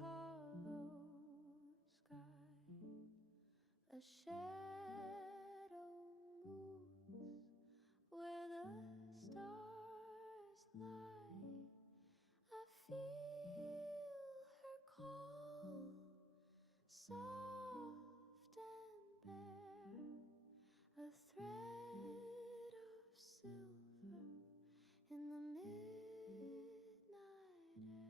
hollow sky, a shadow moves where the stars lie. I feel her call, soft and bare, a thread of silver in the midnight air.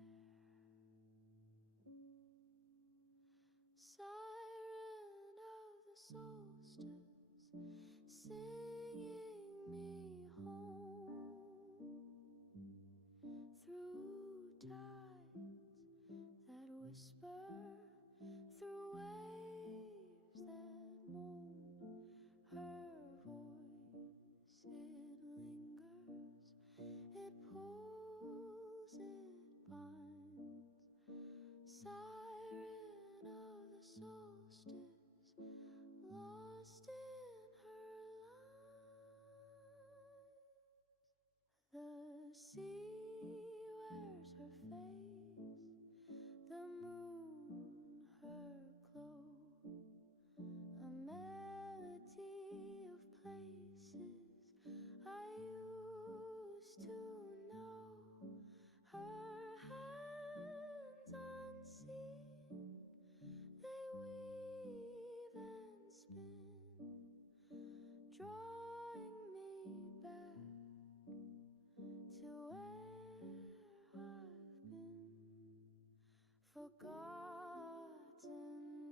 Siren of the solstice, singing me home through tides that whisper, through waves that moan. Her voice, it lingers, it pulls, it binds. Siren of the solstice, lost in her lines. The sea wears her face, the moon her glow, a melody of places I used to know. Her hands unseen, they weave and spin, drawing me back to where I've been. Forgotten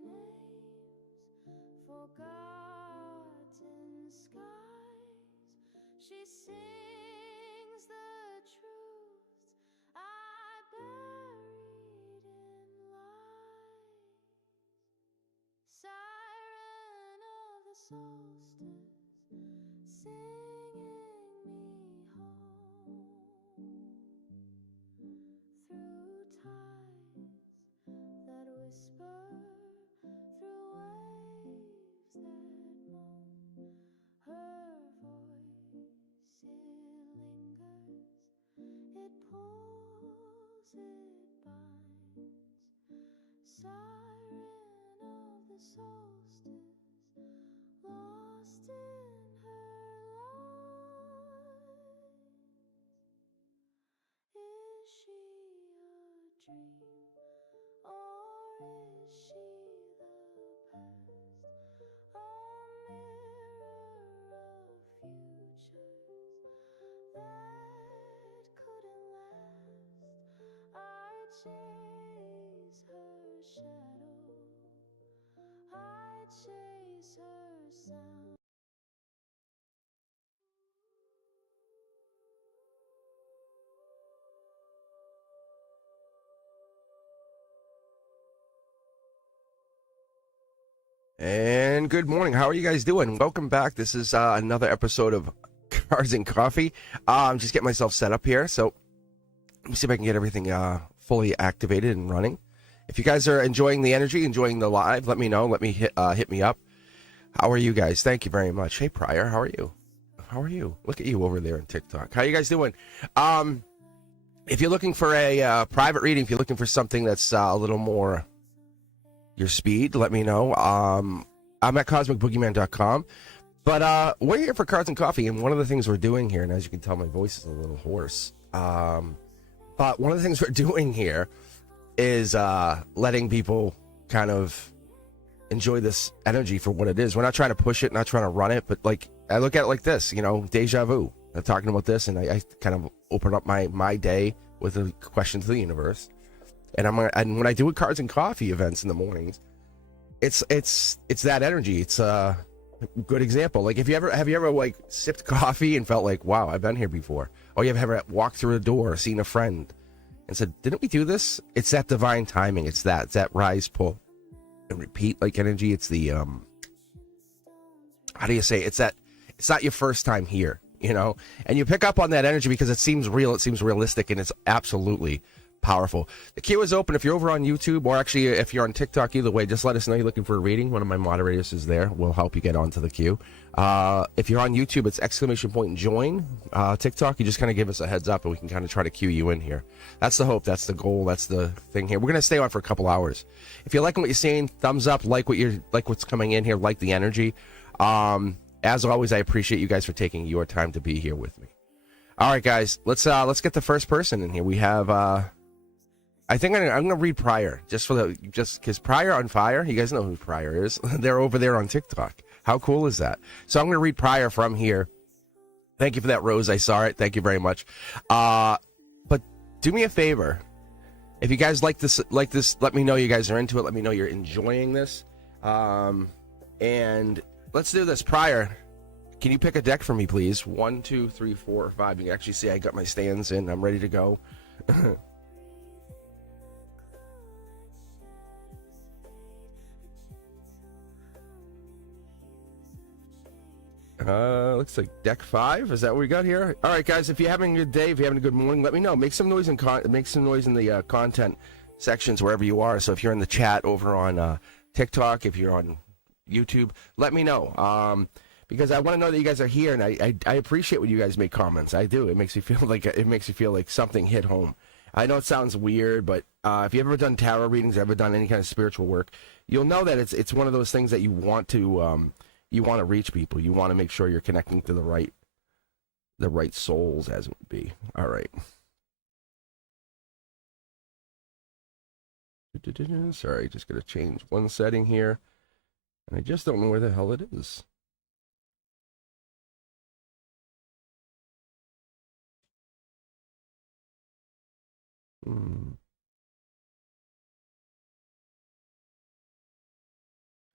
names, forgotten skies. She sings the truths I buried in lies. Siren of the solstice, singing me home through tides that whisper, through waves that moan. Her voice, it lingers, it pulls, it binds. Siren of the solstice, lost in her lines. Is she a dream, or is she the past? A mirror of futures that couldn't last. I chase her shadow, I chase her sound. And good morning. How are you guys doing? Welcome back. This is another episode of Cars and Coffee. I'm just getting myself set up here. So let me see if I can get everything fully activated and running. If you guys are enjoying the energy, enjoying the live, let me know. Let me hit me up. How are you guys? Thank you very much. Hey, Pryor, how are you? How are you? Look at you over there on TikTok. How you guys doing? If you're looking for a private reading, if you're looking for something that's a little more your speed, let me know. I'm at cosmicboogeyman.com. But we're here for Cards and Coffee, and one of the things we're doing here, and as you can tell, my voice is a little hoarse. But one of the things we're doing here is letting people kind of enjoy this energy for what it is. We're not trying to push it, not trying to run it, but like I look at it like this, Déjà vu. I'm talking about this, and I kind of open up my day with a question to the universe. And when I do Cards and Coffee events in the mornings, it's that energy. It's a good example. Like have you ever like sipped coffee and felt like, wow, I've been here before? Or you ever walked through a door, seen a friend, and said, didn't we do this? It's that divine timing. It's that rise, pull, and repeat like energy. It's the how do you say? It's not your first time here, and you pick up on that energy because it seems real. It seems realistic, and it's absolutely powerful. The queue is open if you're over on YouTube, or actually if you're on TikTok. Either way, just let us know you're looking for a reading. One of my moderators is there. We'll help you get onto the queue. If you're on YouTube, it's !join. TikTok, you just kind of give us a heads up and we can kind of try to queue you in here. That's the hope. That's the goal. That's the thing here. We're going to stay on for a couple hours. If you're liking what you're seeing, thumbs up, like what's coming in here, like the energy. As always, I appreciate you guys for taking your time to be here with me. All right, guys, let's get the first person in here. We have I think I'm gonna read Prior just because Prior on Fire. You guys know who Prior is. They're over there on TikTok. How cool is that? So I'm gonna read Prior from here. Thank you for that, Rose. I saw it. Thank you very much. But do me a favor. If you guys like this, let me know you guys are into it. Let me know you're enjoying this. And let's do this. Prior, can you pick a deck for me, please? 1, 2, 3, 4, or 5. You can actually see I got my stands in. I'm ready to go. Looks like deck 5. Is that what we got here? All right, guys. If you're having a good day, if you're having a good morning, let me know. Make some noise in the content sections wherever you are. So if you're in the chat over on TikTok, if you're on YouTube, let me know. Because I want to know that you guys are here, and I appreciate when you guys make comments. I do. It makes me feel like something hit home. I know it sounds weird, but if you've ever done tarot readings, ever done any kind of spiritual work, you'll know that it's one of those things that you want to reach people. You want to make sure you're connecting to the right souls, as it would be. All right. Sorry, just gonna change one setting here, and I just don't know where the hell it is.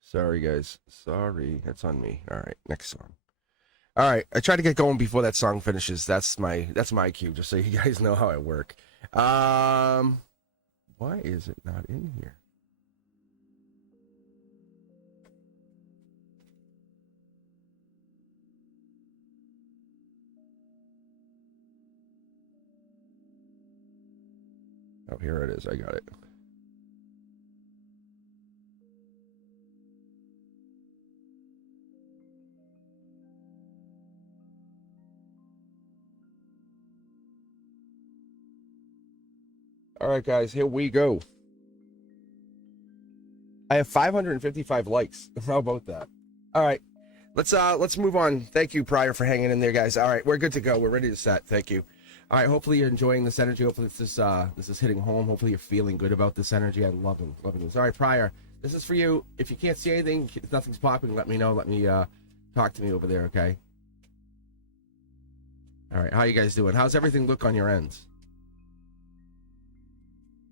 Sorry, guys. Sorry. That's on me. All right, next song. All right, I try to get going before that song finishes. That's my cue, just so you guys know how I work. Why is it not in here? Oh, here it is. I got it. All right, guys, here we go. I have 555 likes. How about that? All right, let's move on. Thank you, Prior, for hanging in there, guys. All right, we're good to go. We're ready to set. Thank you. All right, hopefully you're enjoying this energy. Hopefully this is hitting home. Hopefully you're feeling good about this energy. I'm loving this. All right, Prior, this is for you. If you can't see anything, if nothing's popping, let me know. Let me talk to me over there, okay? All right, how you guys doing? How's everything look on your ends?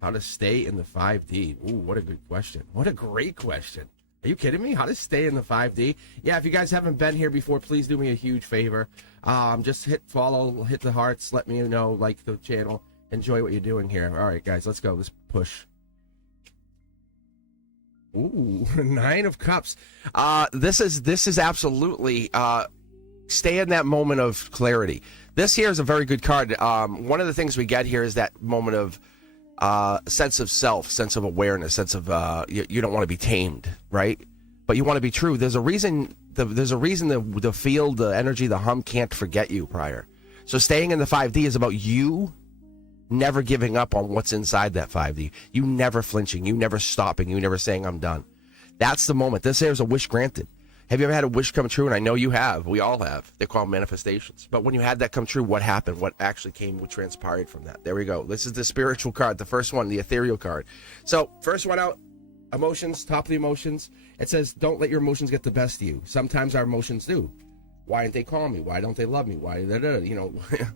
How to stay in the 5D? Ooh, what a good question. What a great question. Are you kidding me? How to stay in the 5D? Yeah, if you guys haven't been here before, please do me a huge favor. Just hit follow, hit the hearts, let me know, like the channel, enjoy what you're doing here. All right, guys, let's go. Let's push. Ooh, 9 of Cups. This is absolutely stay in that moment of clarity. This here is a very good card. One of the things we get here is that moment of sense of self, sense of awareness, sense of you don't want to be tamed, right? But you want to be true. There's a reason. There's a reason the field, the energy, the hum can't forget you, Prior. So staying in the 5D is about you never giving up on what's inside that 5D. You never flinching. You never stopping. You never saying I'm done. That's the moment. This here is a wish granted. Have you ever had a wish come true? And I know you have. We all have. They're called manifestations. But when you had that come true, what happened? What actually came, what transpired from that? There we go. This is the spiritual card, the first one, the ethereal card. So first one out, emotions, top of the emotions. It says, don't let your emotions get the best of you. Sometimes our emotions do. Why didn't they call me? Why don't they love me? Why,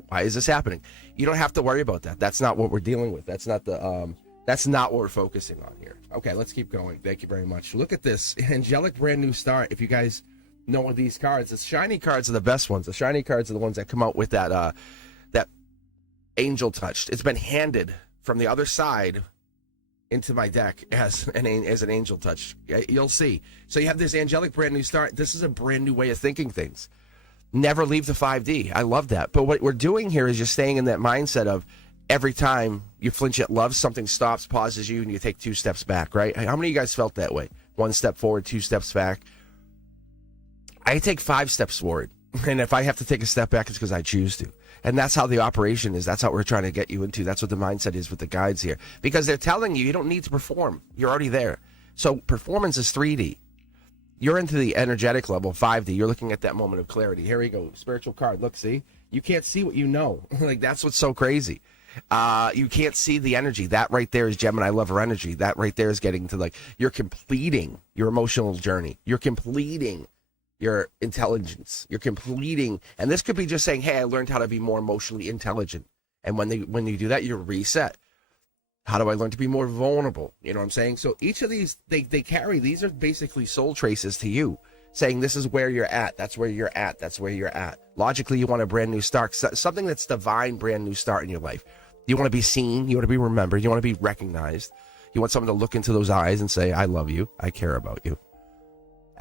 why is this happening? You don't have to worry about that. That's not what we're dealing with. That's not what we're focusing on here. Okay, let's keep going. Thank you very much. Look at this. Angelic brand new start. If you guys know these cards, the shiny cards are the best ones. The shiny cards are the ones that come out with that angel touch. It's been handed from the other side into my deck as an angel touch. You'll see. So you have this angelic brand new start. This is a brand new way of thinking things. Never leave the 5D. I love that. But what we're doing here is just staying in that mindset of every time you flinch at love, something stops, pauses you, and you take 2 steps back, right? How many of you guys felt that way? 1 step forward, 2 steps back. I take 5 steps forward. And if I have to take a step back, it's because I choose to. And that's how the operation is. That's how we're trying to get you into. That's what the mindset is with the guides here. Because they're telling you don't need to perform. You're already there. So performance is 3D. You're into the energetic level, 5D. You're looking at that moment of clarity. Here we go. Spiritual card. Look, see? You can't see what you know. Like, that's what's so crazy. You can't see the energy. That right there is Gemini lover energy. That right there is getting to, like, you're completing your emotional journey. You're completing your intelligence. You're completing, and this could be just saying, hey, I learned how to be more emotionally intelligent. And when you do that, you reset. How do I learn to be more vulnerable? You know what I'm saying? So each of these, they carry, these are basically soul traces to you, saying this is where you're at. That's where you're at. That's where you're at. Logically, you want a brand new start, something that's divine, brand new start in your life. You want to be seen. You want to be remembered. You want to be recognized. You want someone to look into those eyes and say, I love you. I care about you.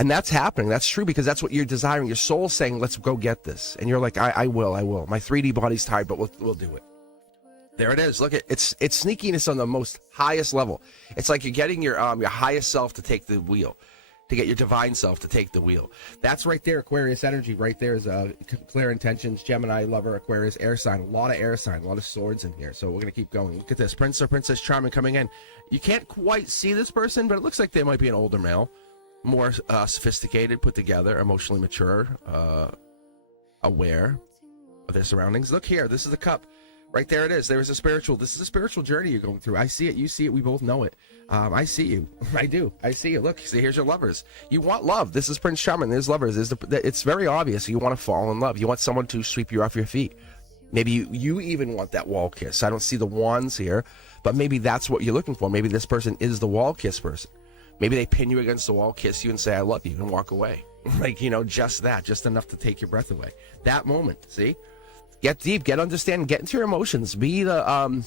And that's happening. That's true, because that's what you're desiring. Your soul's saying, let's go get this. And you're like, I will. My 3D body's tired, but we'll do it. There it is. Look at it's sneakiness on the most highest level. It's like you're getting your highest self to take the wheel, to get your divine self to take the wheel. That's right there. Aquarius energy right there is clear intentions. Gemini lover, Aquarius air sign. A lot of air sign, a lot of swords in here. So we're gonna keep going. Look at this. Prince or Princess Charming coming in. You can't quite see this person, but it looks like they might be an older male. More sophisticated, put together, emotionally mature, aware of their surroundings. Look here, this is the cup. Right there it is. This is a spiritual journey you're going through. I see it, you see it, we both know it. I see you. I do. I see you. Look, see, here's your lovers. You want love. This is Prince Charming. There's lovers. It's very obvious. You want to fall in love. You want someone to sweep you off your feet. Maybe you even want that wall kiss. I don't see the wands here, but maybe that's what you're looking for. Maybe this person is the wall kiss person. Maybe they pin you against the wall, kiss you, and say, I love you, and walk away. Like, just that, just enough to take your breath away. That moment, see? Get deep, get understanding, get into your emotions. Be that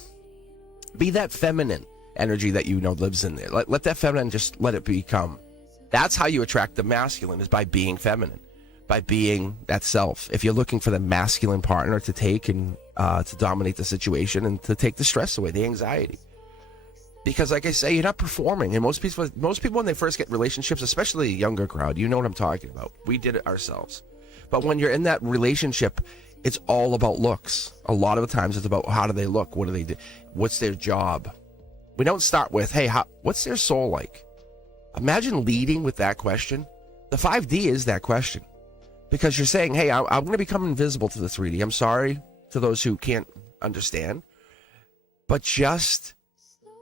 feminine energy that lives in there. Let that feminine, just let it become. That's how you attract the masculine, is by being feminine, by being that self. If you're looking for the masculine partner to take and to dominate the situation and to take the stress away, the anxiety. Because, like I say, you're not performing. And most people, when they first get relationships, especially a younger crowd, you know what I'm talking about. We did it ourselves. But when you're in that relationship, it's all about looks. A lot of the times it's about how do they look? What do they do? What's their job? We don't start with, hey, what's their soul like? Imagine leading with that question. The 5D is that question. Because you're saying, hey, I'm going to become invisible to the 3D. I'm sorry to those who can't understand. But just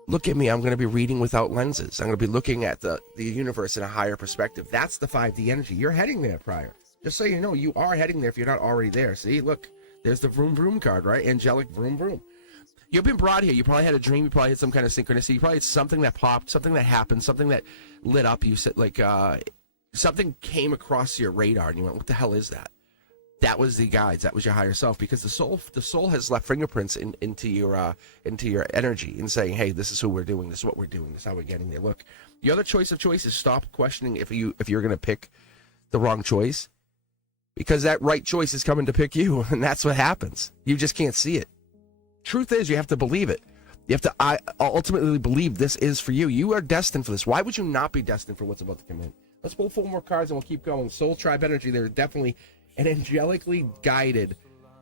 look at me. I'm going to be reading without lenses. I'm going to be looking at the universe in a higher perspective. That's the 5D energy. You're heading there prior. Just so you know, you are heading there if you're not already there. See, look, there's the vroom vroom card, right? Angelic vroom vroom. You've been brought here. You probably had a dream. You probably had some kind of synchronicity. You probably had something that popped, something that happened, something that lit up. You said, like, something came across your radar, and you went, what the hell is that? That was the guides. That was your higher self, because the soul has left fingerprints into your energy and saying, hey, this is who we're doing. This is what we're doing. This is how we're getting there. Look, the other choice of choice is stop questioning if you're going to pick the wrong choice, because that right choice is coming to pick you, and that's what happens. You just can't see it. Truth is, you have to believe it. You have to ultimately believe this is for you. You are destined for this. Why would you not be destined for what's about to come in? Let's pull 4 more cards and we'll keep going. Soul Tribe energy. They're definitely an angelically guided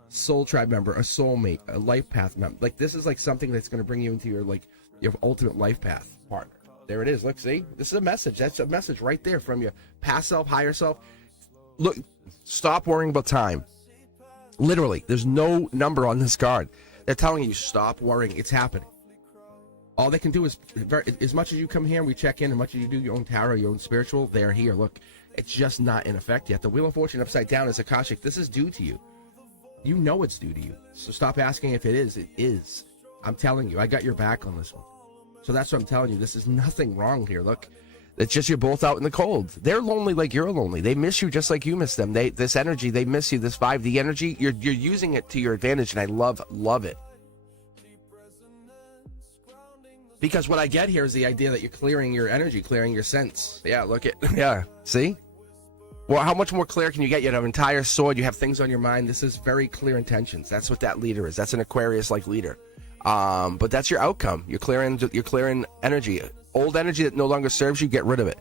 soul tribe member, a soulmate, a life path member. Like, this is like something that's going to bring you into your ultimate life path partner. There it is. Look, see? This is a message. That's a message right there from your past self, higher self. Look, stop worrying about time. Literally, there's no number on this card. They're telling you, stop worrying. It's happening. All they can do is, as much as you come here and we check in, as much as you do your own tarot, your own spiritual, they're here. Look, it's just not in effect yet. The Wheel of Fortune upside down is Akashic. This is due to you. You know it's due to you. So stop asking if it is. It is. I'm telling you, I got your back on this one. So that's what I'm telling you. This is nothing wrong here. Look, it's just you're both out in the cold. They're lonely like you're lonely. They miss you just like you miss them. This energy, they miss you. This 5D energy, you're using it to your advantage, and I love it. Because what I get here is the idea that you're clearing your energy, clearing your sense. Yeah, look at, yeah, see? Well, how much more clear can you get? You have an entire sword. You have things on your mind. This is very clear intentions. That's what that leader is. That's an Aquarius-like leader. But that's your outcome. You're clearing energy. Old energy that no longer serves you, get rid of it.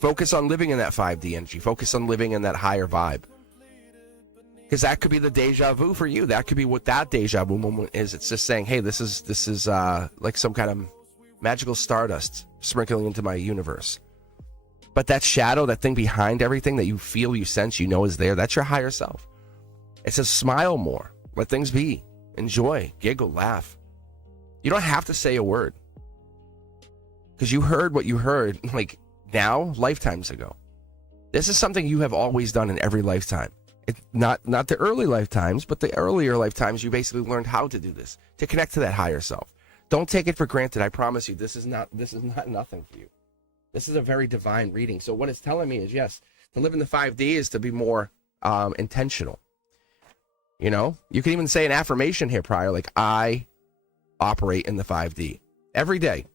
Focus on living in that 5D energy. Focus on living in that higher vibe. Because that could be the deja vu for you. That could be what that deja vu moment is. It's just saying, hey, this is like some kind of magical stardust sprinkling into my universe. But that shadow, that thing behind everything that you feel, you sense, you know is there, that's your higher self. It says smile more. Let things be. Enjoy. Giggle. Laugh. You don't have to say a word. Because you heard what you heard, like, now, lifetimes ago. This is something you have always done in every lifetime. It's not the early lifetimes, but the earlier lifetimes, you basically learned how to do this, to connect to that higher self. Don't take it for granted. I promise you, this is not nothing for you. This is a very divine reading. So what it's telling me is, yes, to live in the 5D is to be more intentional. You know, you can even say an affirmation here prior, like, I operate in the 5D every day.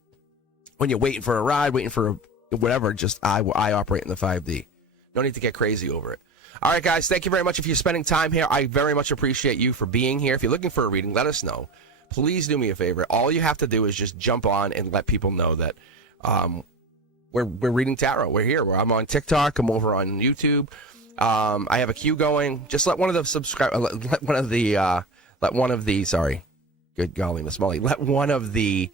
When you're waiting for a ride, waiting for whatever, just I operate in the 5D. No need to get crazy over it. All right, guys, thank you very much if you're spending time here. I very much appreciate you for being here. If you're looking for a reading, let us know. Please do me a favor. All you have to do is just jump on and let people know that we're reading tarot. We're here. I'm on TikTok. I'm over on YouTube. I have a queue going. Just let one of the sorry, good golly, Miss Molly. Let one of the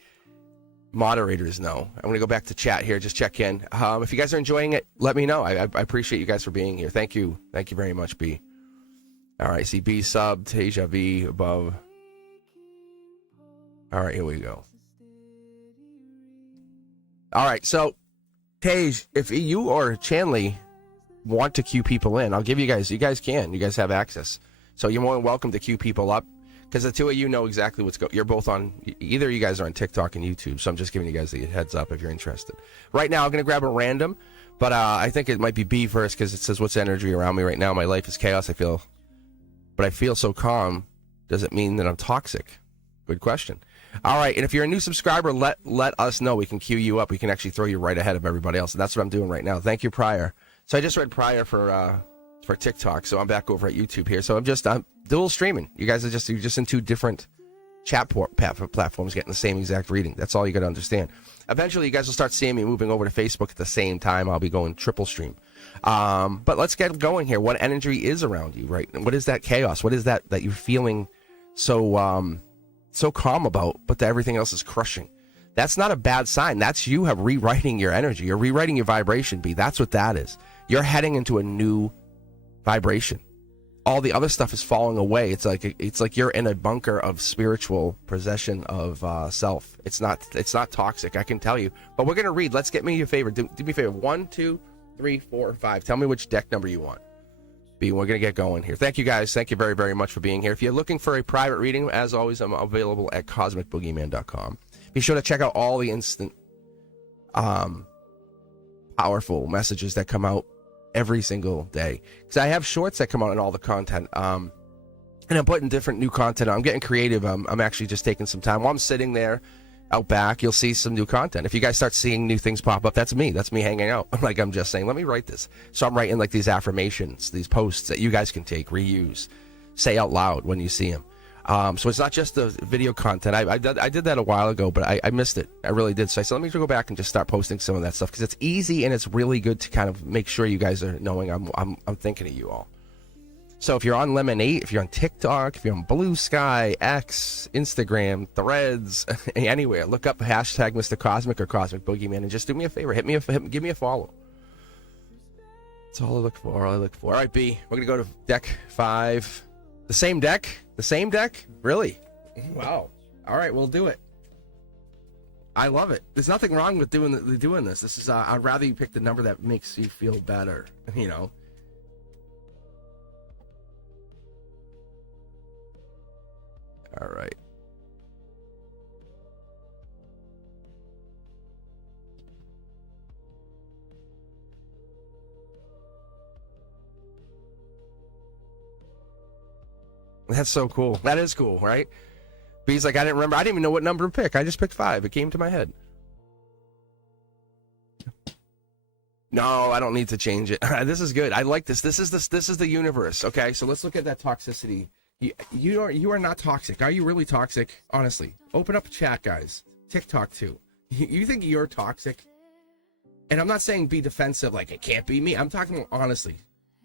moderators know. I'm going to go back to chat here. Just check in. If you guys are enjoying it, let me know. I appreciate you guys for being here. Thank you. Thank you very much, B. All right. See B sub, Déjà V above. All right. Here we go. All right. So, Tej, if you or Chanley want to queue people in, I'll give you guys can. You guys have access. So you're more than welcome to queue people up. Because the two of you know exactly what's going. You're both on. Either of you guys are on TikTok and YouTube, so I'm just giving you guys the heads up if you're interested. Right now, I'm gonna grab a random, but I think it might be B first because it says, "What's energy around me right now? My life is chaos. I feel so calm. Does it mean that I'm toxic?" Good question. All right, and if you're a new subscriber, let us know. We can queue you up. We can actually throw you right ahead of everybody else, and that's what I'm doing right now. Thank you, Prior. So I just read Prior for TikTok, so I'm back over at YouTube here. So I'm dual streaming. You guys are just in two different chat platforms getting the same exact reading. That's all you got to understand. Eventually, you guys will start seeing me moving over to Facebook at the same time. I'll be going triple stream. But let's get going here. What energy is around you, right? And what is that chaos? What is that you're feeling so calm about, but that everything else is crushing? That's not a bad sign. That's you have rewriting your energy. You're rewriting your vibration, B. That's what that is. You're heading into a new vibration. All the other stuff is falling away. It's like you're in a bunker of spiritual possession of self. It's not toxic, I can tell you. But we're gonna read. Let's get me a favor. Do me a favor. 1, 2, 3, 4, or 5. Tell me which deck number you want. B. We're gonna get going here. Thank you guys. Thank you very, very much for being here. If you're looking for a private reading, as always, I'm available at cosmicboogeyman.com. Be sure to check out all the instant, powerful messages that come out every single day, because I have shorts that come out and all the content, and I'm putting different new content. I'm getting creative. I'm actually just taking some time while I'm sitting there out back. You'll see some new content. If you guys start seeing new things pop up, that's me hanging out. I'm just saying, let me write this. So I'm writing like these affirmations, these posts that you guys can take, reuse, say out loud when you see them. So it's not just the video content. I did that a while ago, but I missed it. I really did. So I said, let me go back and just start posting some of that stuff, because it's easy and it's really good to kind of make sure you guys are knowing I'm thinking of you all. So if you're on Lemon 8, if you're on TikTok, if you're on Blue Sky, X, Instagram, Threads, anywhere, look up hashtag Mr. Cosmic or Cosmic Boogeyman and just do me a favor. Give me a follow. That's all I look for. All right, B, we're going to go to deck 5. The same deck? The same deck? Really? Wow. All right, we'll do it. I love it. There's nothing wrong with doing this. This is I'd rather you pick the number that makes you feel better, you know. All right. That's so cool. That is cool, right? B's like, I didn't even know what number to pick. I just picked 5. It came to my head. No, I don't need to change it. This is good. I like this. This is the universe. Okay, so let's look at that toxicity You are not toxic. Are you really toxic? Honestly, open up a chat, guys. TikTok too. You think you're toxic? And I'm not saying be defensive, like it can't be me. I'm talking honestly.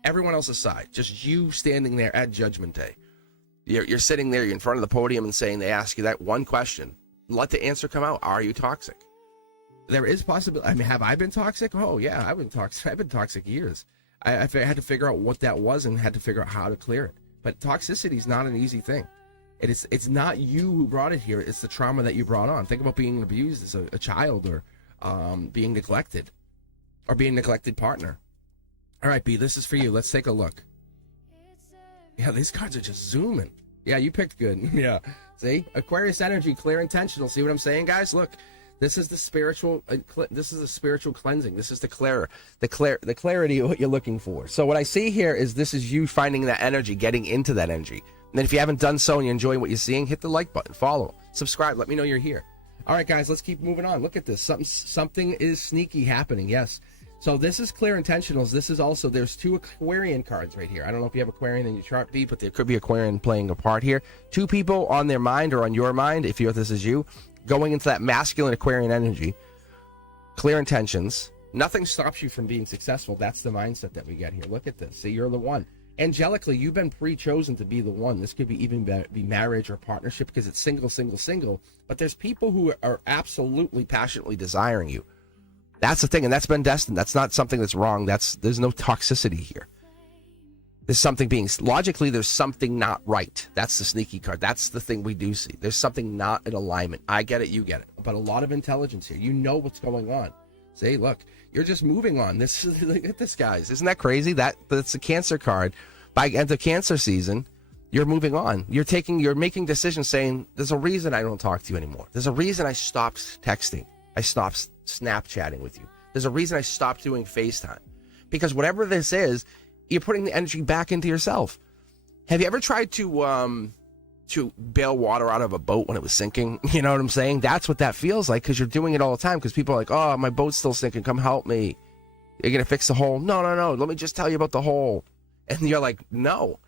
Everyone else aside, just you standing there at Judgment Day. You're sitting there, you're in front of the podium and saying they ask you that one question. Let the answer come out. Are you toxic? There is possibility. I mean, have I been toxic? Oh yeah, I've been toxic. I've been toxic years. I had to figure out what that was and had to figure out how to clear it. But toxicity is not an easy thing. It's not you who brought it here. It's the trauma that you brought on. Think about being abused as a child, or being neglected, or being a neglected partner. All right, B, this is for you. Let's take a look. Yeah, these cards are just zooming. Yeah, you picked good. Yeah. See? Aquarius energy, clear, intentional. See what I'm saying, guys? Look, this is the spiritual cleansing. This is the clarity of what you're looking for. So what I see here is this is you finding that energy, getting into that energy. And then if you haven't done so and you're enjoying what you're seeing, hit the like button, follow, subscribe, let me know you're here. All right, guys, let's keep moving on. Look at this. Something is sneaky happening. Yes. So this is clear intentionals. This is also, there's 2 Aquarian cards right here. I don't know if you have Aquarian in your chart, B, but there could be Aquarian playing a part here. 2 people on their mind or on your mind, if this is you, going into that masculine Aquarian energy. Clear intentions. Nothing stops you from being successful. That's the mindset that we get here. Look at this. See, you're the one. Angelically, you've been pre-chosen to be the one. This could be even be marriage or partnership because it's single. But there's people who are absolutely passionately desiring you. That's the thing, and that's been destined. That's not something that's wrong. There's no toxicity here. There's something logically, there's something not right. That's the sneaky card. That's the thing we do see. There's something not in alignment. I get it, you get it. But a lot of intelligence here. You know what's going on. See, look, you're just moving on. Look at this, guys. Isn't that crazy? That's a Cancer card. By end of Cancer season, you're moving on. You're making decisions saying, there's a reason I don't talk to you anymore. There's a reason I stopped texting. I stopped Snapchatting with you. There's a reason I stopped doing FaceTime. Because whatever this is, you're putting the energy back into yourself. Have you ever tried to bail water out of a boat when it was sinking? You know what I'm saying? That's what that feels like, because you're doing it all the time, because people are like, oh, my boat's still sinking. Come help me. You're going to fix the hole? No. Let me just tell you about the hole. And you're like, no.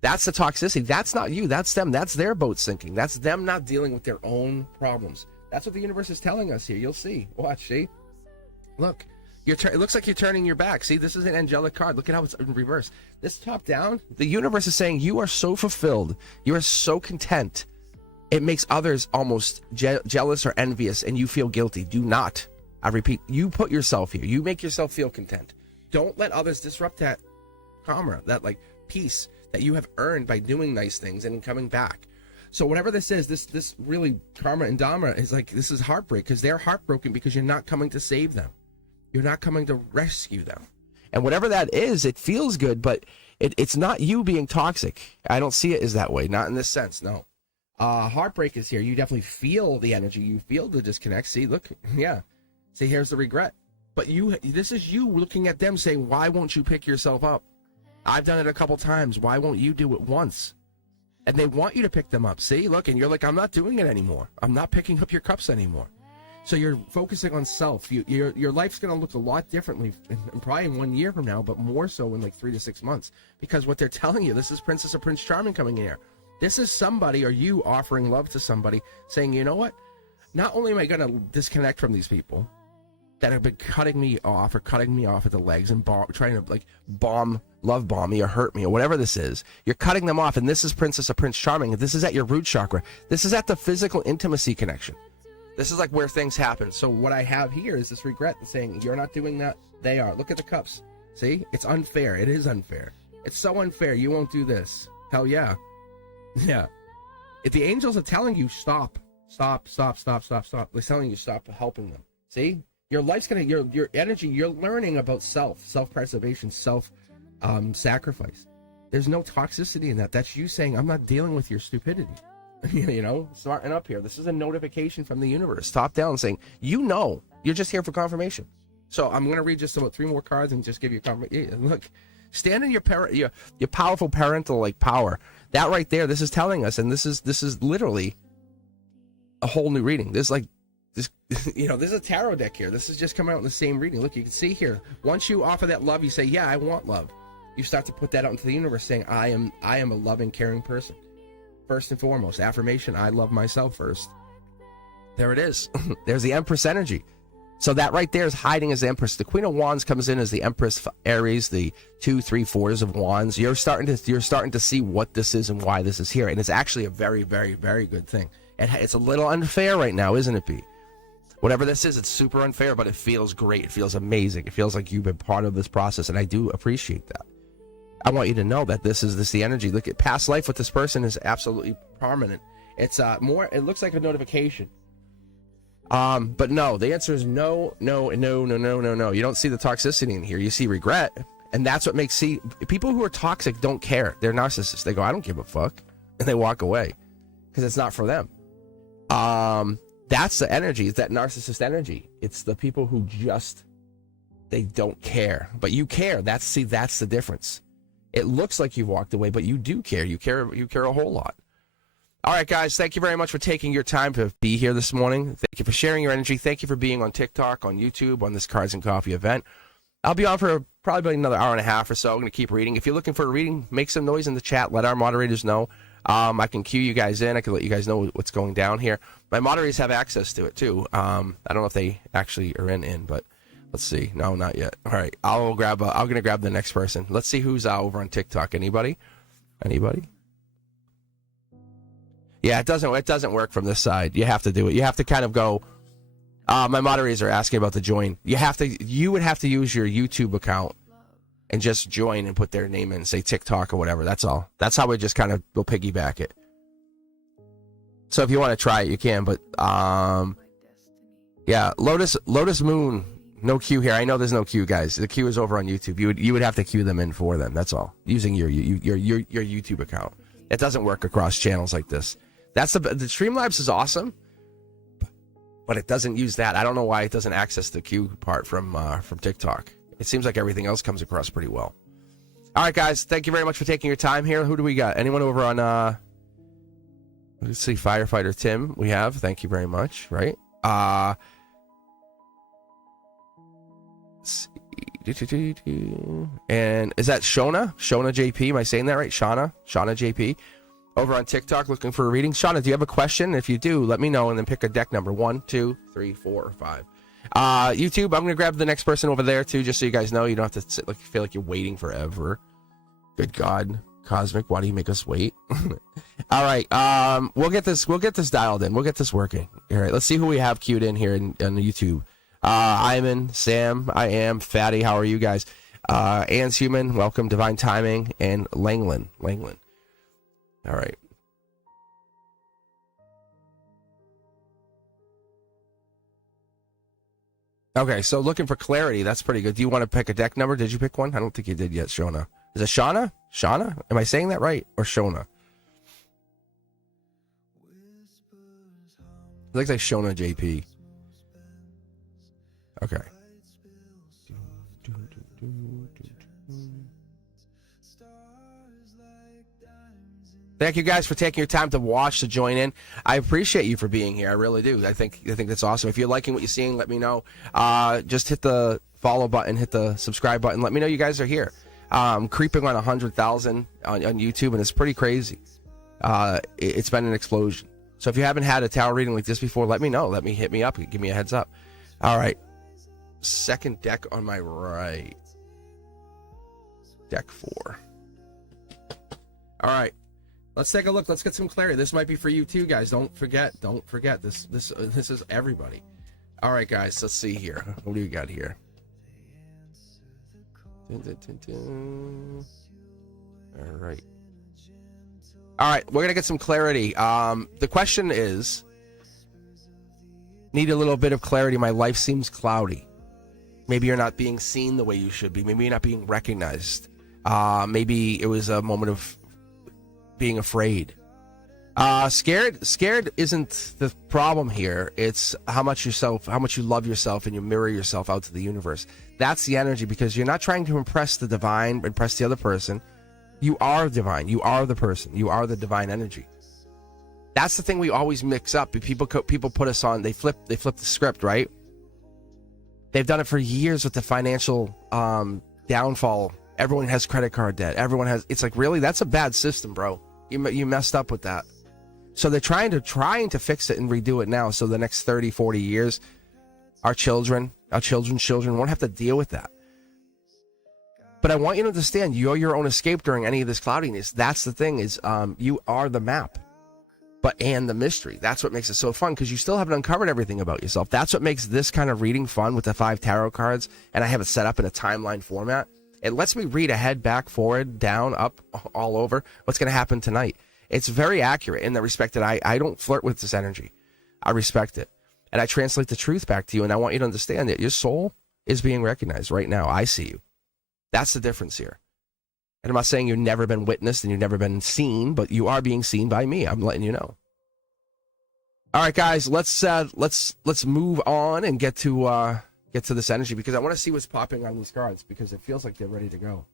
That's the toxicity. That's not you. That's them. That's their boat sinking. That's them not dealing with their own problems. That's what the universe is telling us here. You'll see. Watch, see? Look. It looks like you're turning your back. See, this is an angelic card. Look at how it's in reverse. This top down, the universe is saying you are so fulfilled. You are so content. It makes others almost jealous or envious, and you feel guilty. Do not. I repeat, you put yourself here. You make yourself feel content. Don't let others disrupt that karma, that peace that you have earned by doing nice things and coming back. So whatever this is, this really karma and dharma is this is heartbreak, because they're heartbroken because you're not coming to save them. You're not coming to rescue them. And whatever that is, it feels good, but it's not you being toxic. I don't see it as that way. Not in this sense, no. Heartbreak is here. You definitely feel the energy. You feel the disconnect. See, look, yeah. See, here's the regret. But this is you looking at them saying, why won't you pick yourself up? I've done it a couple times. Why won't you do it once? And they want you to pick them up. See, look, and you're like, I'm not doing it anymore. I'm not picking up your cups anymore. So you're focusing on self. Your life's going to look a lot differently, probably in 1 year from now, but more so in 3 to 6 months. Because what they're telling you, this is Princess or Prince Charming coming in here. This is somebody, or you offering love to somebody, saying, you know what? Not only am I going to disconnect from these people that have been cutting me off at the legs and trying to love bomb me or hurt me or whatever this is. You're cutting them off, and this is Princess or Prince Charming. This is at your root chakra. This is at the physical intimacy connection. This is where things happen. So what I have here is this regret saying, you're not doing that. They are. Look at the cups. See? It's unfair. It is unfair. It's so unfair. You won't do this. Hell yeah. Yeah. If the angels are telling you, stop. They're telling you, stop helping them. See? Your life's your energy, you're learning about self-preservation, sacrifice. There's no toxicity in that. That's you saying, I'm not dealing with your stupidity. Smarten up here. This is a notification from the universe, top down, saying, you're just here for confirmation. So I'm going to read just about 3 more cards and just give you confirmation. Look, stand in your powerful parental power. That right there, this is telling us, and this is literally a whole new reading. This is a tarot deck here. This is just coming out in the same reading. Look, you can see here, once you offer that love, you say, yeah, I want love. You start to put that out into the universe saying, I am a loving, caring person. First and foremost, affirmation, I love myself first. There it is. There's the Empress energy. So that right there is hiding as the Empress. The Queen of Wands comes in as the Empress Aries, the 2, 3, 4s of Wands. You're starting to see what this is and why this is here. And it's actually a very, very, very good thing. It's a little unfair right now, isn't it, B? Whatever this is, it's super unfair, but it feels great. It feels amazing. It feels like you've been part of this process, and I do appreciate that. I want you to know that this is the energy. Look at past life with this person is absolutely prominent. It's more. It looks like a notification. But no, the answer is no. You don't see the toxicity in here. You see regret, and that's what makes people who are toxic don't care. They're narcissists. They go, I don't give a fuck, and they walk away because it's not for them. That's the energy. It's that narcissist energy. It's the people who they don't care, but you care. That's the difference. It looks like you've walked away, but you do care. You care a whole lot. All right, guys, thank you very much for taking your time to be here this morning. Thank you for sharing your energy. Thank you for being on TikTok, on YouTube, on this Cards and Coffee event. I'll be on for probably another hour and a half or so. I'm going to keep reading. If you're looking for a reading, make some noise in the chat. Let our moderators know. I can cue you guys in. I can let you guys know what's going down here. My moderators have access to it, too. I don't know if they actually are in, but let's see. No, not yet. All right, I'm going to grab the next person. Let's see who's over on TikTok. Anybody? Yeah, it doesn't work from this side. You have to do it. You have to kind of go. My moderators are asking about the join. You would have to use your YouTube account and just join and put their name in, say TikTok or whatever. That's all. That's how we just kind of will piggyback it. So if you want to try it, you can. But yeah, Lotus Moon, no queue here. I know there's no queue, guys. The queue is over on YouTube. You would have to queue them in for them. That's all. Using your YouTube account. It doesn't work across channels like this. The Streamlabs is awesome, but it doesn't use that. I don't know why it doesn't access the queue part from TikTok. It seems like everything else comes across pretty well. All right, guys, thank you very much for taking your time here. Who do we got? Anyone over on let's see, Firefighter Tim we have. Thank you very much, right? Let's see. And is that Shona JP? Am I saying that right? Shauna JP over on TikTok looking for a reading. Shauna, do you have a question? If you do, let me know and then pick a deck number 1, 2, 3, 4, or 5. YouTube, I'm gonna grab the next person over there too, just so you guys know. You don't have to feel like you're waiting forever. Good God, Cosmic, why do you make us wait? All right, we'll get this dialed in. We'll get this working. All right, let's see who we have queued in here on YouTube. Iman, Sam, I am Fatty. How are you guys? Anne's Human, welcome. Divine Timing, and Langland. All right. Okay, so looking for clarity. That's pretty good. Do you want to pick a deck number? Did you pick one? I don't think you did yet, Shona. Is it Shauna? Shauna? Am I saying that right? Or Shona? It looks like Shona JP. Okay. Thank you guys for taking your time to watch, to join in. I appreciate you for being here. I really do. I think that's awesome. If you're liking what you're seeing, let me know. Just hit the follow button, hit the subscribe button. Let me know you guys are here. Creeping on 100,000 on YouTube, and it's pretty crazy. It's been an explosion. So if you haven't had a tarot reading like this before, let me know. Hit me up. Give me a heads up. All right. Second deck on my right. Deck 4. All right. Let's take a look. Let's get some clarity. This might be for you too, guys. Don't forget. This is everybody. All right, guys. Let's see here. What do we got here? All right. All right. We're gonna get some clarity. The question is, need a little bit of clarity. My life seems cloudy. Maybe you're not being seen the way you should be. Maybe you're not being recognized. Maybe it was a moment of being afraid. Scared isn't the problem here. It's how much you love yourself, and you mirror yourself out to the universe. That's the energy, because you're not trying to impress the divine, impress the other person. You are divine. You are the person. You are the divine energy. That's the thing we always mix up. People put us on. They flip the script, right? They've done it for years with the financial downfall. Everyone has credit card debt. Everyone has. It's like, really? That's a bad system, bro. You messed up with that. So they're trying to fix it and redo it now. So the next 30, 40 years, our children's children won't have to deal with that. But I want you to understand, you're your own escape during any of this cloudiness. That's the thing is, you are the map, and the mystery. That's what makes it so fun, because you still haven't uncovered everything about yourself. That's what makes this kind of reading fun with the 5 tarot cards, and I have it set up in a timeline format. It lets me read ahead, back, forward, down, up, all over what's going to happen tonight. It's very accurate in the respect that I don't flirt with this energy. I respect it, and I translate the truth back to you, and I want you to understand that your soul is being recognized right now. I see you. That's the difference here. And I'm not saying you've never been witnessed and you've never been seen, but you are being seen by me. I'm letting you know. All right, guys, let's move on and get to this energy, because I want to see what's popping on these cards, because it feels like they're ready to go.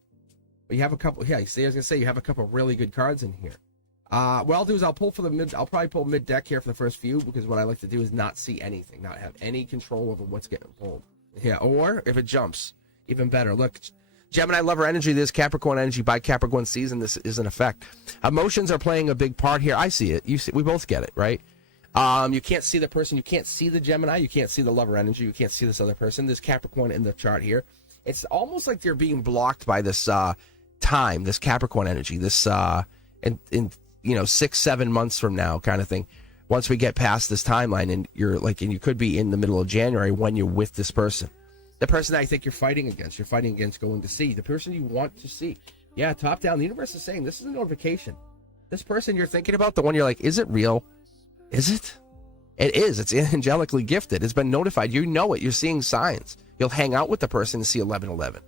But you have a couple. Yeah, see, I was gonna say you have a couple really good cards in here. What I'll do is I'll probably pull mid deck here for the first few, because what I like to do is not see anything, not have any control over what's getting pulled. Yeah, or if it jumps, even better. Look. Gemini lover energy, this Capricorn energy by Capricorn season, this is an effect. Emotions are playing a big part here. I see it. You see, we both get it, right? You can't see the person. You can't see the Gemini. You can't see the lover energy. You can't see this other person. This Capricorn in the chart here. It's almost like they're being blocked by this time, this Capricorn energy, this in 6-7 months from now kind of thing. Once we get past this timeline, and you could be in the middle of January when you're with this person. The person that I think you're fighting against going to see. The person you want to see. Yeah, top down. The universe is saying this is a notification. This person you're thinking about, the one you're like, is it real? Is it? It is. It's angelically gifted. It's been notified. You know it. You're seeing signs. You'll hang out with the person and see 11:11.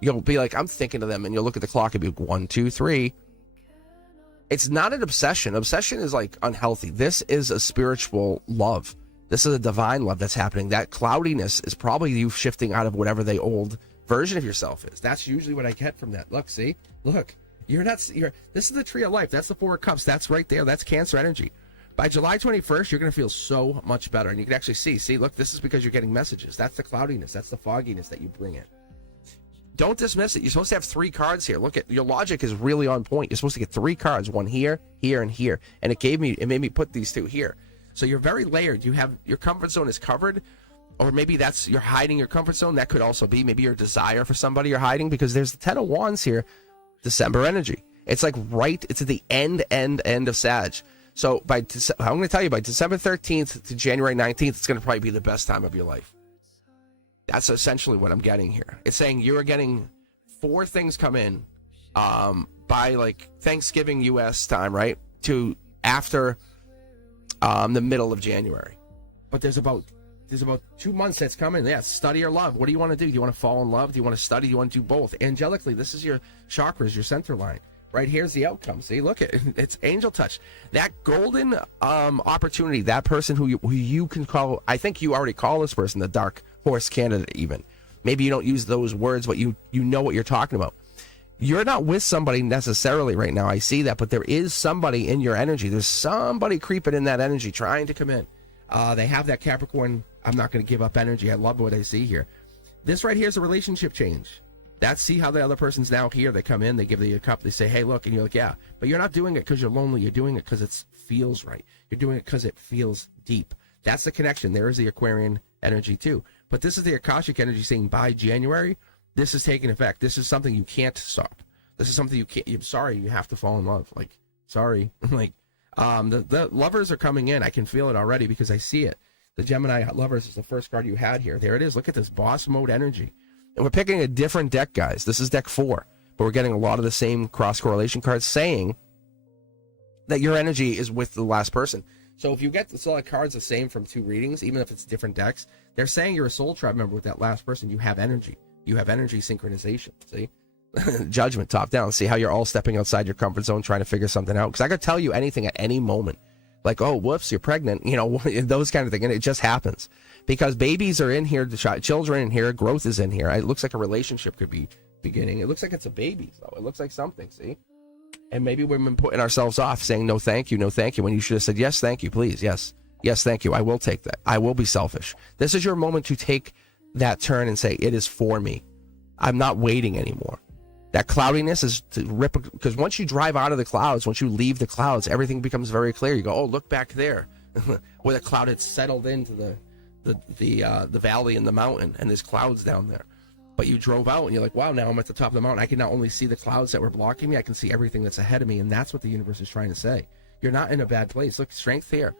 You'll be like, I'm thinking of them, and you'll look at the clock and be like, 1, 2, 3. It's not an obsession. Obsession is like unhealthy. This is a spiritual love. This is a divine love that's happening. That cloudiness is probably you shifting out of whatever the old version of yourself is. That's usually what I get from that. Look, see? Look. This is the tree of life. That's the 4 of cups. That's right there. That's Cancer energy. By July 21st, you're going to feel so much better. And you can actually see, look, this is because you're getting messages. That's the cloudiness. That's the fogginess that you bring in. Don't dismiss it. You're supposed to have 3 cards here. Look, your logic is really on point. You're supposed to get 3 cards, one here, here, and here. And it made me put these 2 here. So you're very layered. You have your comfort zone is covered, or maybe you're hiding your comfort zone. That could also be maybe your desire for somebody you're hiding, because there's the 10 of Wands here, December energy. It's like it's at the end of Sag. So I'm going to tell you, by December 13th to January 19th, it's going to probably be the best time of your life. That's essentially what I'm getting here. It's saying you're getting 4 things come in by like Thanksgiving U.S. time, right, to after the middle of January. But there's about 2 months that's coming. Yeah, study or love. What do you want to do? Do you want to fall in love? Do you want to study? Do you want to do both? Angelically, this is your chakras, your center line. Right here's the outcome. See, look, it's angel touch. That golden opportunity, that person who you can call, I think you already call this person the dark horse candidate even. Maybe you don't use those words, but you know what you're talking about. You're not with somebody necessarily right now. I see that, but there is somebody in your energy. There's somebody creeping in that energy trying to come in. They have that Capricorn, I'm not going to give up energy. I love what I see here. This right here is a relationship change. See how the other person's now here. They come in, they give you a cup, they say, hey, look, and you're like, yeah. But you're not doing it because you're lonely. You're doing it because it feels right. You're doing it because it feels deep. That's the connection. There is the Aquarian energy too. But this is the Akashic energy saying by January, this is taking effect. This is something you can't stop. This is something you can't. I'm sorry, you have to fall in love. Like, sorry. Like, the lovers are coming in. I can feel it already because I see it. The Gemini lovers is the first card you had here. There it is. Look at this boss mode energy. And we're picking a different deck, guys. This is deck 4. But we're getting a lot of the same cross correlation cards saying that your energy is with the last person. So if you get the solid cards the same from 2 readings, even if it's different decks, they're saying you're a soul tribe member with that last person. You have energy. You have energy synchronization. See? Judgment top down. See how you're all stepping outside your comfort zone trying to figure something out? Because I could tell you anything at any moment. Like, oh, whoops, you're pregnant. You know, those kind of things. And it just happens. Because babies are in here, children in here, growth is in here. It looks like a relationship could be beginning. It looks like it's a baby, though. It looks like something, see? And maybe we've been putting ourselves off, saying no thank you, when you should have said yes, thank you, please, yes. Yes, thank you, I will take that. I will be selfish. This is your moment to take that turn and say, it is for me. I'm not waiting anymore. That cloudiness is to rip, because once you drive out of the clouds, once you leave the clouds, everything becomes very clear. You go, oh, look back there, where the cloud had settled into the valley and the mountain, and there's clouds down there. But you drove out, and you're like, wow, now I'm at the top of the mountain. I can not only see the clouds that were blocking me, I can see everything that's ahead of me, and that's what the universe is trying to say. You're not in a bad place. Look, strength here.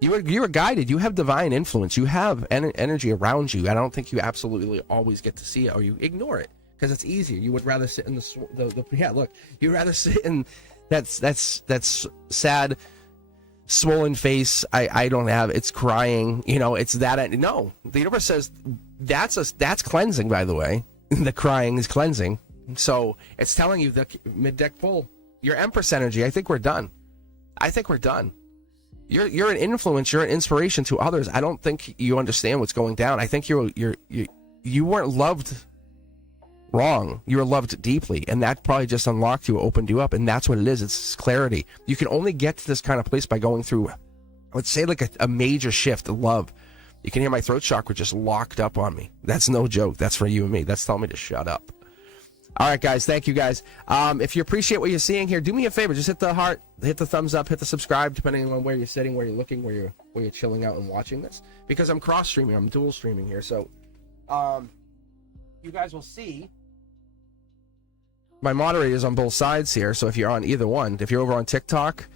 You are guided. You have divine influence. You have energy around you. I don't think you absolutely always get to see it, or you ignore it. Because it's easier. You would rather sit in you'd rather sit in that's sad, swollen face. I don't have. It's crying. It's that. No, the universe says that's cleansing. By the way, the crying is cleansing. So it's telling you the mid deck pull. Your Empress energy. I think we're done. You're an influence. You're an inspiration to others. I don't think you understand what's going down. I think you weren't loved wrong. You were loved deeply, and that probably just unlocked you, opened you up, and that's what it is. It's clarity. You can only get to this kind of place by going through, let's say, like a major shift of love. You can hear my throat chakra just locked up on me. That's no joke. That's for you and me. That's telling me to shut up. All right, guys. Thank you, guys. If you appreciate what you're seeing here, do me a favor. Just hit the heart, hit the thumbs up, hit the subscribe, depending on where you're sitting, where you're looking, where you're chilling out and watching this. Because I'm cross streaming. I'm dual streaming here. So, you guys will see my moderators on both sides here. So if you're on either one, if you're over on TikTok,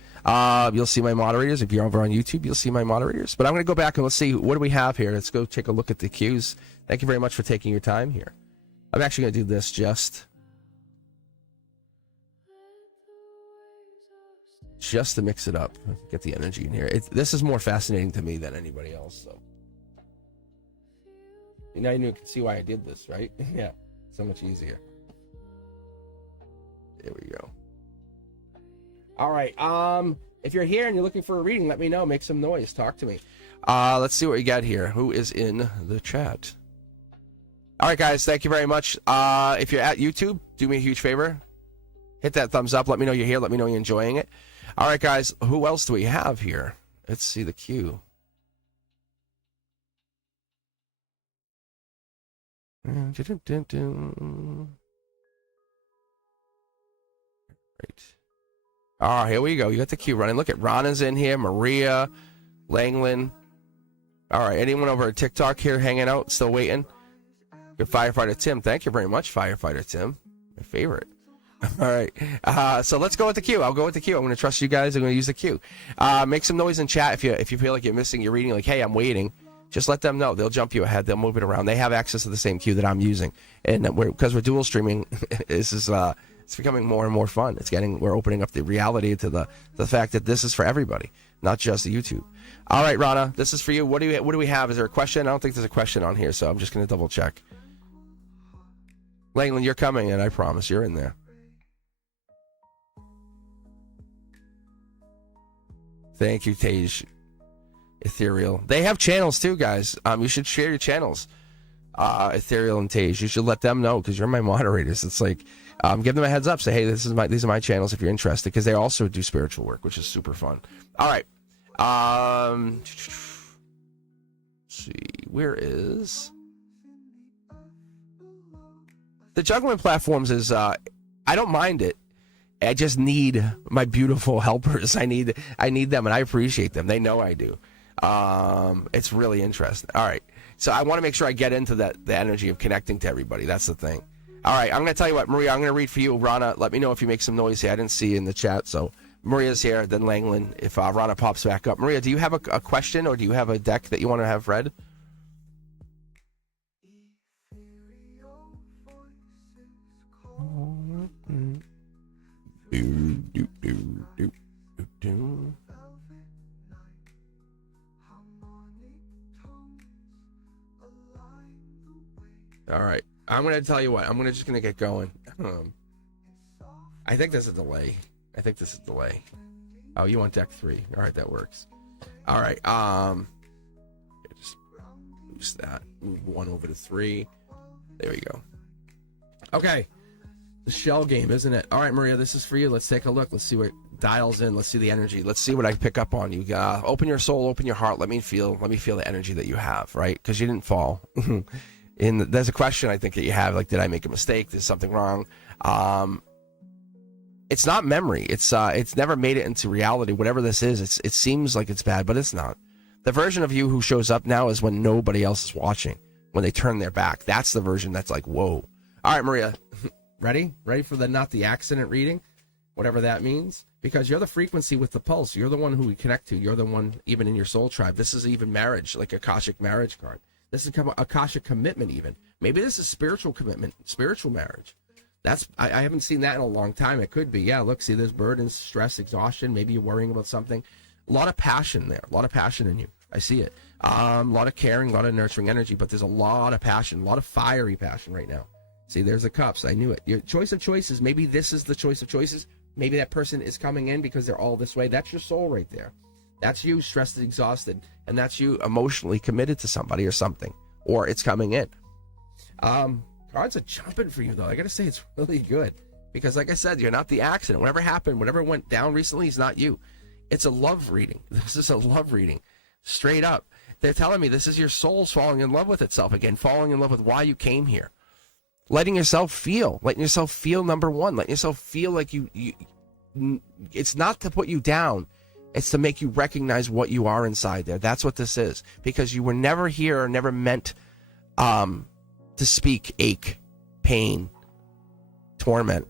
you'll see my moderators. If you're over on YouTube, you'll see my moderators. But I'm going to go back and let's see, what do we have here? Let's go take a look at the cues. Thank you very much for taking your time here. I'm actually going to do this just to mix it up, get the energy in here. This is more fascinating to me than anybody else. So now you can see why I did this, right? Yeah, so much easier. There we go. All right. If you're here and you're looking for a reading, let me know. Make some noise. Talk to me. Let's see what we got here. Who is in the chat? All right, guys. Thank you very much. If you're at YouTube, do me a huge favor. Hit that thumbs up. Let me know you're here. Let me know you're enjoying it. All right, guys. Who else do we have here? Let's see the queue. Right. Here we go. You got the queue running. Look at Rana's in here. Maria, Langland. All right. Anyone over at TikTok here hanging out, still waiting? Good Firefighter Tim. Thank you very much, Firefighter Tim. My favorite. All right. So let's go with the queue. I'll go with the queue. I'm going to trust you guys. I'm going to use the queue. Make some noise in chat if you feel like you're missing your reading. Like, hey, I'm waiting. Just let them know. They'll jump you ahead. They'll move it around. They have access to the same queue that I'm using. And because we're dual streaming, this is it's becoming more and more fun. We're opening up the reality to the fact that this is for everybody, not just YouTube. All right, Rana, this is for you. What do we have? Is there a question? I don't think there's a question on here, so I'm just going to double check. Langland, you're coming in. I promise you're in there. Thank you, Tej. Ethereal. They have channels too, guys. You should share your channels. Ethereal and Tej. You should let them know because you're my moderators. It's like give them a heads up. Say, hey, these are my channels if you're interested, because they also do spiritual work, which is super fun. All right. Let's see. Where is the juggling platforms? Is I don't mind it. I just need my beautiful helpers. I need them, and I appreciate them. They know I do. It's really interesting. All right. So I want to make sure I get into the energy of connecting to everybody. That's the thing. All right. I'm going to tell you what, Maria, I'm going to read for you. Rana, let me know if you make some noise here. I didn't see you in the chat. So Maria's here, then Langland, if Rana pops back up. Maria, do you have a question, or do you have a deck that you want to have read? All right, I'm gonna tell you what. I'm just gonna get going. I think there's a delay. Oh, you want deck 3? All right, that works. All right. Just boost that. Move 1 over to 3. There we go. Okay. The shell game, isn't it? All right, Maria, this is for you. Let's take a look. Let's see what dials in. Let's see the energy. Let's see what I pick up on you. Open your soul, open your heart. Let me feel the energy that you have, right? Because you didn't fall. There's a question I think that you have, like, did I make a mistake? There's something wrong. It's not memory. It's never made it into reality. Whatever this is, it seems like it's bad, but it's not. The version of you who shows up now is when nobody else is watching, when they turn their back. That's the version that's like, whoa. All right, Maria, ready? Ready for the not the accident reading? Whatever that means. Because you're the frequency with the pulse. You're the one who we connect to. You're the one even in your soul tribe. This is even marriage, like Akashic marriage card. This is Akashic commitment even. Maybe this is spiritual commitment, spiritual marriage. I haven't seen that in a long time. It could be. Yeah, look, see, there's burdens, stress, exhaustion. Maybe you're worrying about something. A lot of passion there. A lot of passion in you. I see it. A lot of caring, a lot of nurturing energy, but there's a lot of passion, a lot of fiery passion right now. See, there's the cups. I knew it. Your choice of choices. Maybe this is the choice of choices. Maybe that person is coming in because they're all this way. That's your soul right there. That's you stressed and exhausted. And that's you emotionally committed to somebody or something. Or it's coming in. Cards are jumping for you, though. I got to say, it's really good. Because, like I said, you're not the accident. Whatever happened, whatever went down recently is not you. It's a love reading. This is a love reading. Straight up. They're telling me this is your soul's falling in love with itself again. Falling in love with why you came here. Letting yourself feel. Letting yourself feel number one. Letting yourself feel like you it's not to put you down. It's to make you recognize what you are inside there. That's what this is. Because you were never here or never meant to speak ache, pain, torment.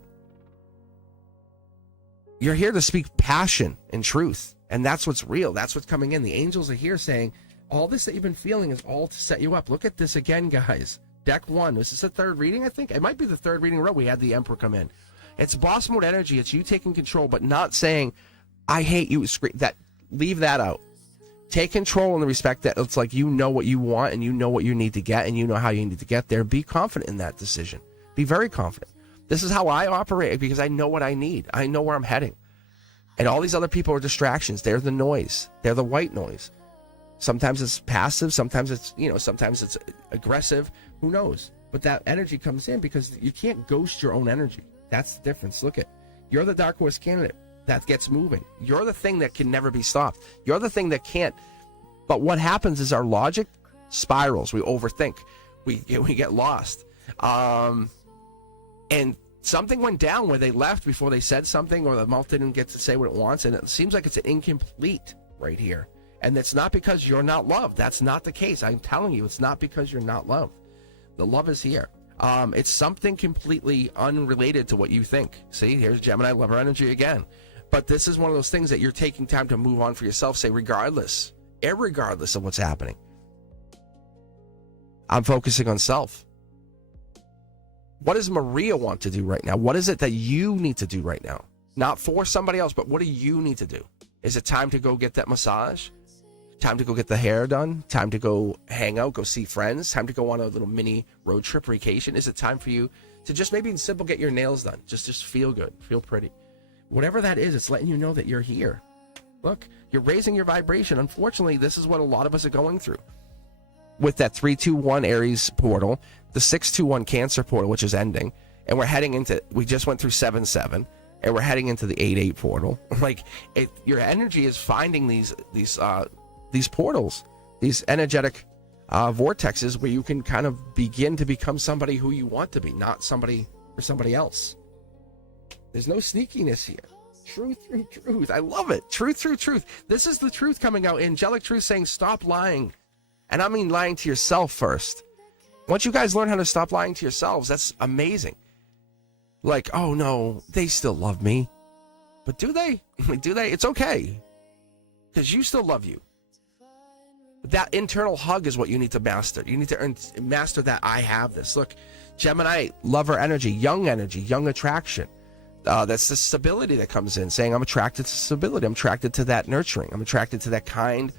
You're here to speak passion and truth. And that's what's real. That's what's coming in. The angels are here saying, all this that you've been feeling is all to set you up. Look at this again, guys. Deck 1. This is the third reading, I think. It might be the third reading in a row. We had the Emperor come in. It's boss mode energy. It's you taking control, but not saying, I hate you. Leave that out. Take control in the respect that it's like you know what you want and you know what you need to get and you know how you need to get there. Be confident in that decision. Be very confident. This is how I operate because I know what I need. I know where I'm heading. And all these other people are distractions. They're the noise. They're the white noise. Sometimes it's passive. Sometimes it's aggressive. Who knows? But that energy comes in because you can't ghost your own energy. That's the difference. Look at, you're the dark horse candidate that gets moving. You're the thing that can never be stopped. You're the thing that can't. But what happens is our logic spirals. We overthink. We get lost. And something went down where they left before they said something, or the mouth didn't get to say what it wants, and it seems like it's incomplete right here. And it's not because you're not loved. That's not the case. I'm telling you, it's not because you're not loved. The love is here. It's something completely unrelated to what you think. See, here's Gemini lover energy again. But this is one of those things that you're taking time to move on for yourself. Say, regardless, irregardless of what's happening, I'm focusing on self. What does Maria want to do right now? What is it that you need to do right now? Not for somebody else, but what do you need to do? Is it time to go get that massage? Time to go get the hair done? Time to go hang out, go see friends? Time to go on a little mini road trip vacation? Is it time for you to just maybe in simple get your nails done? Just feel good, feel pretty. Whatever that is, it's letting you know that you're here. Look, you're raising your vibration. Unfortunately, this is what a lot of us are going through. With that 321 Aries portal, the 621 Cancer portal, which is ending, and we're heading into, we just went through 7-7, and we're heading into the 8-8 portal. Your energy is finding these portals, these energetic vortexes where you can kind of begin to become somebody who you want to be, not somebody or somebody else. There's no sneakiness here. Truth through truth. I love it. Truth through truth. This is the truth coming out. Angelic truth saying stop lying. And I mean lying to yourself first. Once you guys learn how to stop lying to yourselves, that's amazing. Like, oh no, they still love me. But do they? Do they? It's okay. Because you still love you. That internal hug is what you need to master. You need to master that I have this. Look, Gemini, lover energy, young attraction. That's the stability that comes in, saying I'm attracted to stability. I'm attracted to that nurturing. I'm attracted to that kind,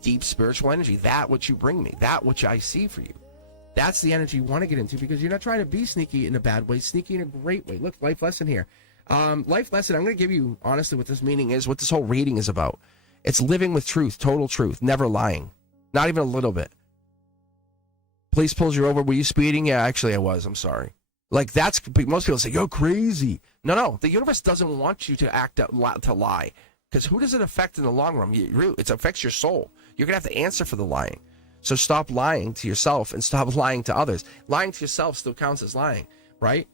deep spiritual energy. That which you bring me. That which I see for you. That's the energy you want to get into because you're not trying to be sneaky in a bad way, sneaky in a great way. Look, life lesson here. Life lesson, I'm going to give you, honestly, what this meaning is, what this whole reading is about. It's living with truth, total truth, never lying. Not even a little bit. Police pulls you over. Were you speeding? Yeah, actually I was. I'm sorry. Like that's, most people say, you're crazy. No. The universe doesn't want you to act out, to lie. Because who does it affect in the long run? It affects your soul. You're going to have to answer for the lying. So stop lying to yourself and stop lying to others. Lying to yourself still counts as lying, right?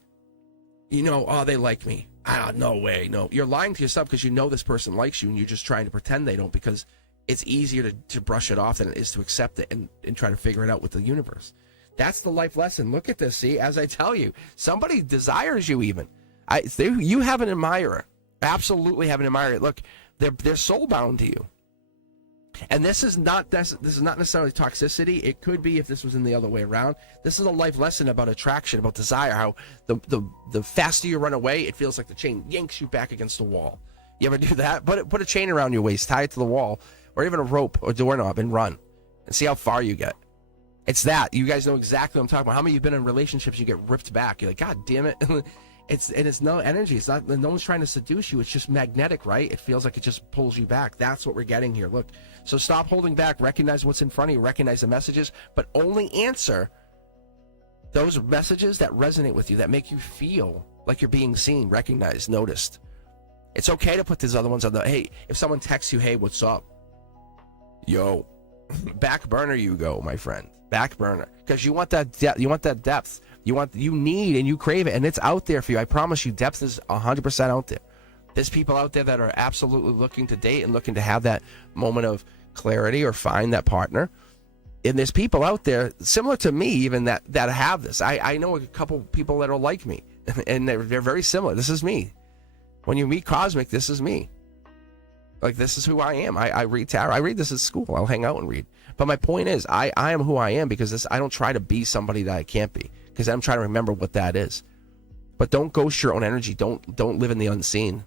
You know, oh, they like me. Ah, no way. No, you're lying to yourself because you know this person likes you and you're just trying to pretend they don't because it's easier to brush it off than it is to accept it and try to figure it out with the universe. That's the life lesson. Look at this. See, as I tell you, somebody desires you even. You have an admirer. Absolutely have an admirer. Look, they're soul bound to you. And this is not necessarily toxicity. It could be if this was in the other way around. This is a life lesson about attraction, about desire, how the faster you run away, it feels like the chain yanks you back against the wall. You ever do that? Put a chain around your waist, tie it to the wall, or even a rope or doorknob and run and see how far you get. It's that. You guys know exactly what I'm talking about. How many of you have been in relationships, you get ripped back. You're like, God damn it. It's no energy. It's not, no one's trying to seduce you. It's just magnetic, right? It feels like it just pulls you back. That's what we're getting here. Look, so stop holding back. Recognize what's in front of you. Recognize the messages, but only answer those messages that resonate with you, that make you feel like you're being seen, recognized, noticed. It's okay to put these other ones on the, hey, if someone texts you, hey, what's up? Yo, back burner you go, my friend. Back burner. Because you want that you want that depth. You need and you crave it, and it's out there for you. I promise you, depth is 100% out there. There's people out there that are absolutely looking to date and looking to have that moment of clarity or find that partner. And there's people out there similar to me even that have this. I know a couple people that are like me, and they're very similar. This is me. When you meet Cosmic, this is me. Like, this is who I am. I read tarot. I read this at school. I'll hang out and read. But my point is, I am who I am because I don't try to be somebody that I can't be, because I'm trying to remember what that is. But don't ghost your own energy. Don't live in the unseen.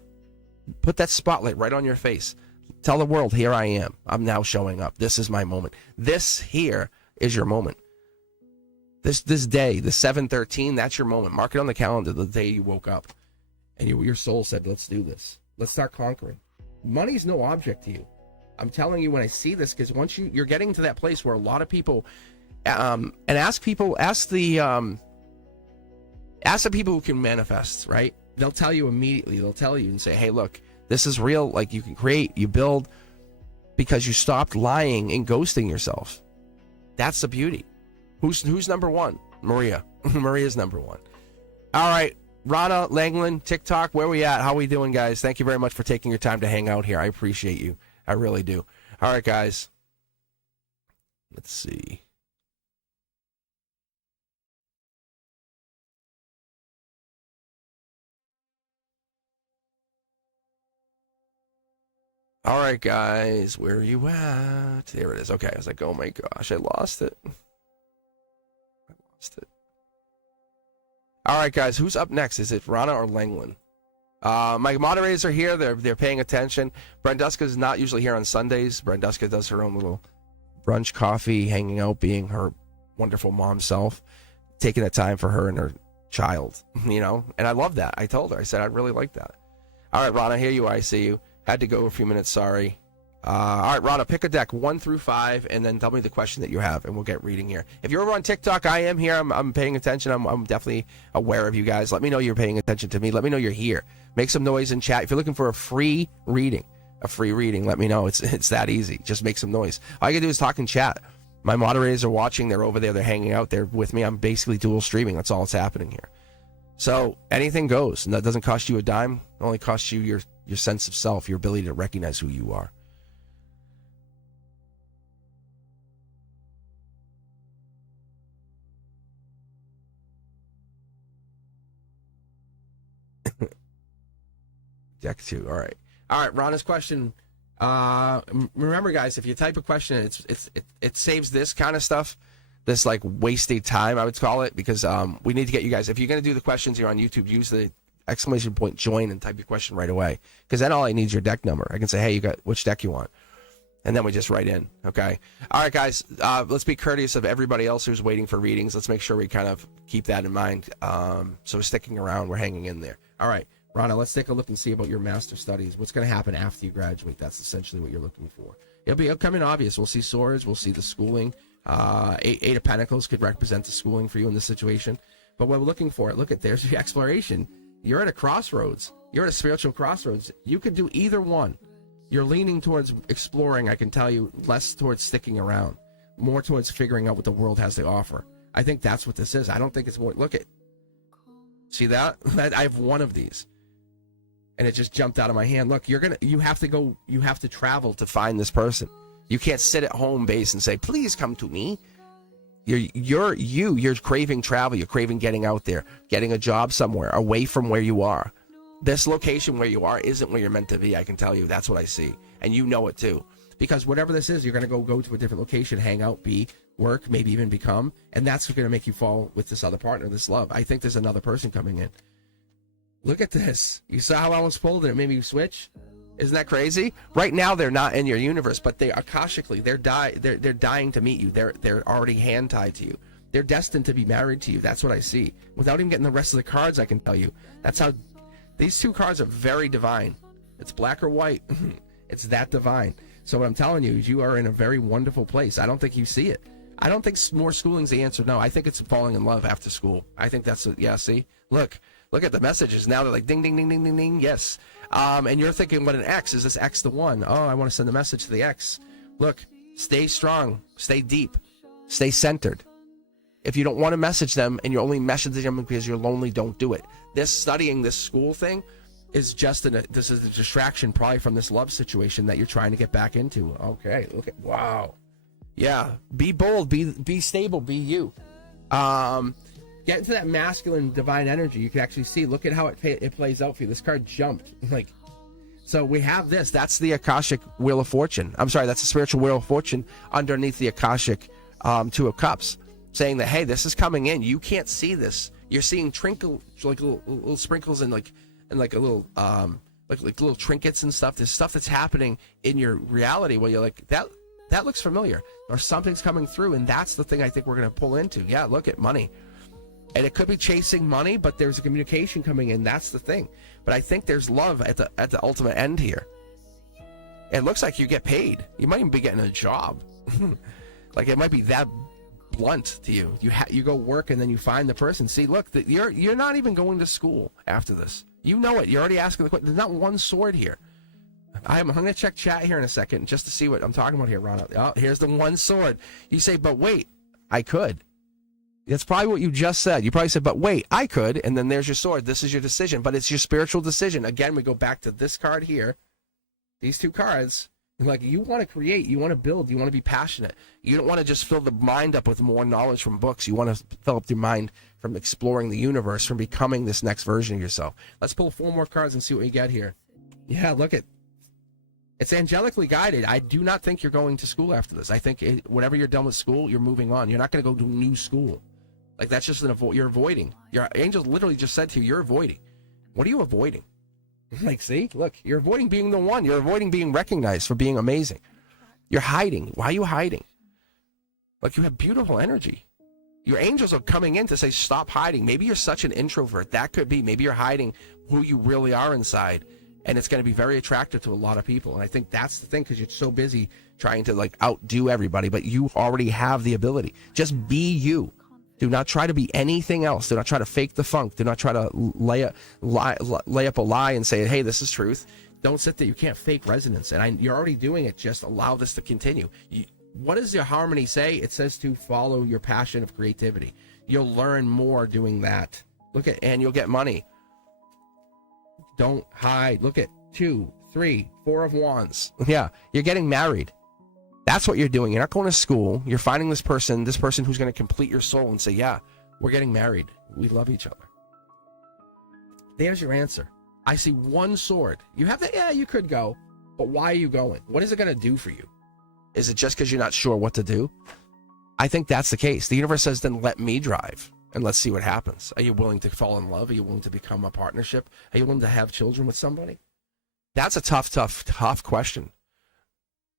Put that spotlight right on your face. Tell the world, here I am. I'm now showing up. This is my moment. This here is your moment. This day, the 7/13, that's your moment. Mark it on the calendar, the day you woke up. And your soul said, let's do this. Let's start conquering. Money's no object to you. I'm telling you when I see this, because once you're getting to that place where a lot of people, and ask the people who can manifest, right? They'll tell you immediately. They'll tell you and say, hey, look, this is real. Like, you can create, you build, because you stopped lying and ghosting yourself. That's the beauty. Who's number one? Maria. Maria's number one. All right. Rana, Langland, TikTok, where we at? How we doing, guys? Thank you very much for taking your time to hang out here. I appreciate you. I really do. All right, guys. Let's see. All right, guys. Where are you at? There it is. Okay. I was like, oh my gosh, I lost it. All right, guys. Who's up next? Is it Rana or Langland? My moderators are here. They're paying attention. Brenduska is not usually here on Sundays. Brenduska does her own little brunch coffee, hanging out, being her wonderful mom self, taking that time for her and her child, you know? And I love that. I told her. I said, I really like that. All right, Rana, here you are. I see you. Had to go a few minutes. Sorry. All right, Rana, pick a deck 1 through 5, and then tell me the question that you have, and we'll get reading here. If you're over on TikTok, I am here. I'm paying attention. I'm definitely aware of you guys. Let me know you're paying attention to me. Let me know you're here. Make some noise in chat. If you're looking for a free reading, let me know. It's that easy. Just make some noise. All you gotta do is talk in chat. My moderators are watching. They're over there. They're hanging out there with me. I'm basically dual streaming. That's all that's happening here. So anything goes, and that doesn't cost you a dime. It only costs you your sense of self, your ability to recognize who you are. Deck 2. All right. Rana's question. Remember, guys, if you type a question, it saves this kind of stuff, this like wasted time, I would call it, because we need to get you guys. If you're gonna do the questions here on YouTube, use the exclamation point join and type your question right away, because then all I need is your deck number. I can say, hey, you got which deck you want, and then we just write in. Okay. All right, guys. Let's be courteous of everybody else who's waiting for readings. Let's make sure we kind of keep that in mind. So we're sticking around. We're hanging in there. All right. Rana, let's take a look and see about your master studies. What's going to happen after you graduate? That's essentially what you're looking for. It'll come in obvious. We'll see swords. We'll see the schooling. Eight of Pentacles could represent the schooling for you in this situation. But what we're looking for, look at, there's the exploration. You're at a crossroads. You're at a spiritual crossroads. You could do either one. You're leaning towards exploring, I can tell you, less towards sticking around, more towards figuring out what the world has to offer. I think that's what this is. I don't think it's more, look at See that? I have one of these. And it just jumped out of my hand. Look, you have to travel to find this person. You can't sit at home base and say, please come to me. You're craving travel. You're craving getting out there, getting a job somewhere away from where you are. This location where you are isn't where you're meant to be. I can tell you. That's what I see. And you know it too. Because whatever this is, you're going to go to a different location, hang out, be, work, maybe even become. And that's going to make you fall with this other partner, this love. I think there's another person coming in. Look at this. You saw how I was pulled and it made me switch? Isn't that crazy? Right now, they're not in your universe, but they akashically, they're dying to meet you. They're already hand tied to you. They're destined to be married to you. That's what I see. Without even getting the rest of the cards, I can tell you. That's how these two cards are very divine. It's black or white. It's that divine. So what I'm telling you is you are in a very wonderful place. I don't think you see it. I don't think more schooling's the answer. No, I think it's falling in love after school. I think that's see? Look at the messages. Now they're like ding, ding, ding, ding, ding, ding. Yes. And you're thinking, what an X? Is this X the one? Oh, I want to send a message to the X. Look, stay strong, stay deep, stay centered. If you don't want to message them and you're only messaging them because you're lonely, don't do it. This studying this school thing is just this is a distraction probably from this love situation that you're trying to get back into. Okay, look at, wow. Yeah, be bold, be stable, be you. Get into that masculine divine energy. You can actually see, look at how it plays out for you. This card jumped. So we have this. That's the Akashic Wheel of Fortune. I'm sorry, that's the spiritual Wheel of Fortune underneath the Akashic Two of Cups, saying that, hey, this is coming in. You can't see this. You're seeing like little sprinkles and like a little like little trinkets and stuff. There's stuff that's happening in your reality where you're like, that looks familiar, or something's coming through, and that's the thing I think we're going to pull into. Yeah, look at money. And it could be chasing money, but there's a communication coming in. That's the thing. But I think there's love at the ultimate end here. It looks like you get paid. You might even be getting a job. Like it might be that blunt to you. You go work and then you find the person. See, look, you're not even going to school after this. You know it. You're already asking the question. There's not one sword here. I'm going to check chat here in a second just to see what I'm talking about here, Ron. Oh, here's the one sword. You say, but wait, I could. That's probably what you just said. You probably said, but wait, I could, and then there's your sword. This is your decision, but it's your spiritual decision. Again, we go back to this card here, these two cards. Like, you want to create, you want to build, you want to be passionate. You don't want to just fill the mind up with more knowledge from books. You want to fill up your mind from exploring the universe, from becoming this next version of yourself. Let's pull 4 more cards and see what we get here. Yeah, look at, it's angelically guided. I do not think you're going to school after this. I think whenever you're done with school, you're moving on. You're not going to go to new school. Like, that's just you're avoiding. Your angel literally just said to you, you're avoiding. What are you avoiding? Like, see, look, you're avoiding being the one. You're avoiding being recognized for being amazing. You're hiding. Why are you hiding? Like, you have beautiful energy. Your angels are coming in to say, stop hiding. Maybe you're such an introvert. That could be. Maybe you're hiding who you really are inside. And it's going to be very attractive to a lot of people. And I think that's the thing, because you're so busy trying to, like, outdo everybody. But you already have the ability. Just be you. Do not try to be anything else. Do not try to fake the funk. Do not try to lay up a lie and say, hey, this is truth. Don't sit there. You can't fake resonance. And you're already doing it. Just allow this to continue. What does your harmony say? It says to follow your passion of creativity. You'll learn more doing that. And you'll get money. Don't hide. Look at 2, 3, 4 of wands. Yeah, you're getting married. That's what you're doing. You're not going to school. You're finding this person who's going to complete your soul and say, yeah, we're getting married. We love each other. There's your answer. I see one sword. You have that? Yeah, you could go. But why are you going? What is it going to do for you? Is it just because you're not sure what to do? I think that's the case. The universe says, then let me drive and let's see what happens. Are you willing to fall in love? Are you willing to become a partnership? Are you willing to have children with somebody? That's a tough question.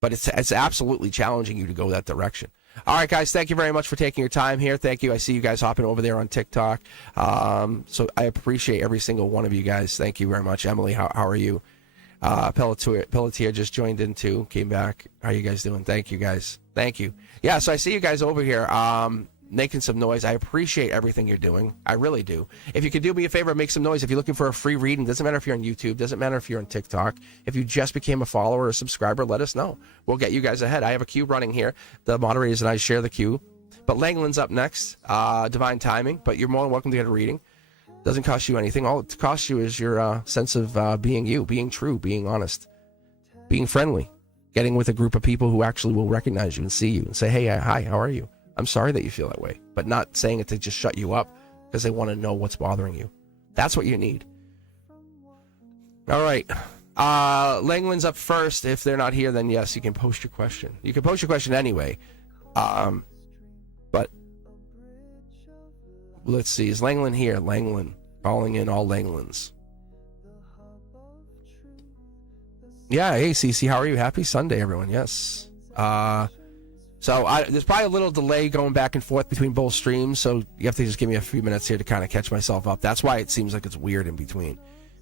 But it's absolutely challenging you to go that direction. All right, guys, thank you very much for taking your time here. Thank you. I see you guys hopping over there on TikTok. So I appreciate every single one of you guys. Thank you very much. Emily, how are you? Pelletier just joined in too, came back. How are you guys doing? Thank you, guys. Thank you. Yeah, so I see you guys over here making some noise. I appreciate everything you're doing. I really do. If you could do me a favor, make some noise. If you're looking for a free reading, doesn't matter if you're on YouTube, doesn't matter if you're on TikTok. If you just became a follower or a subscriber, let us know. We'll get you guys ahead. I have a queue running here. The moderators and I share the queue. But Langland's up next, divine timing, but you're more than welcome to get a reading. Doesn't cost you anything. All it costs you is your sense of being you, being true, being honest, being friendly, getting with a group of people who actually will recognize you and see you and say, hey, hi, how are you? I'm sorry that you feel that way, but not saying it to just shut you up because they want to know what's bothering you. That's what you need. All right. Langland's up first. If they're not here, then yes, you can post your question. You can post your question anyway. But let's see. Is Langland here? Langland. Calling in all Langlands. Yeah, hey, Cece, how are you? Happy Sunday, everyone. Yes. There's probably a little delay going back and forth between both streams, so you have to just give me a few minutes here to kind of catch myself up. That's why it seems like it's weird in between,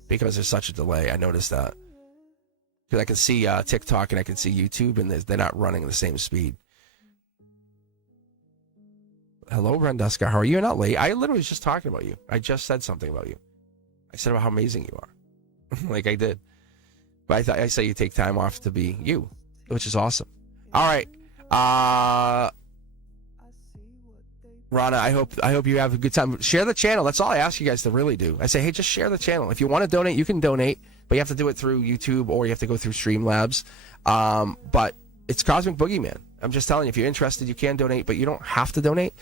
because there's such a delay. I noticed that. Because I can see TikTok and I can see YouTube, and they're not running at the same speed. Hello, Renduska. How are you? You're not late. I literally was just talking about you. I just said something about you. I said about how amazing you are. Like I did. But I say you take time off to be you, which is awesome. All right. Rana, I hope you have a good time. Share the channel. That's all I ask you guys to really do. I say, hey, just share the channel. If you want to donate, you can donate, but you have to do it through YouTube or you have to go through Streamlabs. But it's Cosmic Boogeyman. I'm just telling you, if you're interested, you can donate, but you don't have to donate.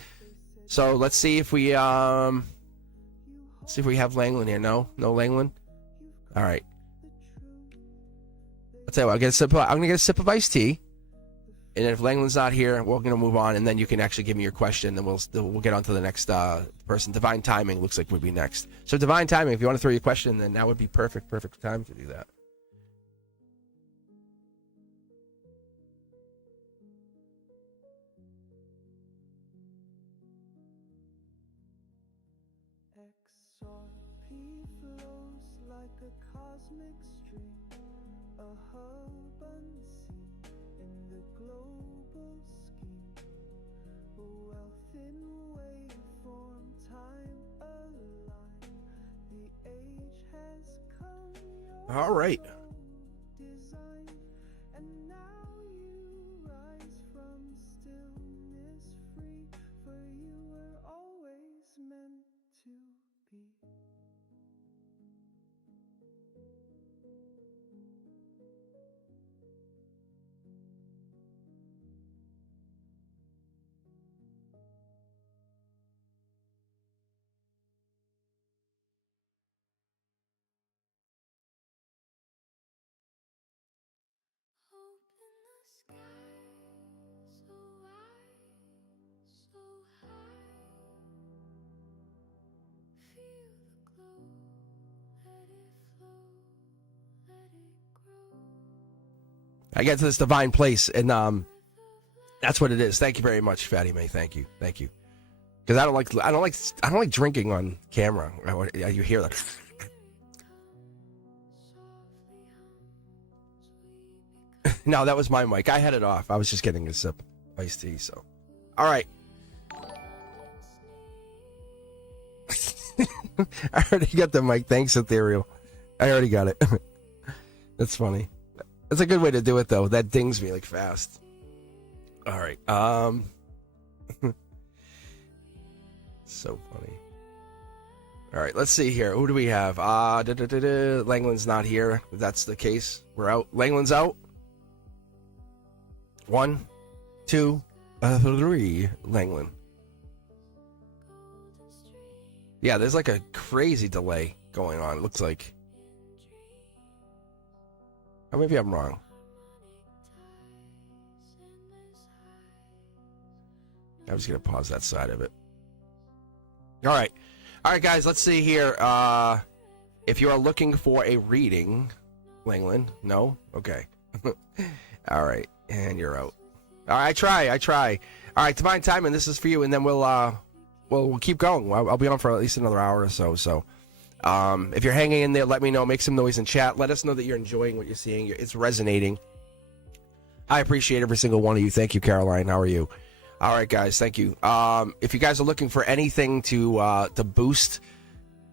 So let's see if we have Langland here. No Langland. All right. I'll tell you what, I'm gonna get a sip of iced tea. And if Langland's not here, we're going to move on, and then you can actually give me your question, and we'll get on to the next person. Divine Timing looks like would be next. So Divine Timing, if you want to throw your question, then that would be perfect time to do that. XRP flows like a cosmic stream, a hub unseen in the global scheme. Wealth in waveform, time aligned. The age has come. All right. Design, and now you rise from stillness free, for you were always meant to be. Open the sky, so wide, so high. Feel the glow, let it flow, let it grow. I get to this divine place, and that's what it is. Thank you very much, Fatty May. Thank you. Because I don't like drinking on camera. You hear that? No, that was my mic. I had it off. I was just getting a sip of iced tea. So, all right. I already got the mic. Thanks, Ethereal. I already got it. That's funny. That's a good way to do it, though. That dings me like fast. All right. So funny. All right. Let's see here. Who do we have? Langland's not here. If that's the case, we're out. Langland's out. 1, 2, 3. Langland. Yeah, there's like a crazy delay going on. It looks like. Or maybe I'm wrong. I'm just going to pause that side of it. All right, guys, let's see here. If you are looking for a reading, Langland, no? Okay. All right, and you're out. All right, I try. All right, Divine Timing, this is for you, and then we'll keep going. I'll be on for at least another hour or so. So if you're hanging in there, let me know. Make some noise in chat. Let us know that you're enjoying what you're seeing. It's resonating. I appreciate every single one of you. Thank you, Caroline. How are you? All right, guys. Thank you. If you guys are looking for anything to boost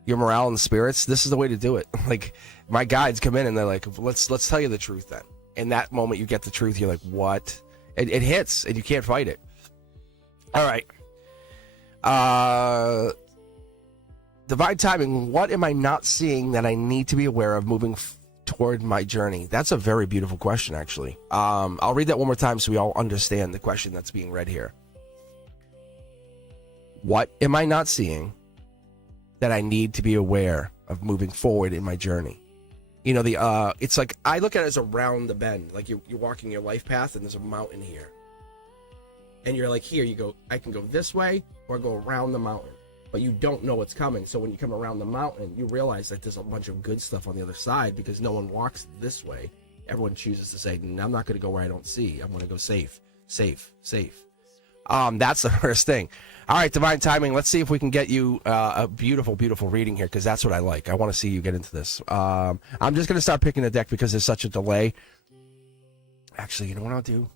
your morale and spirits, this is the way to do it. Like, my guides come in and they're like, let's tell you the truth then. In that moment, you get the truth. You're like, what? It hits, and you can't fight it. All right. Divine timing. What am I not seeing that I need to be aware of moving toward my journey? That's a very beautiful question, actually. I'll read that one more time so we all understand the question that's being read here. What am I not seeing that I need to be aware of moving forward in my journey? You know, it's like, I look at it as around the bend. Like you're walking your life path and there's a mountain here. And you're like, here, you go, I can go this way or go around the mountain. But you don't know what's coming. So when you come around the mountain, you realize that there's a bunch of good stuff on the other side because no one walks this way. Everyone chooses to say, I'm not going to go where I don't see. I'm going to go safe. That's the first thing. All right, divine timing. Let's see if we can get you a beautiful, beautiful reading here because that's what I like. I want to see you get into this. I'm just going to start picking the deck because there's such a delay. Actually, you know what I'll do?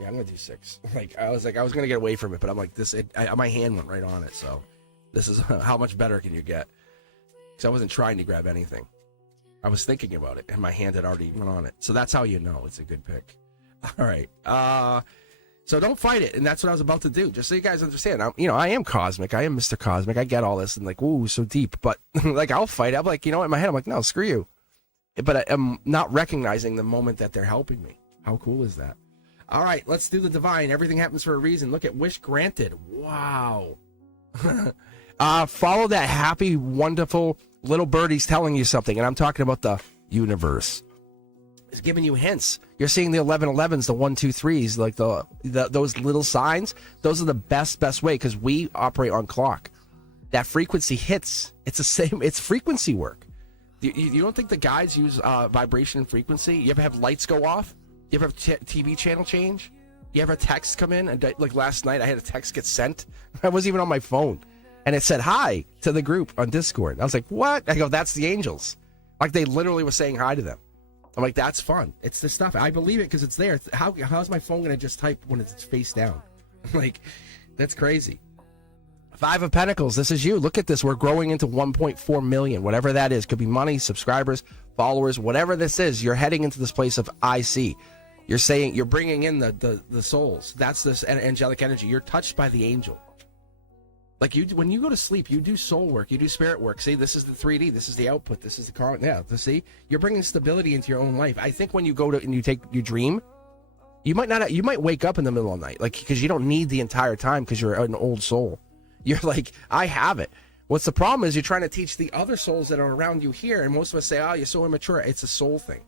Yeah, I'm gonna do 6. I was gonna get away from it, but I'm like this. My hand went right on it, so this is how much better can you get? Because I wasn't trying to grab anything. I was thinking about it, and my hand had already went on it. So that's how you know it's a good pick. All right. So don't fight it, and that's what I was about to do. Just so you guys understand, I am cosmic. I am Mr. Cosmic. I get all this, and like, ooh, so deep. But like, I'll fight. I'm like, in my head, I'm like, no, screw you. But I'm not recognizing the moment that they're helping me. How cool is that? All right, let's do the divine. Everything happens for a reason. Look at wish granted. Wow. Follow that happy, wonderful little birdie's telling you something, and I'm talking about the universe. It's giving you hints. You're seeing the 1111s, the 123s, like those little signs. Those are the best way because we operate on clock. That frequency hits. It's the same. It's frequency work. You don't think the guides use vibration and frequency? You ever have lights go off? You ever have TV channel change? You ever text come in? And like last night, I had a text get sent. I wasn't even on my phone. And it said, hi, to the group on Discord. I was like, what? I go, that's the angels. Like, they literally were saying hi to them. I'm like, that's fun. It's the stuff. I believe it because it's there. How's my phone going to just type when it's face down? Like, that's crazy. 5 of Pentacles. This is you. Look at this. We're growing into 1.4 million. Whatever that is. Could be money, subscribers, followers, whatever this is. You're heading into this place of IC. You're saying you're bringing in the souls. That's this angelic energy. You're touched by the angel. Like when you go to sleep, you do soul work, you do spirit work. See, this is the 3D. This is the output. This is the car. Yeah, see, you're bringing stability into your own life. I think when you go to and you dream, you might wake up in the middle of the night, like because you don't need the entire time because you're an old soul. You're like, I have it. What's the problem is you're trying to teach the other souls that are around you here, and most of us say, oh, you're so immature. It's a soul thing.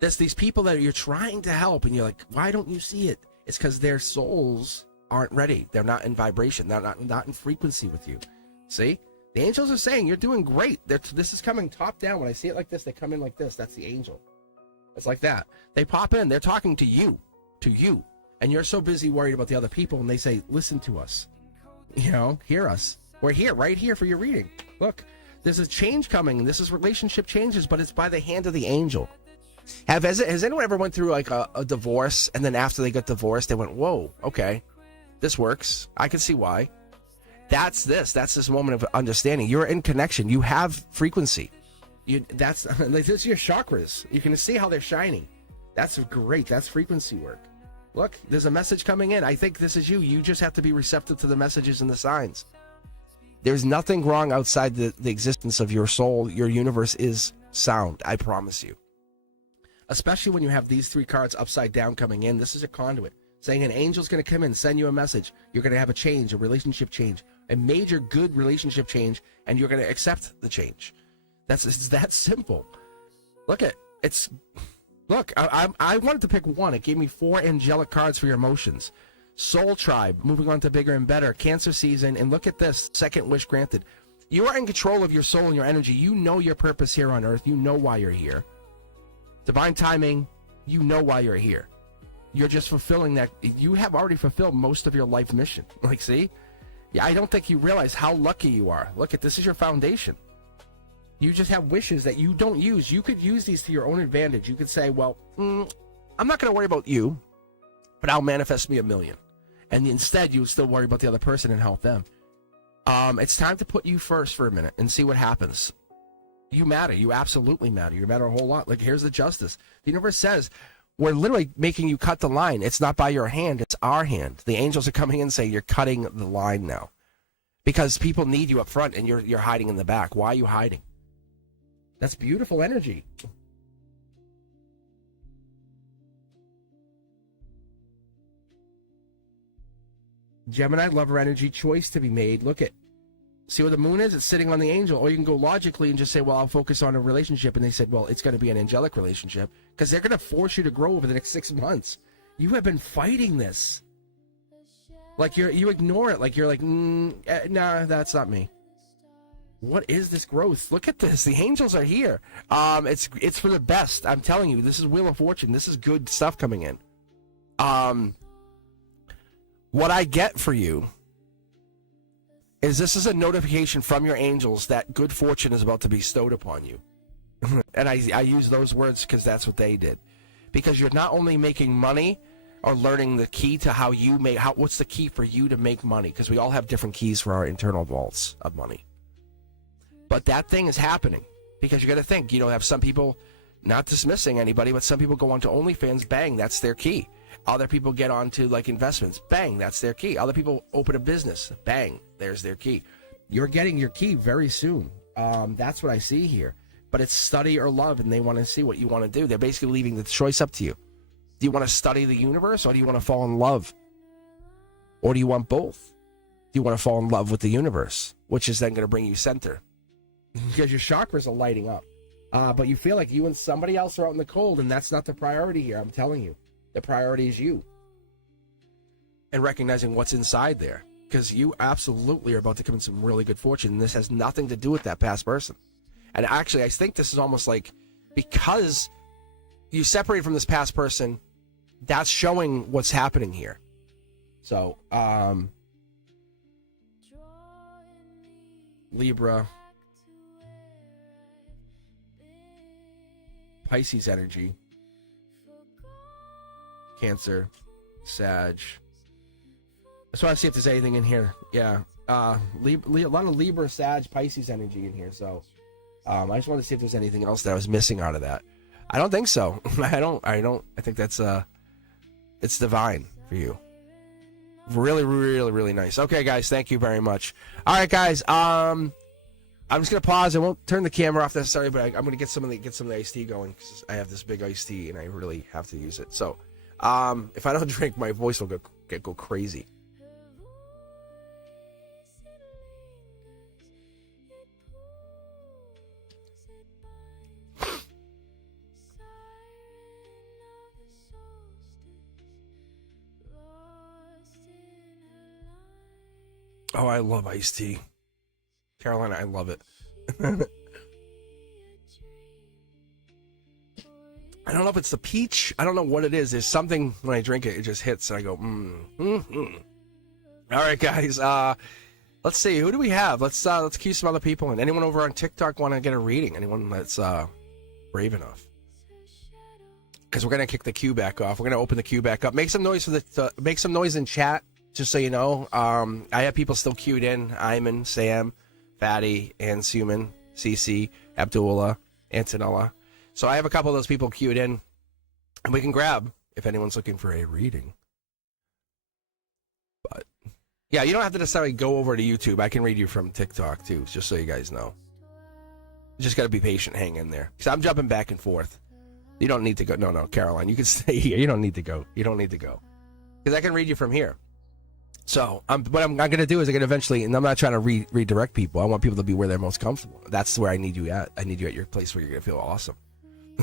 There's these people that you're trying to help, and you're like, why don't you see it? It's because their souls aren't ready. They're not in vibration. They're not in frequency with you. See? The angels are saying, you're doing great. This is coming top down. When I see it like this, they come in like this. That's the angel. It's like that. They pop in. They're talking to you. And you're so busy worried about the other people, and they say, listen to us. Hear us. We're here, right here for your reading. Look, there's a change coming. This is relationship changes, but it's by the hand of the angel. Has anyone ever went through like a divorce, and then after they got divorced, they went, whoa, okay, this works. I can see why. That's this moment of understanding. You're in connection. You have frequency. That's your chakras. You can see how they're shining. That's great. That's frequency work. Look, there's a message coming in. I think this is you. You just have to be receptive to the messages and the signs. There's nothing wrong outside the existence of your soul. Your universe is sound. I promise you. Especially when you have these 3 cards upside down coming in. This is a conduit. Saying an angel's going to come in, send you a message. You're going to have a change, a relationship change, a major good relationship change, and you're going to accept the change. It's that simple. Look, I wanted to pick one. It gave me 4 angelic cards for your emotions. Soul Tribe, moving on to bigger and better. Cancer season, and look at this. Second wish granted. You are in control of your soul and your energy. You know your purpose here on earth. You know why you're here. Divine timing, you know why you're here. You're just fulfilling that. You have already fulfilled most of your life mission. Like, see? Yeah, I don't think you realize how lucky you are. Look at this is your foundation. You just have wishes that you don't use. You could use these to your own advantage. You could say, well, I'm not going to worry about you, but I'll manifest me $1 million. And instead, you still worry about the other person and help them. It's time to put you first for a minute and see what happens. You matter. You absolutely matter. You matter a whole lot. Like, here's the justice. The universe says, we're literally making you cut the line. It's not by your hand. It's our hand. The angels are coming in and saying, you're cutting the line now. because people need you up front and you're hiding in the back. Why are you hiding? That's beautiful energy. Gemini, lover energy, choice to be made. Look at, see where the moon is? It's sitting on the angel. Or you can go logically and just say, well, I'll focus on a relationship. And they said, well, it's going to be an angelic relationship because they're going to force you to grow over the next 6 months. You have been fighting this. Like you ignore it. Like you're like, nah, that's not me. What is this growth? Look at this. The angels are here. It's for the best. I'm telling you, this is Wheel of Fortune. This is good stuff coming in. What I get for you is this is a notification from your angels that good fortune is about to be bestowed upon you. And I use those words because that's what they did. Because you're not only making money or learning the key to how you make, what's the key for you to make money? Because we all have different keys for our internal vaults of money. But that thing is happening because you got to think, have some people, not dismissing anybody, but some people go on to OnlyFans, bang, that's their key. Other people get onto like investments, bang, that's their key. Other people open a business, bang, there's their key. You're getting your key very soon. That's what I see here. But it's study or love, and they want to see what you want to do. They're basically leaving the choice up to you. Do you want to study the universe, or do you want to fall in love? Or do you want both? Do you want to fall in love with the universe, which is then going to bring you center? Because your chakras are lighting up. But you feel like you and somebody else are out in the cold, and that's not the priority here, I'm telling you. The priority is you. And recognizing what's inside there. Because you absolutely are about to come in some really good fortune, and this has nothing to do with that past person. And actually, I think this is almost like, because you separate from this past person, that's showing what's happening here. So, Libra, Pisces energy, Cancer, Sag. I just want to see if there's anything in here. Yeah, a lot of Libra, Sag, Pisces energy in here. So, I just want to see if there's anything else that I was missing out of that. I don't think so. I don't. I think that's it's divine for you. Really, really, really nice. Okay, guys, thank you very much. All right, guys. I'm just gonna pause. I won't turn the camera off necessarily, but I'm gonna get some of the iced tea going because I have this big iced tea and I really have to use it. So, if I don't drink, my voice will go crazy. Oh, I love iced tea. Carolina, I love it. I don't know if it's the peach. I don't know what it is. There's something when I drink it, it just hits and I go, All right, guys. Let's see. Who do we have? Let's cue some other people in. Anyone over on TikTok want to get a reading? Anyone that's brave enough? Because we're gonna kick the queue back off. We're gonna open the queue back up. Make some noise for make some noise in chat. Just so you know, I have people still queued in. Iman, Sam, Fatty, and Suman, CC, Abdullah, Antonella. So I have a couple of those people queued in, and we can grab if anyone's looking for a reading. But yeah, you don't have to necessarily go over to YouTube. I can read you from TikTok too, just so you guys know. You just got to be patient, hang in there. Because I'm jumping back and forth. You don't need to go. No, Caroline, you can stay here. You don't need to go. You don't need to go. Because I can read you from here. So what I'm going to do is I'm going to eventually, and I'm not trying to redirect people. I want people to be where they're most comfortable. That's where I need you at. I need you at your place where you're going to feel awesome.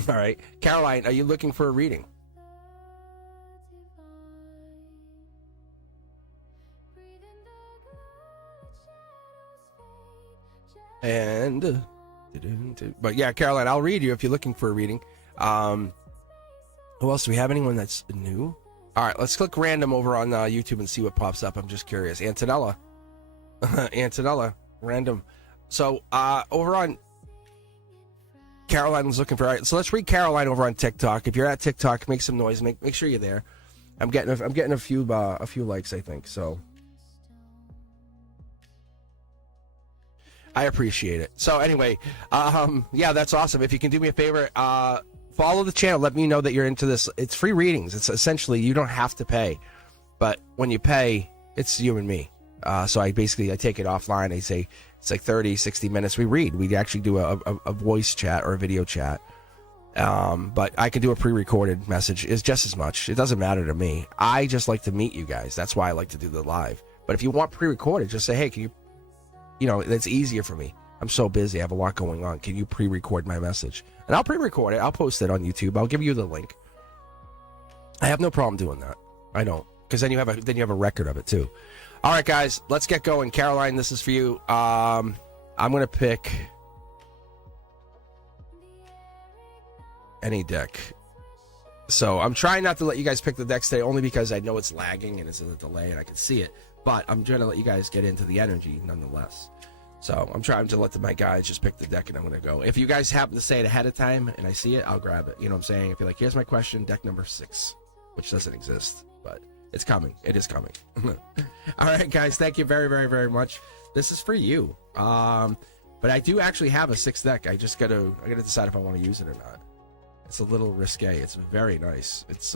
All right. Caroline, are you looking for a reading? And, but yeah, Caroline, I'll read you if you're looking for a reading. Who else do we have? Anyone that's new? All right, let's click random over on YouTube and see what pops up. I'm just curious. Antonella. Antonella, random. So over on Caroline was looking for. All right, so let's read Caroline over on TikTok. If you're at TikTok, make some noise. Make sure you're there. I'm getting a few likes, I think. So I appreciate it. So anyway, yeah, that's awesome. If you can do me a favor, follow the channel. Let me know that you're into this. It's free readings. It's essentially, you don't have to pay. But when you pay, it's you and me. So I take it offline. I say it's like 30, 60 minutes. We read. We actually do a voice chat or a video chat. But I can do a pre-recorded message. It's just as much. It doesn't matter to me. I just like to meet you guys. That's why I like to do the live. But if you want pre-recorded, just say, hey, can you, that's easier for me. I'm so busy. I have a lot going on. Can you pre-record my message? And I'll pre-record it. I'll post it on YouTube. I'll give you the link. I have no problem doing that. I don't. Because then you have a record of it too. All right, guys, let's get going. Caroline, this is for you. I'm going to pick any deck. So I'm trying not to let you guys pick the decks today, only because I know it's lagging and it's in a delay and I can see it. But I'm trying to let you guys get into the energy nonetheless. So I'm trying to let my guys just pick the deck and I'm going to go. If you guys happen to say it ahead of time and I see it, I'll grab it. You know what I'm saying? If you're like, here's my question, deck number 6, which doesn't exist, but it's coming. It is coming. All right, guys, thank you very, very, very much. This is for you. But I do actually have a 6th deck. I got to decide if I want to use it or not. It's a little risque. It's very nice. It's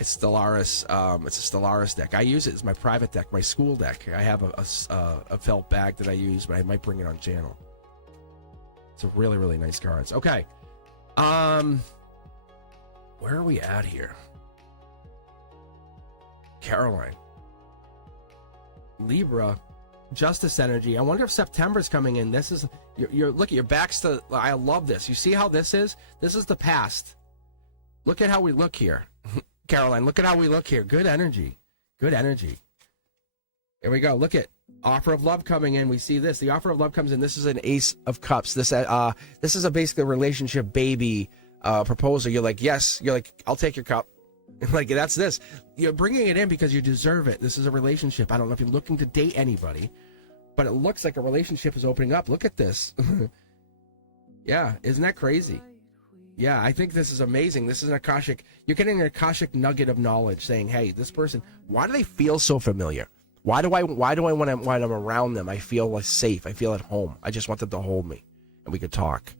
Stellaris. It's a Stellaris deck. I use it as my private deck, my school deck. I have a felt bag that I use, but I might bring it on channel. It's a really, really nice cards. Okay. Where are we at here? Caroline. Libra. Justice energy. I wonder if September's coming in. This is you're look at your backs to. I love this. You see how this is? This is the past. Look at how we look here. Caroline, look at how we look here. Good energy. Good energy. Here we go. Look at offer of love coming in. We see this. The offer of love comes in. This is an Ace of Cups. This is a basically a relationship baby proposal. You're like, yes. You're like, I'll take your cup. Like, that's this. You're bringing it in because you deserve it. This is a relationship. I don't know if you're looking to date anybody, but it looks like a relationship is opening up. Look at this. Yeah, isn't that crazy? Yeah, I think this is amazing. This is an Akashic. You're getting an Akashic nugget of knowledge saying, hey, this person, why do they feel so familiar? Why do I when I'm around them, I feel like safe. I feel at home. I just want them to hold me and we could talk.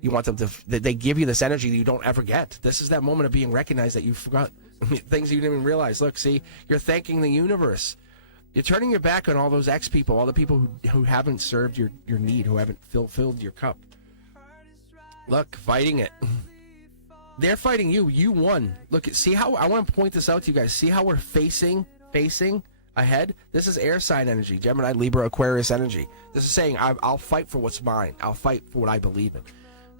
You want them to, they give you this energy that you don't ever get. This is that moment of being recognized that you forgot. Things you didn't even realize. Look, see, you're thanking the universe. You're turning your back on all those ex-people, all the people who haven't served your need, who haven't filled your cup. Look, fighting it. They're fighting you. You won. Look, see how, I want to point this out to you guys. See how we're facing ahead? This is air sign energy. Gemini, Libra, Aquarius energy. This is saying, I'll fight for what's mine. I'll fight for what I believe in.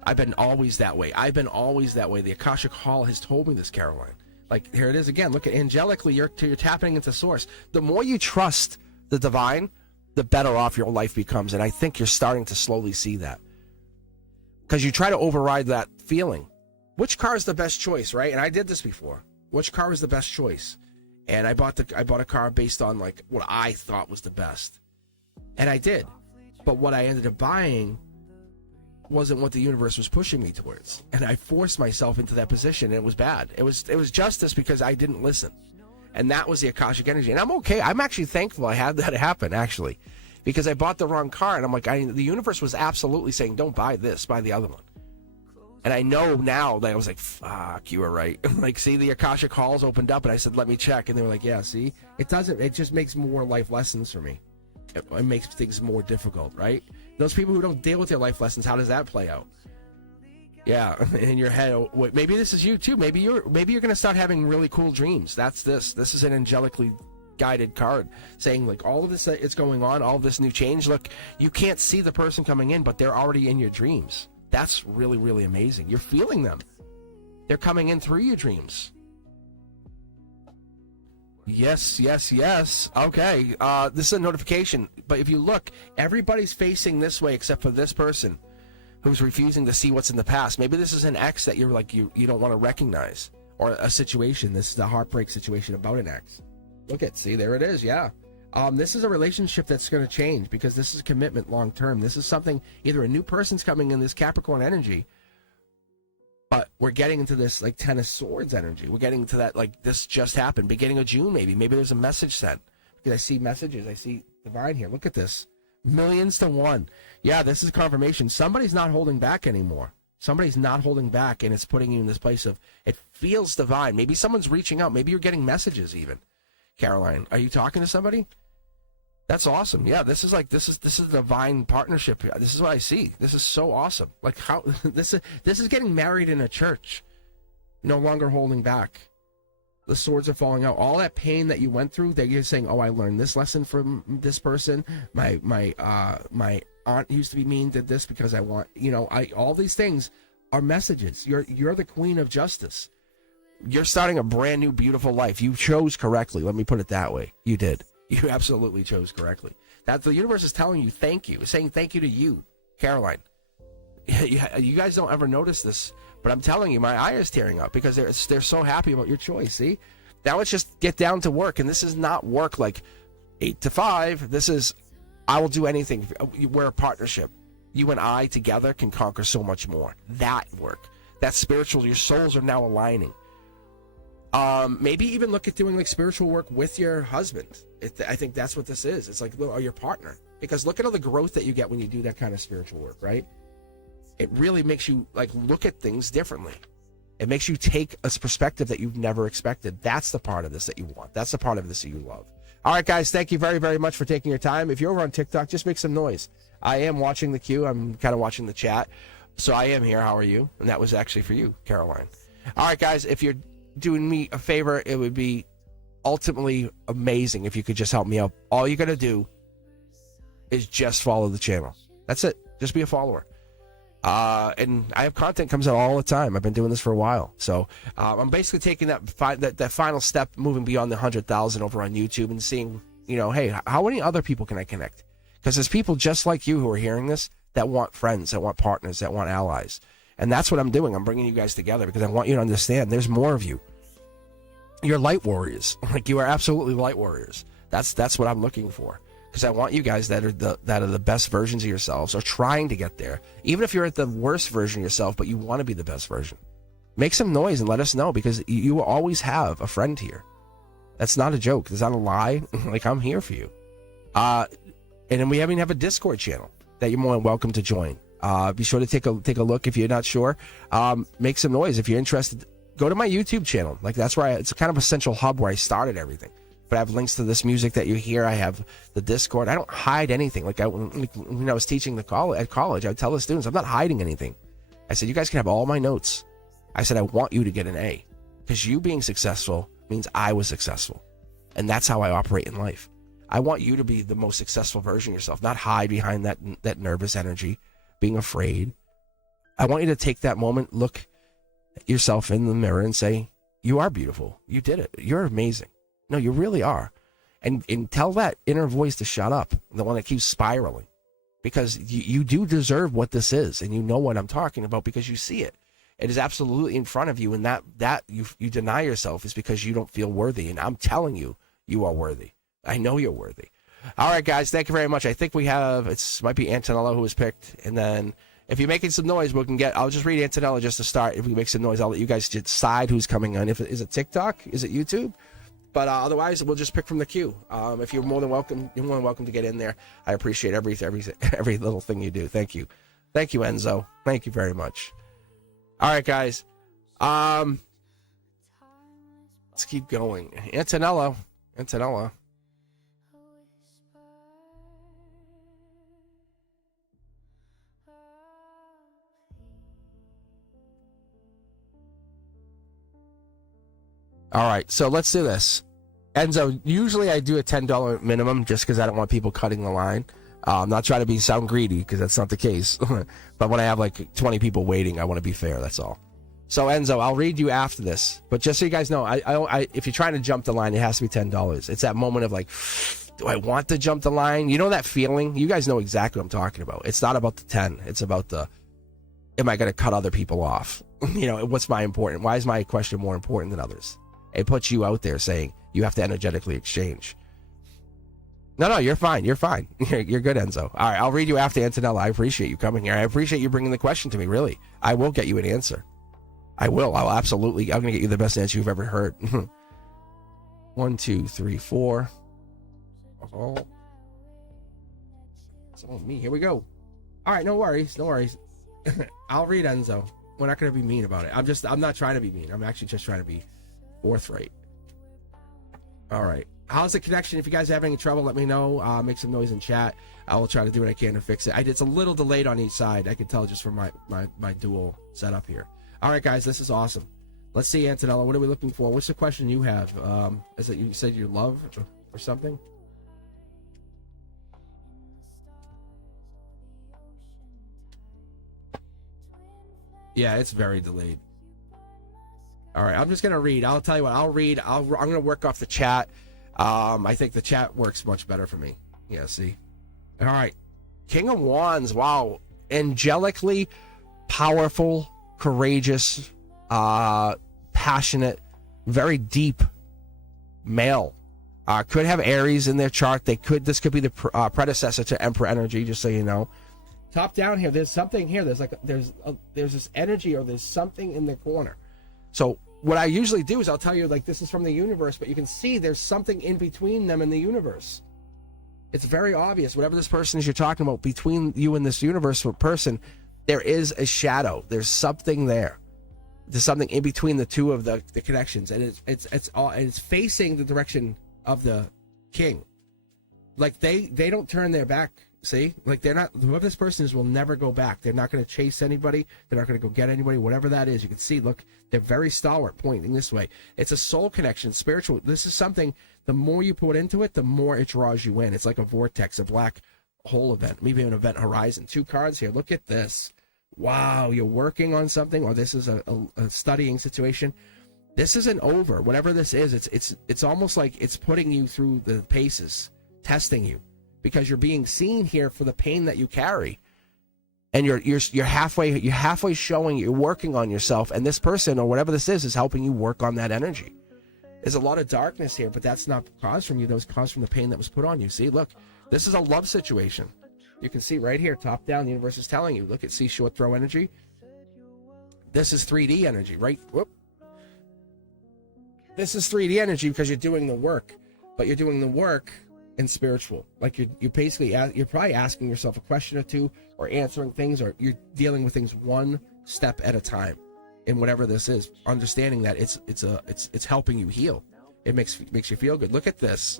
I've been always that way. The Akashic Hall has told me this, Caroline. Like, here it is again. Look at angelically, you're tapping into source. The more you trust the divine, the better off your life becomes. And I think you're starting to slowly see that. Because you try to override that feeling. Which car is the best choice, right? And I did this before. Which car is the best choice? And I bought a car based on like what I thought was the best. And I did. But what I ended up buying wasn't what the universe was pushing me towards, and I forced myself into that position, and it was bad. It was justice because I didn't listen, and that was the Akashic energy. And I'm okay. I'm actually thankful I had that happen, actually, because I bought the wrong car, and I'm like, the universe was absolutely saying, don't buy this, buy the other one. And I know now that I was like, fuck, you were right. Like, see, the Akashic Halls opened up, and I said, let me check, and they were like, yeah, see, it just makes more life lessons for me. It makes things more difficult, right? Those people who don't deal with their life lessons, how does that play out? Yeah, in your head. Maybe this is you too. Maybe you're going to start having really cool dreams. That's this. This is an angelically guided card saying like all of this is going on, all of this new change. Look, you can't see the person coming in, but they're already in your dreams. That's really, really amazing. You're feeling them. They're coming in through your dreams. Yes. Okay, this is a notification, but if you look, everybody's facing this way except for this person who's refusing to see what's in the past. Maybe this is an ex that you're like, you don't want to recognize, or a situation. This is a heartbreak situation about an ex. Look at, see, there it is, yeah. This is a relationship that's going to change because this is commitment long term. This is something, either a new person's coming in, this Capricorn energy, but we're getting into this like Ten of Swords energy. We're getting into that like this just happened, beginning of June maybe. Maybe there's a message sent. Because I see messages. I see divine here. Look at this. Millions to one. Yeah, this is confirmation. Somebody's not holding back anymore. Somebody's not holding back, and it's putting you in this place of, it feels divine. Maybe someone's reaching out. Maybe you're getting messages even. Caroline, are you talking to somebody? That's awesome. Yeah, this is a divine partnership. This is what I see. This is so awesome. Like how this is getting married in a church. No longer holding back. The swords are falling out. All that pain that you went through, that you're saying, "Oh, I learned this lesson from this person. My aunt used to be mean, did this because I want, all these things are messages. You're the queen of justice. You're starting a brand new, beautiful life. You chose correctly. Let me put it that way. You did. You absolutely chose correctly. That the universe is telling you thank you, saying thank you to you, Caroline. You guys don't ever notice this, but I'm telling you, my eye is tearing up because they're so happy about your choice. See, now let's just get down to work, and this is not work like 8 to 5. This is, I will do anything. We're a partnership. You and I together can conquer so much more. That work, that spiritual, your souls are now aligning. Maybe even look at doing like spiritual work with your husband. I think that's what this is. It's like, or your partner, because look at all the growth that you get when you do that kind of spiritual work, right? It really makes you like look at things differently. It makes you take a perspective that you've never expected. That's the part of this that you want. That's the part of this that you love. All right, guys, thank you very, very much for taking your time. If you're over on TikTok, just make some noise. I am watching the queue. I'm kind of watching the chat. So I am here. How are you? And that was actually for you, Caroline. All right, guys, if you're doing me a favor, it would be ultimately amazing if you could just help me out. All you got to do is just follow the channel. That's it. Just be a follower. And I have content comes out all the time. I've been doing this for a while. So I'm basically taking that final step, moving beyond the 100,000 over on YouTube and seeing, hey, how many other people can I connect? Because there's people just like you who are hearing this that want friends, that want partners, that want allies. And that's what I'm doing. I'm bringing you guys together because I want you to understand there's more of you. You're light warriors. Like, you are absolutely light warriors. That's what I'm looking for. Because I want you guys that are the best versions of yourselves, or trying to get there. Even if you're at the worst version of yourself, but you want to be the best version. Make some noise and let us know, because you will always have a friend here. That's not a joke. It's not a lie. Like, I'm here for you. And then we even have a Discord channel that you're more than welcome to join. Be sure to take a look if you're not sure. Make some noise if you're interested. Go to my YouTube channel. Like, that's where it's kind of a central hub where I started everything. But I have links to this music that you hear. I have the Discord. I don't hide anything. Like, when I was teaching at college, I would tell the students, I'm not hiding anything. I said, you guys can have all my notes. I said, I want you to get an A, because you being successful means I was successful. And that's how I operate in life. I want you to be the most successful version of yourself, not hide behind that nervous energy, being afraid. I want you to take that moment, look at yourself in the mirror and say, you are beautiful. You did it. You're amazing. No, you really are. And tell that inner voice to shut up, the one that keeps spiraling. Because you do deserve what this is, and you know what I'm talking about because you see it. It is absolutely in front of you, and that you deny yourself is because you don't feel worthy. And I'm telling you, you are worthy. I know you're worthy. All right, guys, thank you very much. I think we have, might be Antonella who was picked. And then if you're making some noise, I'll just read Antonella just to start. If we make some noise, I'll let you guys decide who's coming on. Is it TikTok? Is it YouTube? But otherwise, we'll just pick from the queue. If you're more than welcome to get in there. I appreciate every little thing you do. Thank you, Enzo. Thank you very much. All right, guys. Let's keep going. Antonella. All right, so let's do this. Enzo, usually I do a $10 minimum just because I don't want people cutting the line. I'm not trying to sound greedy, because that's not the case. But when I have like 20 people waiting, I want to be fair, that's all. So Enzo, I'll read you after this. But just so you guys know, if you're trying to jump the line, it has to be $10. It's that moment of like, do I want to jump the line? You know that feeling? You guys know exactly what I'm talking about. It's not about the 10. It's about am I going to cut other people off? What's my important? Why is my question more important than others? It puts you out there saying you have to energetically exchange. No, you're fine. You're fine. You're good, Enzo. All right, I'll read you after Antonella. I appreciate you coming here. I appreciate you bringing the question to me, really. I will get you an answer. I will. I'll absolutely. I'm going to get you the best answer you've ever heard. 1, 2, 3, 4. Oh. It's all me. Here we go. All right, no worries. I'll read Enzo. We're not going to be mean about it. I'm not trying to be mean. I'm actually just trying to be forthright. All right. how's the connection? If you guys are having any trouble, let me know. Make some noise in chat. I will try to do what I can to fix it. It's a little delayed on each side. I can tell just from my dual setup here. All right, guys, this is awesome. Let's see, Antonella, what are we looking for? What's the question you have? Is it you said you love or something? Yeah, it's very delayed. All right, I'm just gonna read. I'll tell you what. I'll read. I'm gonna work off the chat. I think the chat works much better for me. Yeah, see. All right, King of Wands. Wow, angelically powerful, courageous, passionate, very deep male. Could have Aries in their chart. This could be the predecessor to Emperor energy. Just so you know. Top down here, there's something here. There's this energy, or there's something in the corner. So what I usually do is I'll tell you, like, this is from the universe, but you can see there's something in between them and the universe. It's very obvious. Whatever this person is you're talking about, between you and this universe person, there is a shadow. There's something there. There's something in between the two of the connections, and it's facing the direction of the king. Like they don't turn their back. See, like they're not. Whoever this person is will never go back. They're not going to chase anybody. They're not going to go get anybody. Whatever that is, you can see. Look, they're very stalwart, pointing this way. It's a soul connection, spiritual. This is something. The more you put into it, the more it draws you in. It's like a vortex, a black hole event, maybe an event horizon. 2 cards here. Look at this. Wow, you're working on something, or this is a studying situation. This isn't over. Whatever this is, it's almost like it's putting you through the paces, testing you. Because you're being seen here for the pain that you carry, and you're halfway showing you're working on yourself, and this person or whatever this is helping you work on that energy. There's a lot of darkness here, but that's not caused from you. That was caused from the pain that was put on you. See, look, this is a love situation. You can see right here, top down, the universe is telling you. Look at short throw energy. This is 3D energy, right? Whoop. This is 3D energy because you're doing the work, but you're doing the work and spiritual. Like you're basically you're probably asking yourself a question or two, or answering things, or you're dealing with things one step at a time in whatever this is, understanding that it's helping you heal. It makes you feel good. Look at this.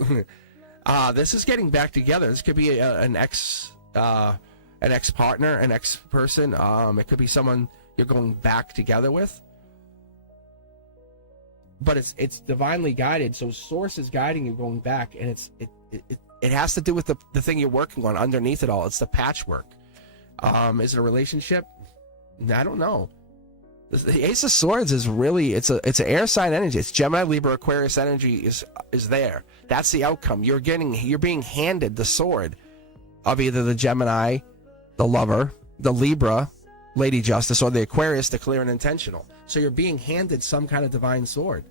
This is getting back together. This could be an ex partner, an ex person. It could be someone you're going back together with, but it's divinely guided. So source is guiding you going back, and it has to do with the thing you're working on underneath it all. It's the patchwork. Is it a relationship? I don't know. The Ace of Swords is really it's an air sign energy. It's Gemini, Libra, Aquarius energy is there. That's the outcome. You're being handed the sword of either the Gemini, the lover, the Libra, Lady Justice, or the Aquarius, the clear and intentional. So you're being handed some kind of divine sword.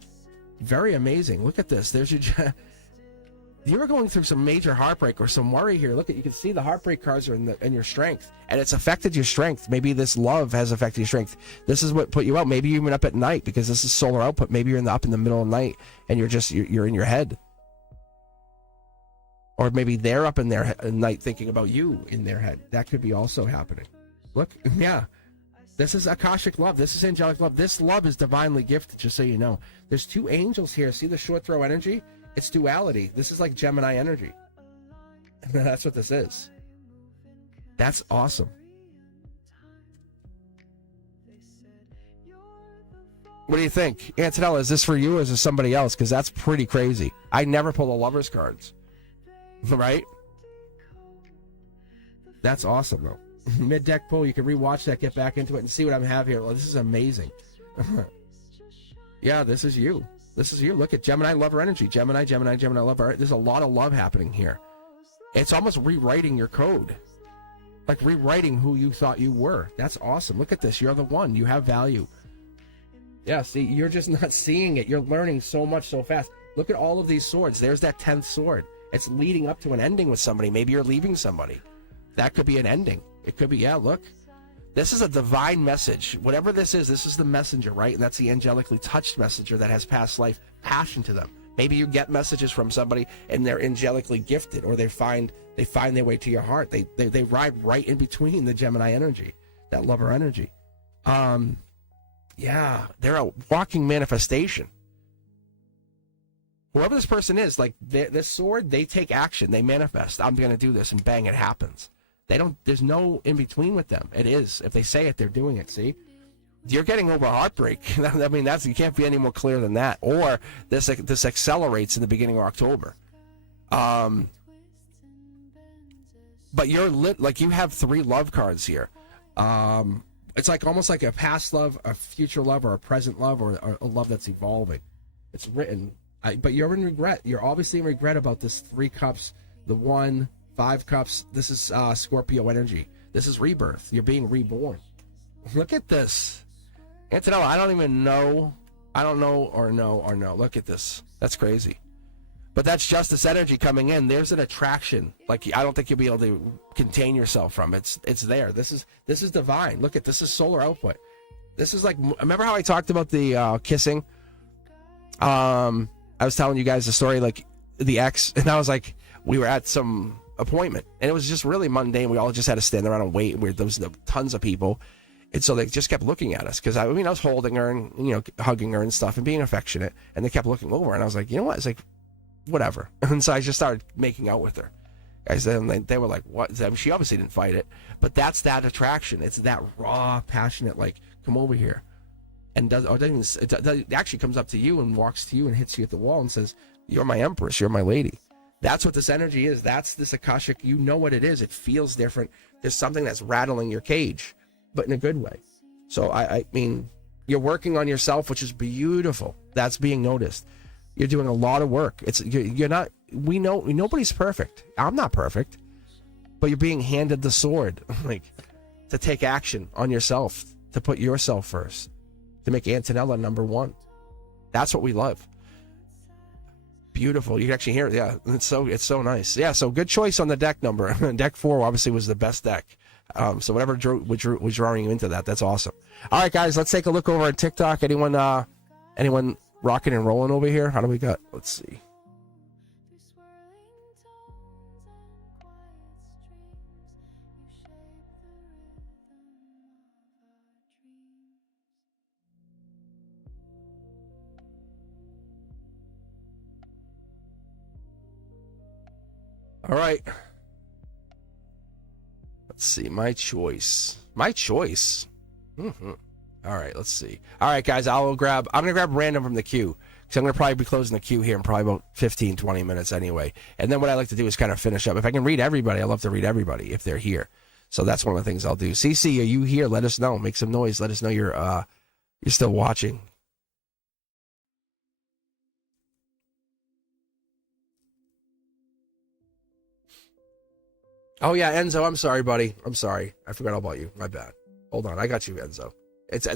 Very amazing. Look at this. There's your. You were going through some major heartbreak or some worry here. Look at, you can see the heartbreak cards are in your strength, and it's affected your strength. Maybe this love has affected your strength. This is what put you out. Maybe you've been up at night because this is solar output. Maybe you're up in the middle of the night and you're in your head, or maybe they're up in their night thinking about you in their head. That could be also happening. Look, yeah. This is Akashic love. This is angelic love. This love is divinely gifted, just so you know. There's 2 angels here. See the short throw energy? It's duality. This is like Gemini energy. That's what this is. That's awesome. What do you think? Antonella, is this for you or is this somebody else? Because that's pretty crazy. I never pull the lovers cards. Right? That's awesome, though. Mid-deck pull, you can rewatch that, get back into it, and see what I have here. Well, this is amazing. Yeah, this is you. This is you. Look at Gemini lover energy. Gemini lover. There's a lot of love happening here. It's almost rewriting your code. Like rewriting who you thought you were. That's awesome. Look at this. You're the one. You have value. Yeah, see, you're just not seeing it. You're learning so much so fast. Look at all of these swords. There's that 10th sword. It's leading up to an ending with somebody. Maybe you're leaving somebody. That could be an ending. It could be, yeah, look. This is a divine message. Whatever this is the messenger, right? And that's the angelically touched messenger that has past life passion to them. Maybe you get messages from somebody and they're angelically gifted, or they find their way to your heart. They ride right in between the Gemini energy, that lover energy. Yeah, they're a walking manifestation. whoever this person is, like this sword, they take action, they manifest. I'm going to do this, and bang, it happens. They don't. There's no in between with them. It is. If they say it, they're doing it. See, you're getting over heartbreak. I mean, that's, you can't be any more clear than that. Or this accelerates in the beginning of October. But you're lit, like you have 3 love cards here. It's like almost like a past love, a future love, or a present love, or a love that's evolving. It's written, but you're in regret. You're obviously in regret about this 3 cups, the 1, 5 cups. This is Scorpio energy. This is rebirth. You're being reborn. Look at this. Antonella, I don't even know. I don't know or know or know. Look at this. That's crazy. But that's justice energy coming in. There's an attraction. Like, I don't think you'll be able to contain yourself from it. It's there. This is divine. Look at this. Is solar output. This is like, remember how I talked about the kissing? I was telling you guys the story, like the ex, and I was like, we were at some appointment, and it was just really mundane. We all just had to stand around and wait. There was tons of people, and so they just kept looking at us because I was holding her and hugging her and stuff and being affectionate, and they kept looking over, and I was like, you know what? It's like, whatever. And so I just started making out with her. Guys, then they were like, what? I mean, she obviously didn't fight it, but that's that attraction. It's that raw, passionate, like, come over here. And it actually comes up to you and walks to you and hits you at the wall and says, you're my empress, you're my lady. That's what this energy is. That's this Akashic. You know what it is. It feels different. There's something that's rattling your cage, but in a good way. So, I mean, you're working on yourself, which is beautiful. That's being noticed. You're doing a lot of work. You're not, we know, nobody's perfect. I'm not perfect, but you're being handed the sword, like, to take action on yourself, to put yourself first, to make Antonella number 1. That's what we love. Beautiful. You can actually hear it. Yeah, it's so nice. Yeah, so good choice on the deck number. Deck 4 obviously was the best deck. So whatever was drawing you into that, that's awesome. All right, guys, let's take a look over at TikTok. Anyone rocking and rolling over here? How do we got? Let's see. All right. Let's see. My choice. Mm-hmm. All right, let's see. All right, guys, I'm going to grab random from the queue, because I'm going to probably be closing the queue here in probably about 15, 20 minutes anyway. And then what I like to do is kind of finish up. If I can read everybody, I love to read everybody if they're here. So that's one of the things I'll do. CC, are you here? Let us know. Make some noise. Let us know you're still watching. Oh, yeah, Enzo, I'm sorry, buddy. I'm sorry. I forgot all about you. My bad. Hold on. I got you, Enzo. It's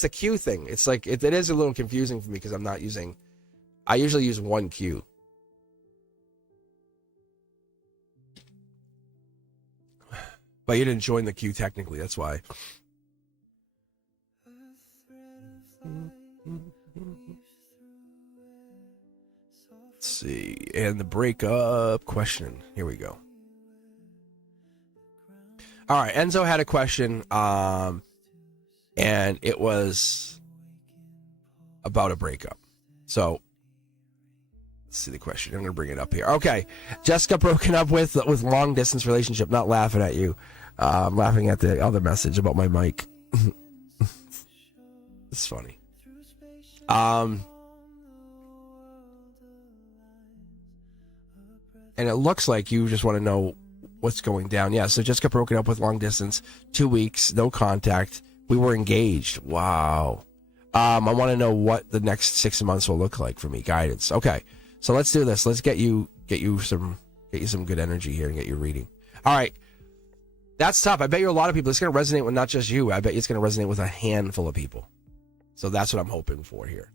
the Q thing. It's like, it is a little confusing for me because I usually use 1 Q. But you didn't join the queue technically, that's why. Let's see. And the breakup question. Here we go. All right, Enzo had a question, and it was about a breakup. So, let's see the question. I'm going to bring it up here. Okay, Jessica broken up with long distance relationship. Not laughing at you. I'm laughing at the other message about my mic. It's funny. And it looks like you just want to know what's going down. Yeah, so Jessica broken up with long distance, 2 weeks, no contact. We were engaged. Wow. I want to know what the next 6 months will look like for me. Guidance. Okay, so let's do this. Let's get you some good energy here and get you reading. All right, that's tough. I bet you a lot of people. It's going to resonate with not just you. I bet it's going to resonate with a handful of people. So that's what I'm hoping for here.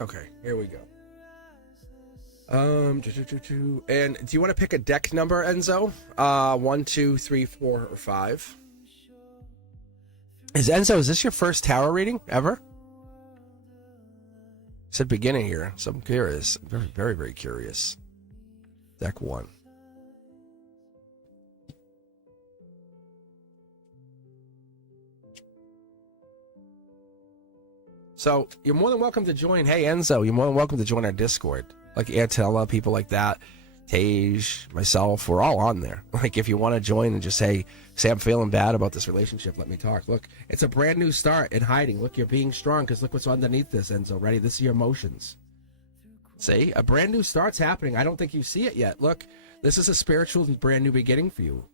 Okay, here we go. And do you want to pick a deck number, Enzo? 1, 2, 3, 4, or 5? Enzo, is this your first tarot reading ever? It's at the beginning here, so I'm curious. I'm very, very, very curious. Deck 1. So you're more than welcome to join. Hey, Enzo, you're more than welcome to join our Discord. Like Antella, people like that. Tage, myself, we're all on there. Like, if you want to join and just say I'm feeling bad about this relationship, let me talk. Look, it's a brand new start in hiding. Look, you're being strong because look what's underneath this, Enzo. Ready? This is your emotions. See? A brand new start's happening. I don't think you see it yet. Look, this is a spiritual brand new beginning for you.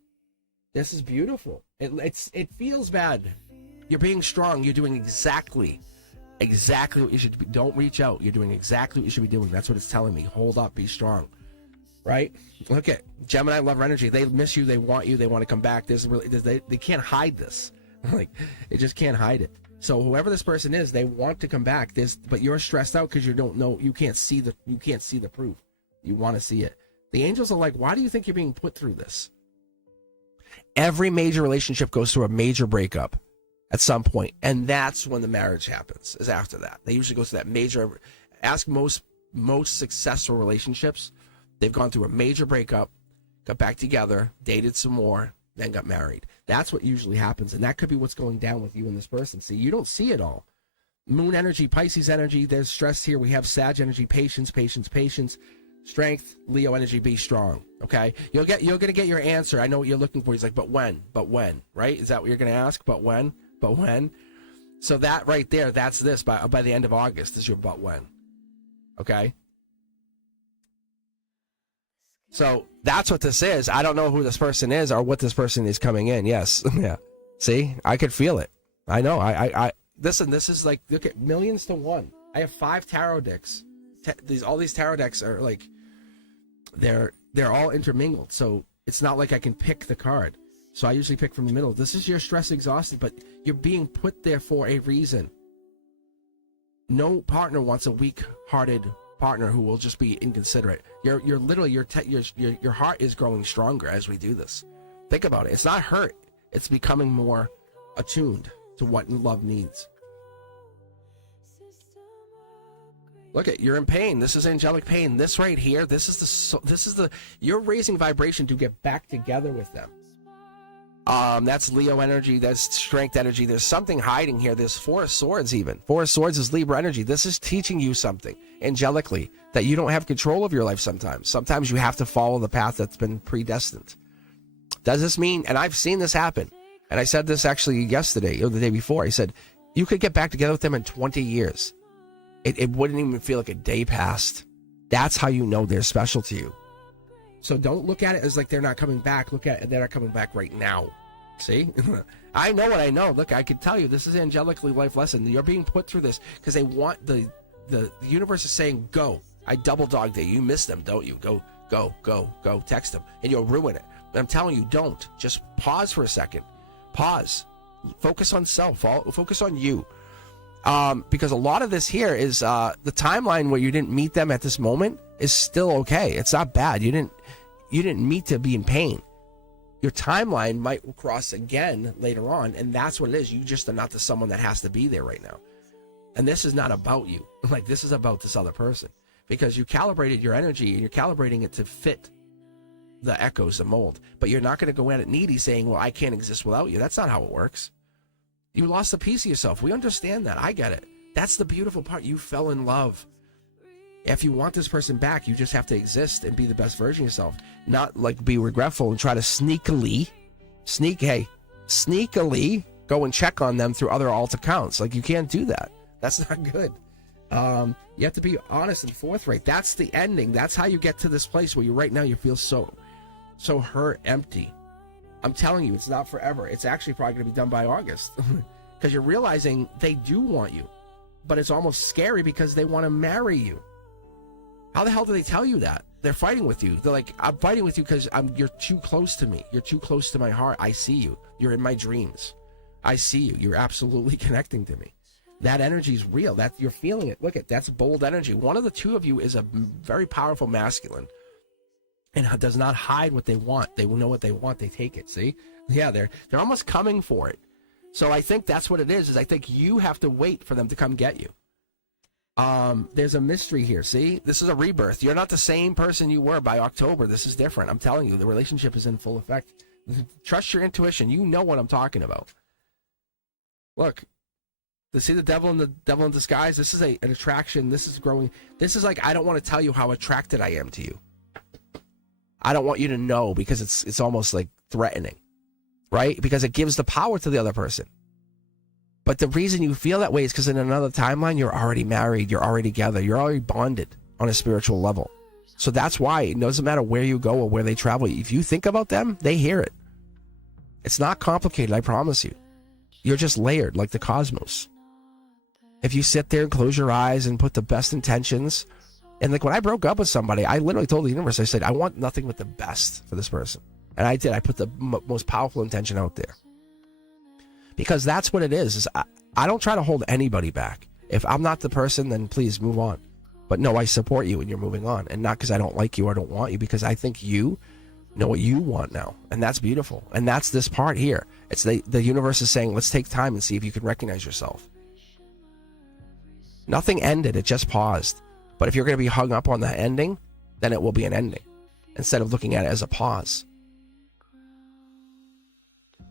This is beautiful. It feels bad. You're being strong. You're doing exactly what you should be. Don't reach out. You're doing exactly what you should be doing. That's what it's telling me. Hold up. Be strong. Right? Look at Gemini lover energy. They miss you. They want you. They want to come back. They can't hide this. Like, they just can't hide it. So whoever this person is, they want to come back. But you're stressed out because you don't know. You can't see the proof. You want to see it. The angels are like, why do you think you're being put through this? Every major relationship goes through a major breakup at some point, and that's when the marriage happens. Is after that. They usually go through that major. Ask most successful relationships. They've gone through a major breakup, got back together, dated some more, then got married. That's what usually happens, and that could be what's going down with you and this person. See, you don't see it all. Moon energy, Pisces energy, there's stress here. We have Sag energy, patience, strength, Leo energy, be strong, okay? You're going to get your answer. I know what you're looking for. He's like, but when, right? Is that what you're going to ask? But when? So that right there, that's this. By the end of August is your but when, okay? So that's what this is. I don't know who this person is or what this person is coming in. Yes. Yeah. See, I could feel it. I know. I listen, this is like, look at millions to one. I have 5 tarot decks. All these tarot decks are like, they're all intermingled. So it's not like I can pick the card. So I usually pick from the middle. This is your stress exhausted, but you're being put there for a reason. No partner wants a weak-hearted partner who will just be inconsiderate. You're literally your heart is growing stronger as we do this. Think about it. It's not hurt. It's becoming more attuned to what love needs. Look at, you're in pain. This is angelic pain. This right here, this is the you're raising vibration to get back together with them. That's Leo energy. That's strength energy. There's something hiding here. There's 4 of Swords even. 4 of Swords is Libra energy. This is teaching you something angelically that you don't have control of your life sometimes. Sometimes you have to follow the path that's been predestined. Does this mean, and I've seen this happen, and I said this actually yesterday or the day before, I said, you could get back together with them in 20 years. It wouldn't even feel like a day passed. That's how you know they're special to you. So don't look at it as like they're not coming back. Look at it, they're not coming back right now. See? I know what I know. Look, I can tell you, this is angelically life lesson. You're being put through this because they want the universe is saying, go. I double dog dare you. You miss them, don't you? Go. Text them. And you'll ruin it. But I'm telling you, don't. Just pause for a second. Pause. Focus on self. Focus on you. Because a lot of this here is the timeline where you didn't meet them at this moment is still okay. It's not bad. You didn't meet to be in pain. Your timeline might cross again later on, and that's what it is. You just are not the someone that has to be there right now. And this is not about you. Like, this is about this other person. Because you calibrated your energy, and you're calibrating it to fit the echoes, the mold. But you're not going to go at it needy saying, well, I can't exist without you. That's not how it works. You lost a piece of yourself. We understand that. I get it. That's the beautiful part. You fell in love. If you want this person back, you just have to exist and be the best version of yourself. Not like be regretful and try to sneakily go and check on them through other alt accounts. Like, you can't do that. That's not good. You have to be honest and forthright. That's the ending. That's how you get to this place where right now you feel so hurt, empty. I'm telling you, it's not forever. It's actually probably going to be done by August because you're realizing they do want you, but it's almost scary because they want to marry you. How the hell do they tell you that? They're fighting with you. They're like, I'm fighting with you because you're too close to me. You're too close to my heart. I see you. You're in my dreams. I see you. You're absolutely connecting to me. That energy is real. That you're feeling it. Look at that's bold energy. One of the two of you is a very powerful masculine and does not hide what they want. They will know what they want. They take it. See? Yeah, they're almost coming for it. So I think that's what it is I think you have to wait for them to come get you. There's a mystery here. See, this is a rebirth. You're not the same person you were by October. This is different. I'm telling you, the relationship is in full effect. Trust your intuition. You know what I'm talking about. Look, to see the devil in disguise. This is an attraction. This is growing. This is like, I don't want to tell you how attracted I am to you. I don't want you to know because it's almost like threatening, right? Because it gives the power to the other person. But the reason you feel that way is because in another timeline, you're already married, you're already together, you're already bonded on a spiritual level. So that's why it doesn't matter where you go or where they travel. If you think about them, they hear it. It's not complicated, I promise you. You're just layered like the cosmos. If you sit there and close your eyes and put the best intentions, and like when I broke up with somebody, I literally told the universe, I said, I want nothing but the best for this person. And I did. I put the most powerful intention out there. Because that's what it is I don't try to hold anybody back. If I'm not the person, then please move on. But no, I support you and you're moving on. And not because I don't like you or don't want you, because I think you know what you want now. And that's beautiful. And that's this part here. It's the universe is saying, let's take time and see if you can recognize yourself. Nothing ended. It just paused. But if you're going to be hung up on the ending, then it will be an ending instead of looking at it as a pause.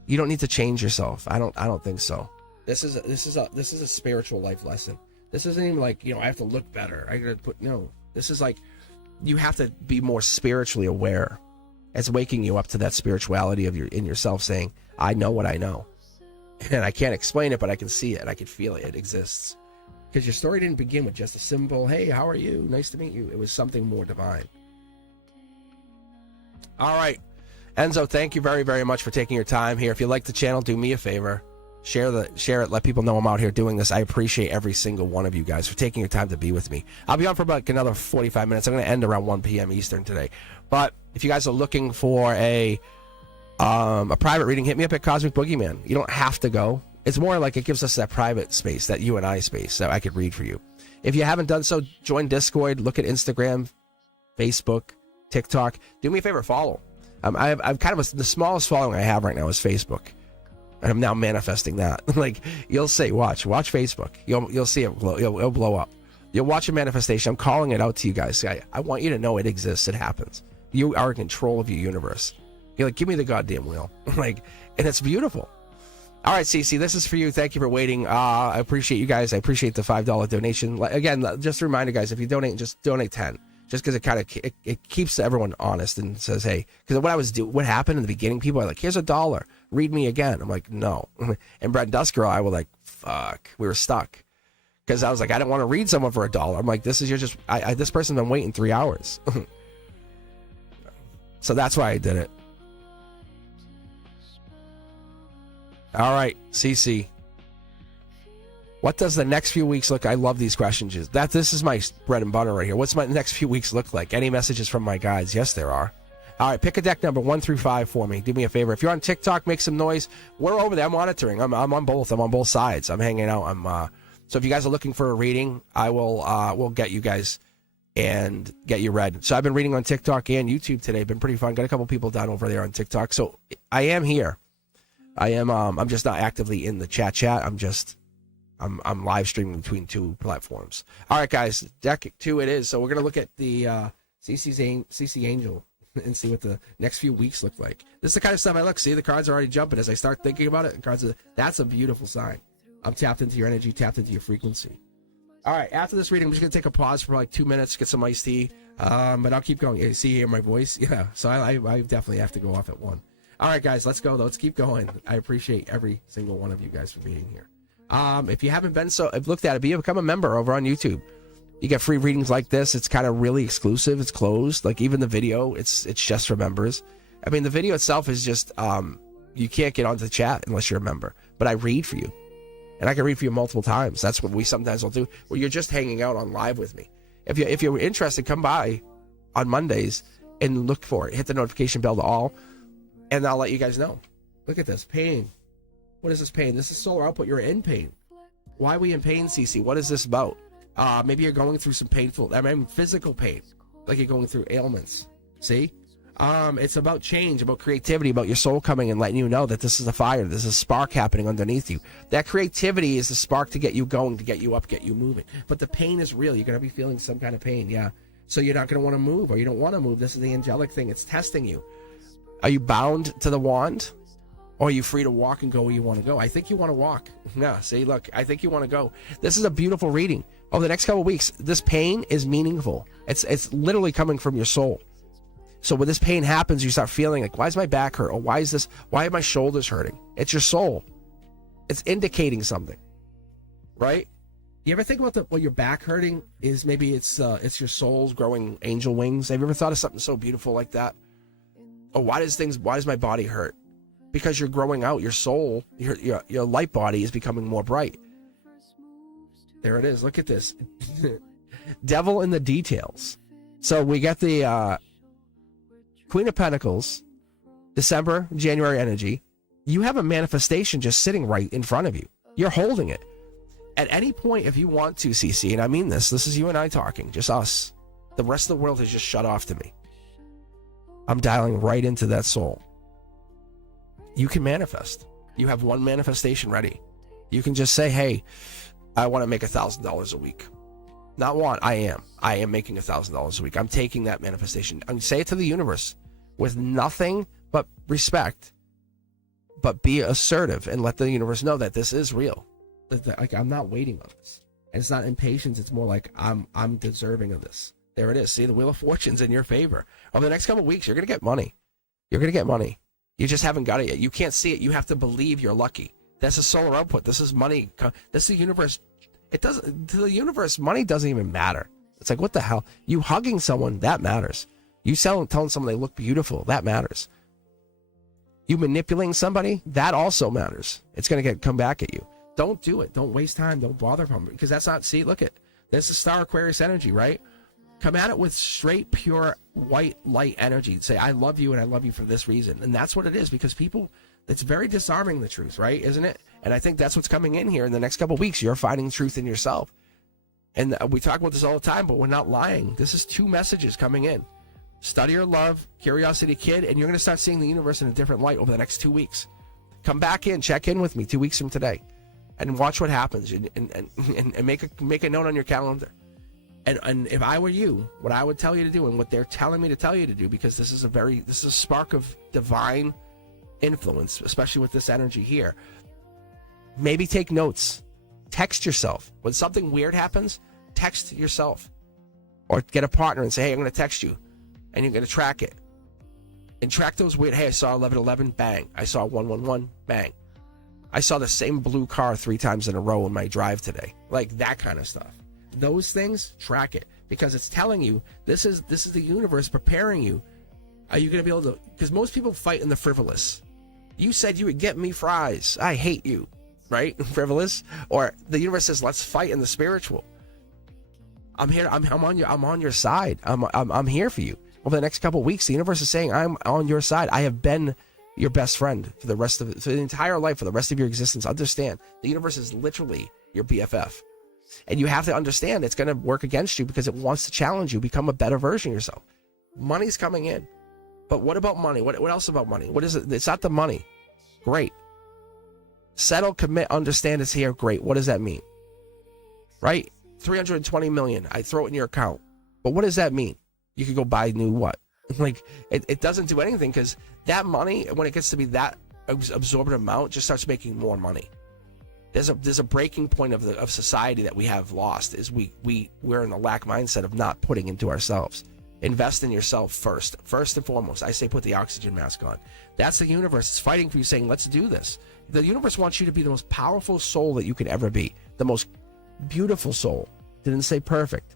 You don't need to change yourself. I don't think so. This is a spiritual life lesson. This isn't even like, I have to look better. No. This is like you have to be more spiritually aware. It's waking you up to that spirituality in yourself, saying, I know what I know. And I can't explain it, but I can see it. I can feel it. It exists. Because your story didn't begin with just a simple, hey, how are you? Nice to meet you. It was something more divine. All right. Enzo, thank you very, very much for taking your time here. If you like the channel, do me a favor. Share it. Let people know I'm out here doing this. I appreciate every single one of you guys for taking your time to be with me. I'll be on for about another 45 minutes. I'm going to end around 1 p.m. Eastern today. But if you guys are looking for a private reading, hit me up at Cosmic Boogeyman. You don't have to go. It's more like it gives us that private space, that you and I space, that I could read for you. If you haven't done so, join Discord, look at Instagram, Facebook, TikTok. Do me a favor, follow. I've kind of the smallest following I have right now is Facebook, and I'm now manifesting that. Like you'll see, watch Facebook. You'll see it. It'll blow up. You'll watch a manifestation. I'm calling it out to you guys. I want you to know it exists. It happens. You are in control of your universe. You're like, give me the goddamn wheel. And it's beautiful. All right, Cece, this is for you. Thank you for waiting. I appreciate you guys. I appreciate the $5 donation. Again, just a reminder, guys, if you donate, just donate 10. Just because it keeps everyone honest and says, hey, because what happened in the beginning, people are like, here's $1, read me again. I'm like, no. And Brett Dusker, I was like, fuck, we were stuck. Because I was like, I didn't want to read someone for $1. I'm like, this person's been waiting 3 hours. So that's why I did it. All right, CC. What does the next few weeks look? I love these questions. This is my bread and butter right here. What's my next few weeks look like? Any messages from my guides? Yes, there are. All right, pick a deck number 1 through 5 for me. Do me a favor. If you're on TikTok, make some noise. We're over there. I'm monitoring. I'm on both. I'm on both sides. I'm hanging out. So if you guys are looking for a reading, I will get you guys and get you read. So I've been reading on TikTok and YouTube today. Been pretty fun. Got a couple people down over there on TikTok. So I am here. I am. I'm just not actively in the chat. I'm live streaming between 2 platforms. All right, guys, deck 2 it is. So we're gonna look at the CC Angel and see what the next few weeks look like. This is the kind of stuff I look. See, the cards are already jumping as I start thinking about it. That's a beautiful sign. I'm tapped into your energy, tapped into your frequency. All right, after this reading, I'm just gonna take a pause for like 2 minutes, get some iced tea. But I'll keep going. You hear my voice? Yeah. So I definitely have to go off at 1. All right, guys, let's go. Let's keep going. I appreciate every single one of you guys for being here. If you haven't been looked at it, become a member over on YouTube. You get free readings like this. It's kind of really exclusive. It's closed. Like even the video, it's just for members. I mean, the video itself is just you can't get onto the chat unless you're a member. But I read for you, and I can read for you multiple times. That's what we sometimes will do. Where you're just hanging out on live with me. If you're interested, come by on Mondays and look for it. Hit the notification bell to all, and I'll let you guys know. Look at this pain. What is this pain? This is solar output. You're in pain. Why are we in pain, Cece? What is this about? Maybe you're going through some physical pain. Like you're going through ailments. See? It's about change, about creativity, about your soul coming and letting you know that this is a fire, this is a spark happening underneath you. That creativity is the spark to get you going, to get you up, get you moving. But the pain is real. You're going to be feeling some kind of pain, yeah. So you're not going to want to move, or you don't want to move. This is the angelic thing. It's testing you. Are you bound to the wand? Or are you free to walk and go where you want to go? I think you want to walk. Yeah, see, look, I think you want to go. This is a beautiful reading. Over the next couple of weeks, this pain is meaningful. It's literally coming from your soul. So when this pain happens, you start feeling like, why is my back hurt? Or why are my shoulders hurting? It's your soul. It's indicating something, right? You ever think about what your back hurting is? Maybe it's your soul's growing angel wings. Have you ever thought of something so beautiful like that? Oh, why does my body hurt? Because you're growing out. Your soul, your light body is becoming more bright. There it is. Look at this. Devil in the details. So we got the Queen of Pentacles, December, January energy. You have a manifestation just sitting right in front of you. You're holding it. At any point, if you want to, CC, and I mean this is you and I talking, just us. The rest of the world has just shut off to me. I'm dialing right into that soul. You can manifest. You have one manifestation ready. You can just say, hey, I want to make $1,000 a week. Not want, I am making $1,000 a week. I'm taking that manifestation. And say it to the universe with nothing but respect, but be assertive and let the universe know that this is real. Like, I'm not waiting on this. And it's not impatience. It's more like I'm deserving of this. There it is. See, the Wheel of Fortune's in your favor. Over the next couple of weeks, you're going to get money. You're going to get money. You just haven't got it yet. You can't see it. You have to believe you're lucky. That's a solar output. This is money. This is the universe. It doesn't, to the universe, money doesn't even matter. It's like, what the hell? You hugging someone, that matters. You telling someone they look beautiful, that matters. You manipulating somebody, that also matters. It's going to come back at you. Don't do it. Don't waste time. Don't bother them, because that's not, see, look at, this is Star Aquarius energy, right? Come at it with straight, pure, white, light energy. Say, I love you, and I love you for this reason. And that's what it is, because people, it's very disarming, the truth, right? Isn't it? And I think that's what's coming in here in the next couple of weeks. You're finding truth in yourself. And we talk about this all the time, but we're not lying. This is two messages coming in. Study your love, curiosity kid, and you're going to start seeing the universe in a different light over the next 2 weeks. Come back in, check in with me 2 weeks from today, and watch what happens, and make a note on your calendar. And if I were you, what I would tell you to do, and what they're telling me to tell you to do, because this is a spark of divine influence, especially with this energy here. Maybe take notes. Text yourself. When something weird happens, text yourself. Or get a partner and say, hey, I'm going to text you. And you're going to track it. And track those weird, hey, I saw 1111, bang. I saw 111, bang. I saw the same blue car 3 times in a row in my drive today. Like that kind of stuff. Those things, track it. Because it's telling you, this is the universe preparing you. Are you going to be able to, because most people fight in the frivolous. You said you would get me fries. I hate you. Right? Frivolous. Or the universe says, let's fight in the spiritual. I'm here. I'm on your side. I'm here for you. Over the next couple of weeks, the universe is saying, I'm on your side. I have been your best friend for the entire life, for the rest of your existence. Understand, the universe is literally your BFF. And you have to understand it's going to work against you because it wants to challenge you, become a better version of yourself. Money's coming in. But what about money? What else about money? What is it? It's not the money. Great. Settle, commit, understand it's here. Great. What does that mean? Right? 320 million. I throw it in your account. But what does that mean? You could go buy new what? Like, it doesn't do anything, because that money, when it gets to be that absorbent amount, just starts making more money. There's a breaking point of society that we have lost, is we're in a lack mindset of not putting into ourselves. Invest in yourself first and foremost. I say put the oxygen mask on. That's the universe. It's fighting for you, saying, let's do this. The universe wants you to be the most powerful soul that you could ever be. The most beautiful soul. Didn't say perfect.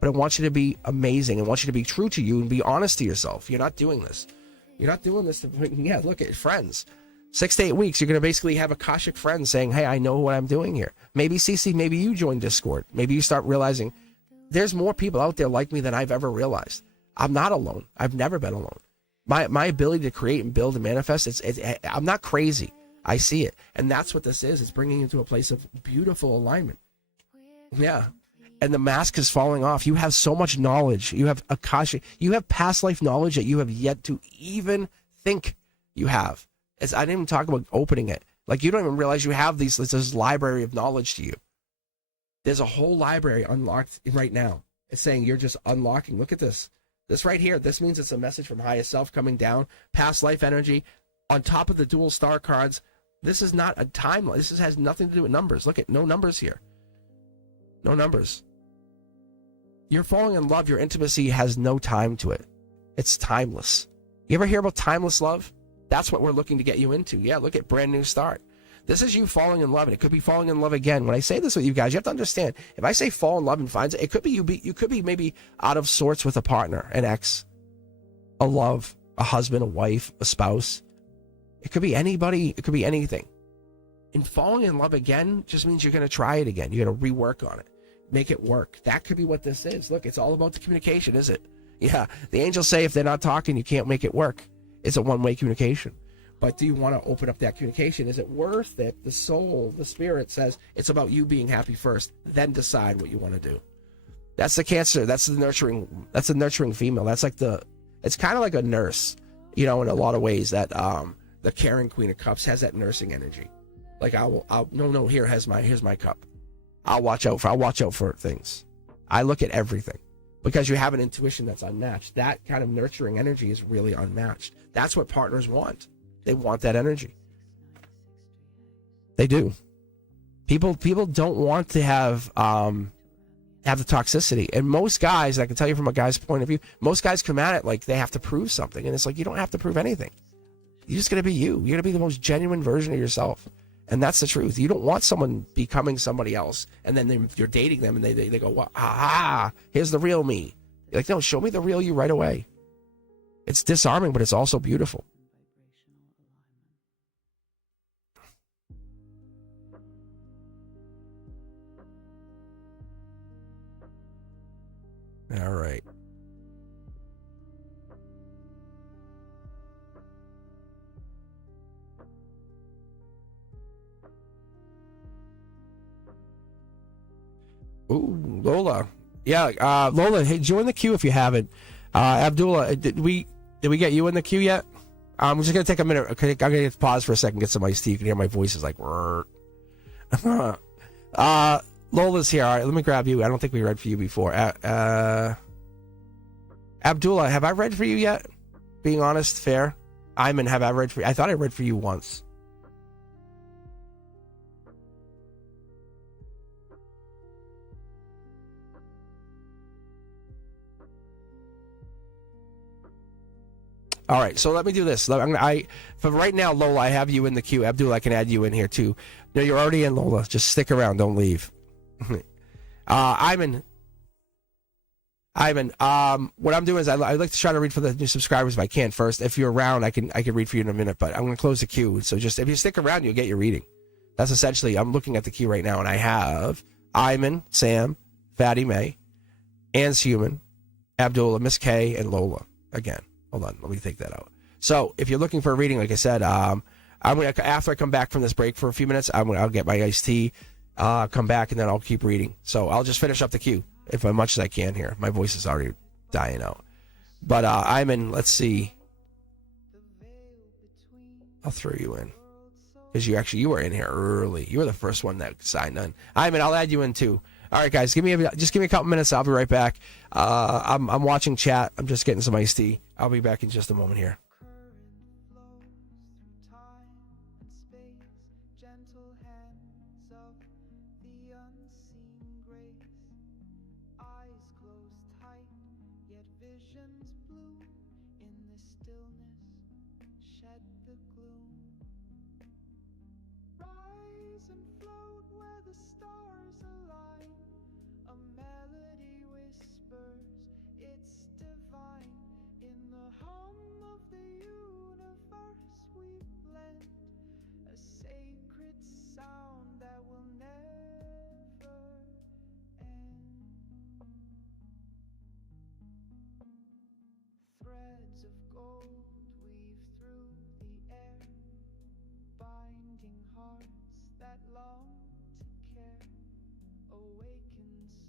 But it wants you to be amazing. It wants you to be true to you and be honest to yourself. You're not doing this. You're not doing this yeah, look at friends. 6 to 8 weeks, you're going to basically have Akashic friends saying, hey, I know what I'm doing here. Maybe CC, maybe you join Discord. Maybe you start realizing there's more people out there like me than I've ever realized. I'm not alone. I've never been alone. My ability to create and build and manifest, I'm not crazy. I see it. And that's what this is. It's bringing you to a place of beautiful alignment. Yeah. and the mask is falling off. You have so much knowledge. You have Akasha. You have past life knowledge that you have yet to even think you have. I didn't even talk about opening it. Like, you don't even realize you have this library of knowledge to you. There's a whole library unlocked right now. It's saying you're just unlocking. Look at this. This right here. This means it's a message from highest self coming down. Past life energy. On top of the dual star cards. This is not a timeline. This has nothing to do with numbers. Look at no numbers here. No numbers. You're falling in love. Your intimacy has no time to it. It's timeless. You ever hear about timeless love? That's what we're looking to get you into. Yeah, look at brand new start. This is you falling in love, and it could be falling in love again. When I say this with you guys, you have to understand. If I say fall in love and find it, could be you could be maybe out of sorts with a partner, an ex, a love, a husband, a wife, a spouse. It could be anybody. It could be anything. And falling in love again just means you're going to try it again. You're going to rework on it. Make it work. That could be what this is. Look, it's all about the communication, is it? Yeah. The angels say if they're not talking, you can't make it work. It's a one-way communication. But do you want to open up that communication? Is it worth it? The soul, the spirit says it's about you being happy first, then decide what you want to do. That's the Cancer. That's the nurturing. That's the nurturing female. That's like it's kind of like a nurse, in a lot of ways. That the caring Queen of Cups has that nursing energy. Like here's my cup. I'll watch out for things. I look at everything because you have an intuition that's unmatched. That kind of nurturing energy is really unmatched. That's what partners want. They want that energy. They do. People don't want to have the toxicity. And most guys, I can tell you from a guy's point of view, most guys come at it like they have to prove something. And it's like, you don't have to prove anything. You're just going to be you. You're going to be the most genuine version of yourself. And that's the truth. You don't want someone becoming somebody else. And then you're dating them and they go, well, here's the real me. You're like, no, show me the real you right away. It's disarming, but it's also beautiful. All right. Ooh, Lola. Yeah, Lola, hey, join the queue if you haven't. Abdullah, did we get you in the queue yet? I'm just going to take a minute. Okay, I'm going to pause for a second, get some iced tea. You can hear my voice is like, Lola's here. All right, let me grab you. I don't think we read for you before. Abdullah, have I read for you yet? Being honest, fair. Ayman, have I read for you? I thought I read for you once. All right, so let me do this. For right now, Lola, I have you in the queue. Abdullah, I can add you in here too. No, you're already in, Lola. Just stick around. Don't leave. Ayman, what I'm doing is I like to try to read for the new subscribers if I can first. If you're around, I can read for you in a minute, but I'm going to close the queue. So just if you stick around, you'll get your reading. That's essentially, I'm looking at the queue right now, and I have Ayman, Sam, Fatty May, Anne's Human, Abdullah, Miss K, and Lola again. Hold on, let me take that out. So if you're looking for a reading, like I said, I'm gonna, after I come back from this break for a few minutes, I'll get my iced tea, come back, and then I'll keep reading. So I'll just finish up the queue as much as I can here. My voice is already dying out. But Ayman, let's see. I'll throw you in because you were in here early. You were the first one that signed in. Ayman, I'll add you in too. All right, guys, just give me a couple minutes. I'll be right back. I'm watching chat. I'm just getting some iced tea. I'll be back in just a moment here.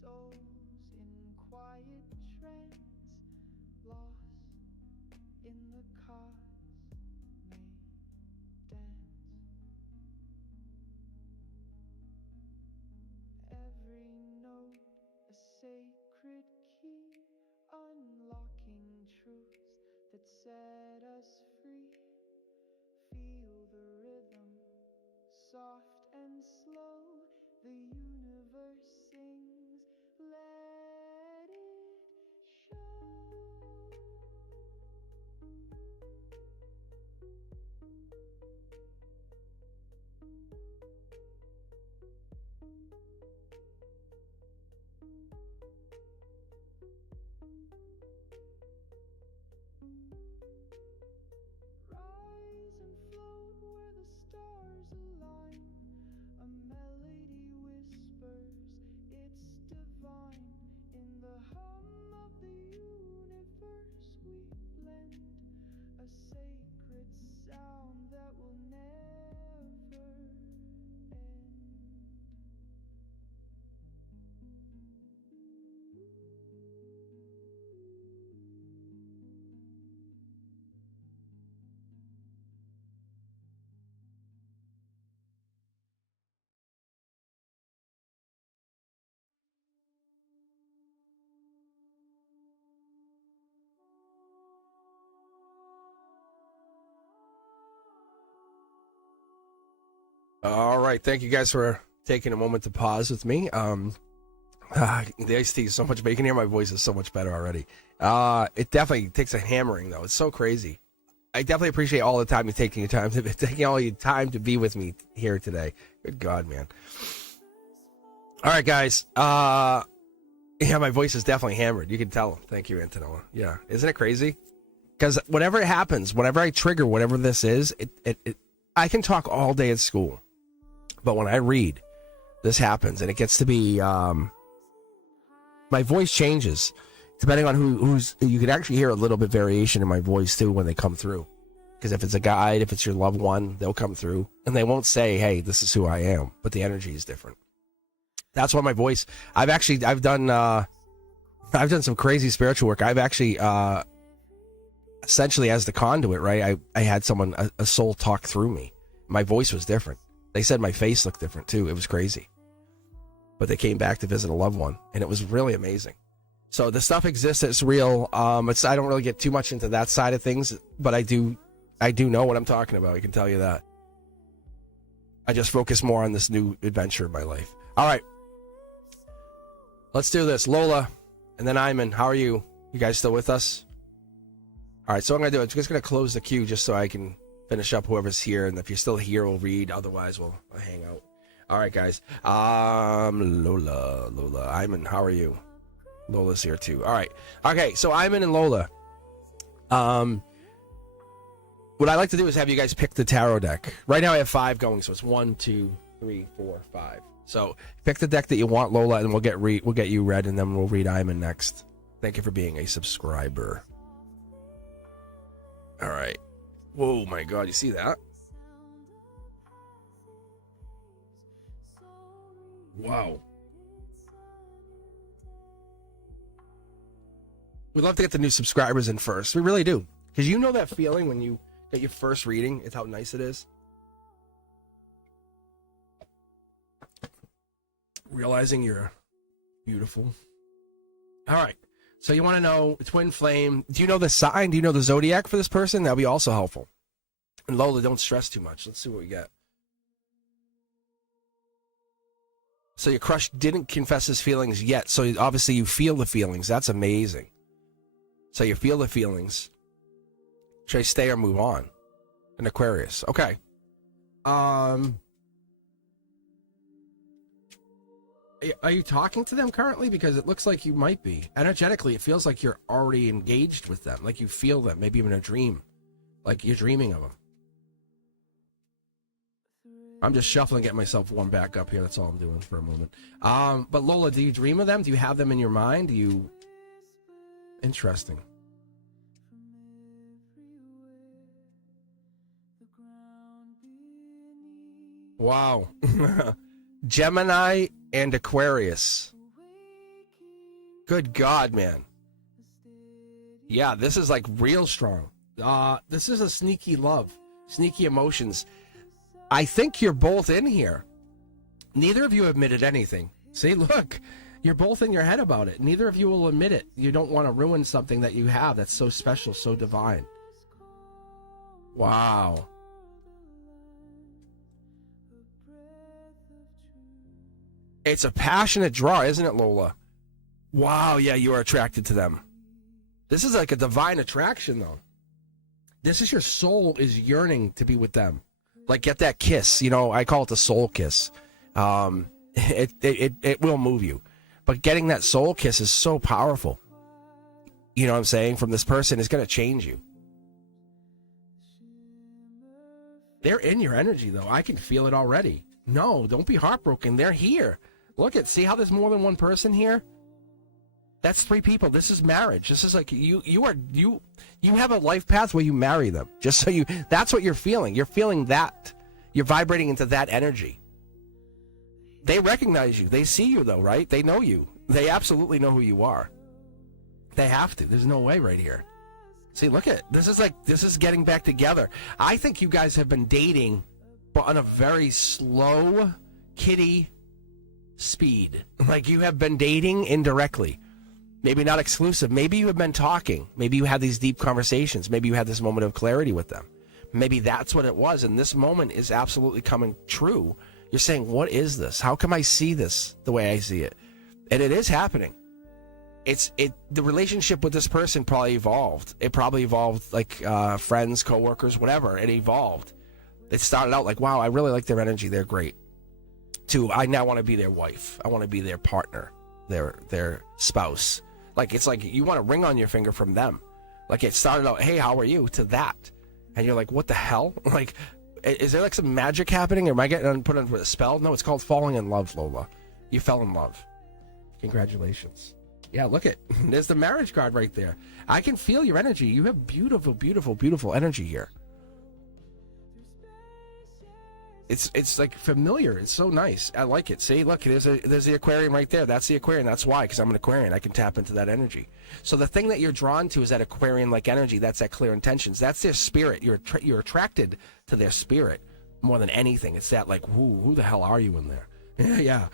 souls in quiet trance, lost in the cosmic dance. Every note a sacred key, unlocking truths that set us free. Feel the rhythm, soft and slow, the universe sings, let it show. Rise and float where the stars align. A melody whispers, it's divine. In the hum of the universe we blend, a sacred sound that will never end. All right, thank you guys for taking a moment to pause with me. The iced tea is so much, but you can hear my voice is so much better already. It definitely takes a hammering though. It's so crazy. I definitely appreciate all the time you taking all your time to be with me here today. Good God, man. All right, guys. Yeah, my voice is definitely hammered. You can tell. Thank you, Antonella. Yeah, isn't it crazy? Because whatever happens, whenever I trigger whatever this is, I can talk all day at school, but when I read, this happens, and it gets to be my voice changes depending on who's. You can actually hear a little bit variation in my voice too when they come through. Because if it's a guide, if it's your loved one, they'll come through, and they won't say, "Hey, this is who I am," but the energy is different. That's why my voice. I've done some crazy spiritual work. I've actually essentially as the conduit, right? I had someone, a soul, talk through me. My voice was different. They said my face looked different too. It was crazy. But they came back to visit a loved one, and it was really amazing. So the stuff exists. It's real. I don't really get too much into that side of things, but I do know what I'm talking about. I can tell you that. I just focus more on this new adventure in my life. All right. Let's do this. Lola, and then Iman. How are you? You guys still with us? All right, so what I'm going to do, I'm just going to close the queue just so I can finish up whoever's here. And if you're still here, we'll read. Otherwise, we'll hang out. All right, guys. Lola. Iman, how are you? Lola's here, too. All right. Okay, so Iman and Lola. What I like to do is have you guys pick the tarot deck. Right now I have 5 going, so it's 1, 2, 3, 4, 5. So pick the deck that you want, Lola, and we'll get you read, and then we'll read Iman next. Thank you for being a subscriber. All right. Whoa, my God, you see that? Wow. We'd love to get the new subscribers in first. We really do. Because you know that feeling when you get your first reading? It's how nice it is. Realizing you're beautiful. All right. So you want to know twin flame. Do you know the sign? Do you know the zodiac for this person? That'll be also helpful. And Lola, don't stress too much. Let's see what we get. So your crush didn't confess his feelings yet. So obviously you feel the feelings. That's amazing. So you feel the feelings. Should I stay or move on? An Aquarius. Okay. Are you talking to them currently? Because it looks like you might be. Energetically, it feels like you're already engaged with them. Like you feel them, maybe even a dream. Like you're dreaming of them. I'm just shuffling, getting myself warmed back up here. That's all I'm doing for a moment. But Lola, do you dream of them? Do you have them in your mind? Do you... Interesting. Wow. Gemini and Aquarius. Good God, man. Yeah, this is like real strong. This is a sneaky love, sneaky emotions. I think you're both in here. Neither of you admitted anything. See, look, you're both in your head about it. Neither of you will admit it. You don't want to ruin something that you have that's so special, so divine. Wow. It's a passionate draw, isn't it, Lola? Wow, yeah, you are attracted to them. This is like a divine attraction, though. This is your soul is yearning to be with them. Like, get that kiss. You know, I call it the soul kiss. It will move you. But getting that soul kiss is so powerful. You know what I'm saying? From this person is going to change you. They're in your energy, though. I can feel it already. No, don't be heartbroken. They're here. Look at, see how there's more than one person here? That's 3 people. This is marriage. This is like you have a life path where you marry them. Just so you, that's what you're feeling. You're feeling that. You're vibrating into that energy. They recognize you. They see you, though, right? They know you. They absolutely know who you are. They have to. There's no way right here. See, look at it. This is getting back together. I think you guys have been dating, but on a very slow kitty speed. Like, you have been dating indirectly. Maybe not exclusive. Maybe you have been talking. Maybe you had these deep conversations. Maybe you had this moment of clarity with them. Maybe that's what it was, and this moment is absolutely coming true. You're saying, what is this? How come I see this the way I see it? And it is happening. The relationship with this person probably evolved. It probably evolved like friends, coworkers, whatever. It evolved. It started out like, wow, I really like their energy. They're great. To, I now want to be their wife. I want to be their partner, their spouse. Like, it's like you want a ring on your finger from them. Like, it started out, hey, how are you? To that. And you're like, what the hell? Like, is there like some magic happening? Or am I getting put under a spell? No, it's called falling in love, Lola. You fell in love. Congratulations. Yeah, look at, there's the marriage card right there. I can feel your energy. You have beautiful, beautiful, beautiful energy here. It's like familiar. It's so nice. I like it. See, look, there's the Aquarian right there. That's the Aquarian. That's why, because I'm an Aquarian. I can tap into that energy. So the thing that you're drawn to is that Aquarian-like energy. That's that clear intentions. That's their spirit. You're attracted to their spirit more than anything. It's that like, who the hell are you in there? Yeah.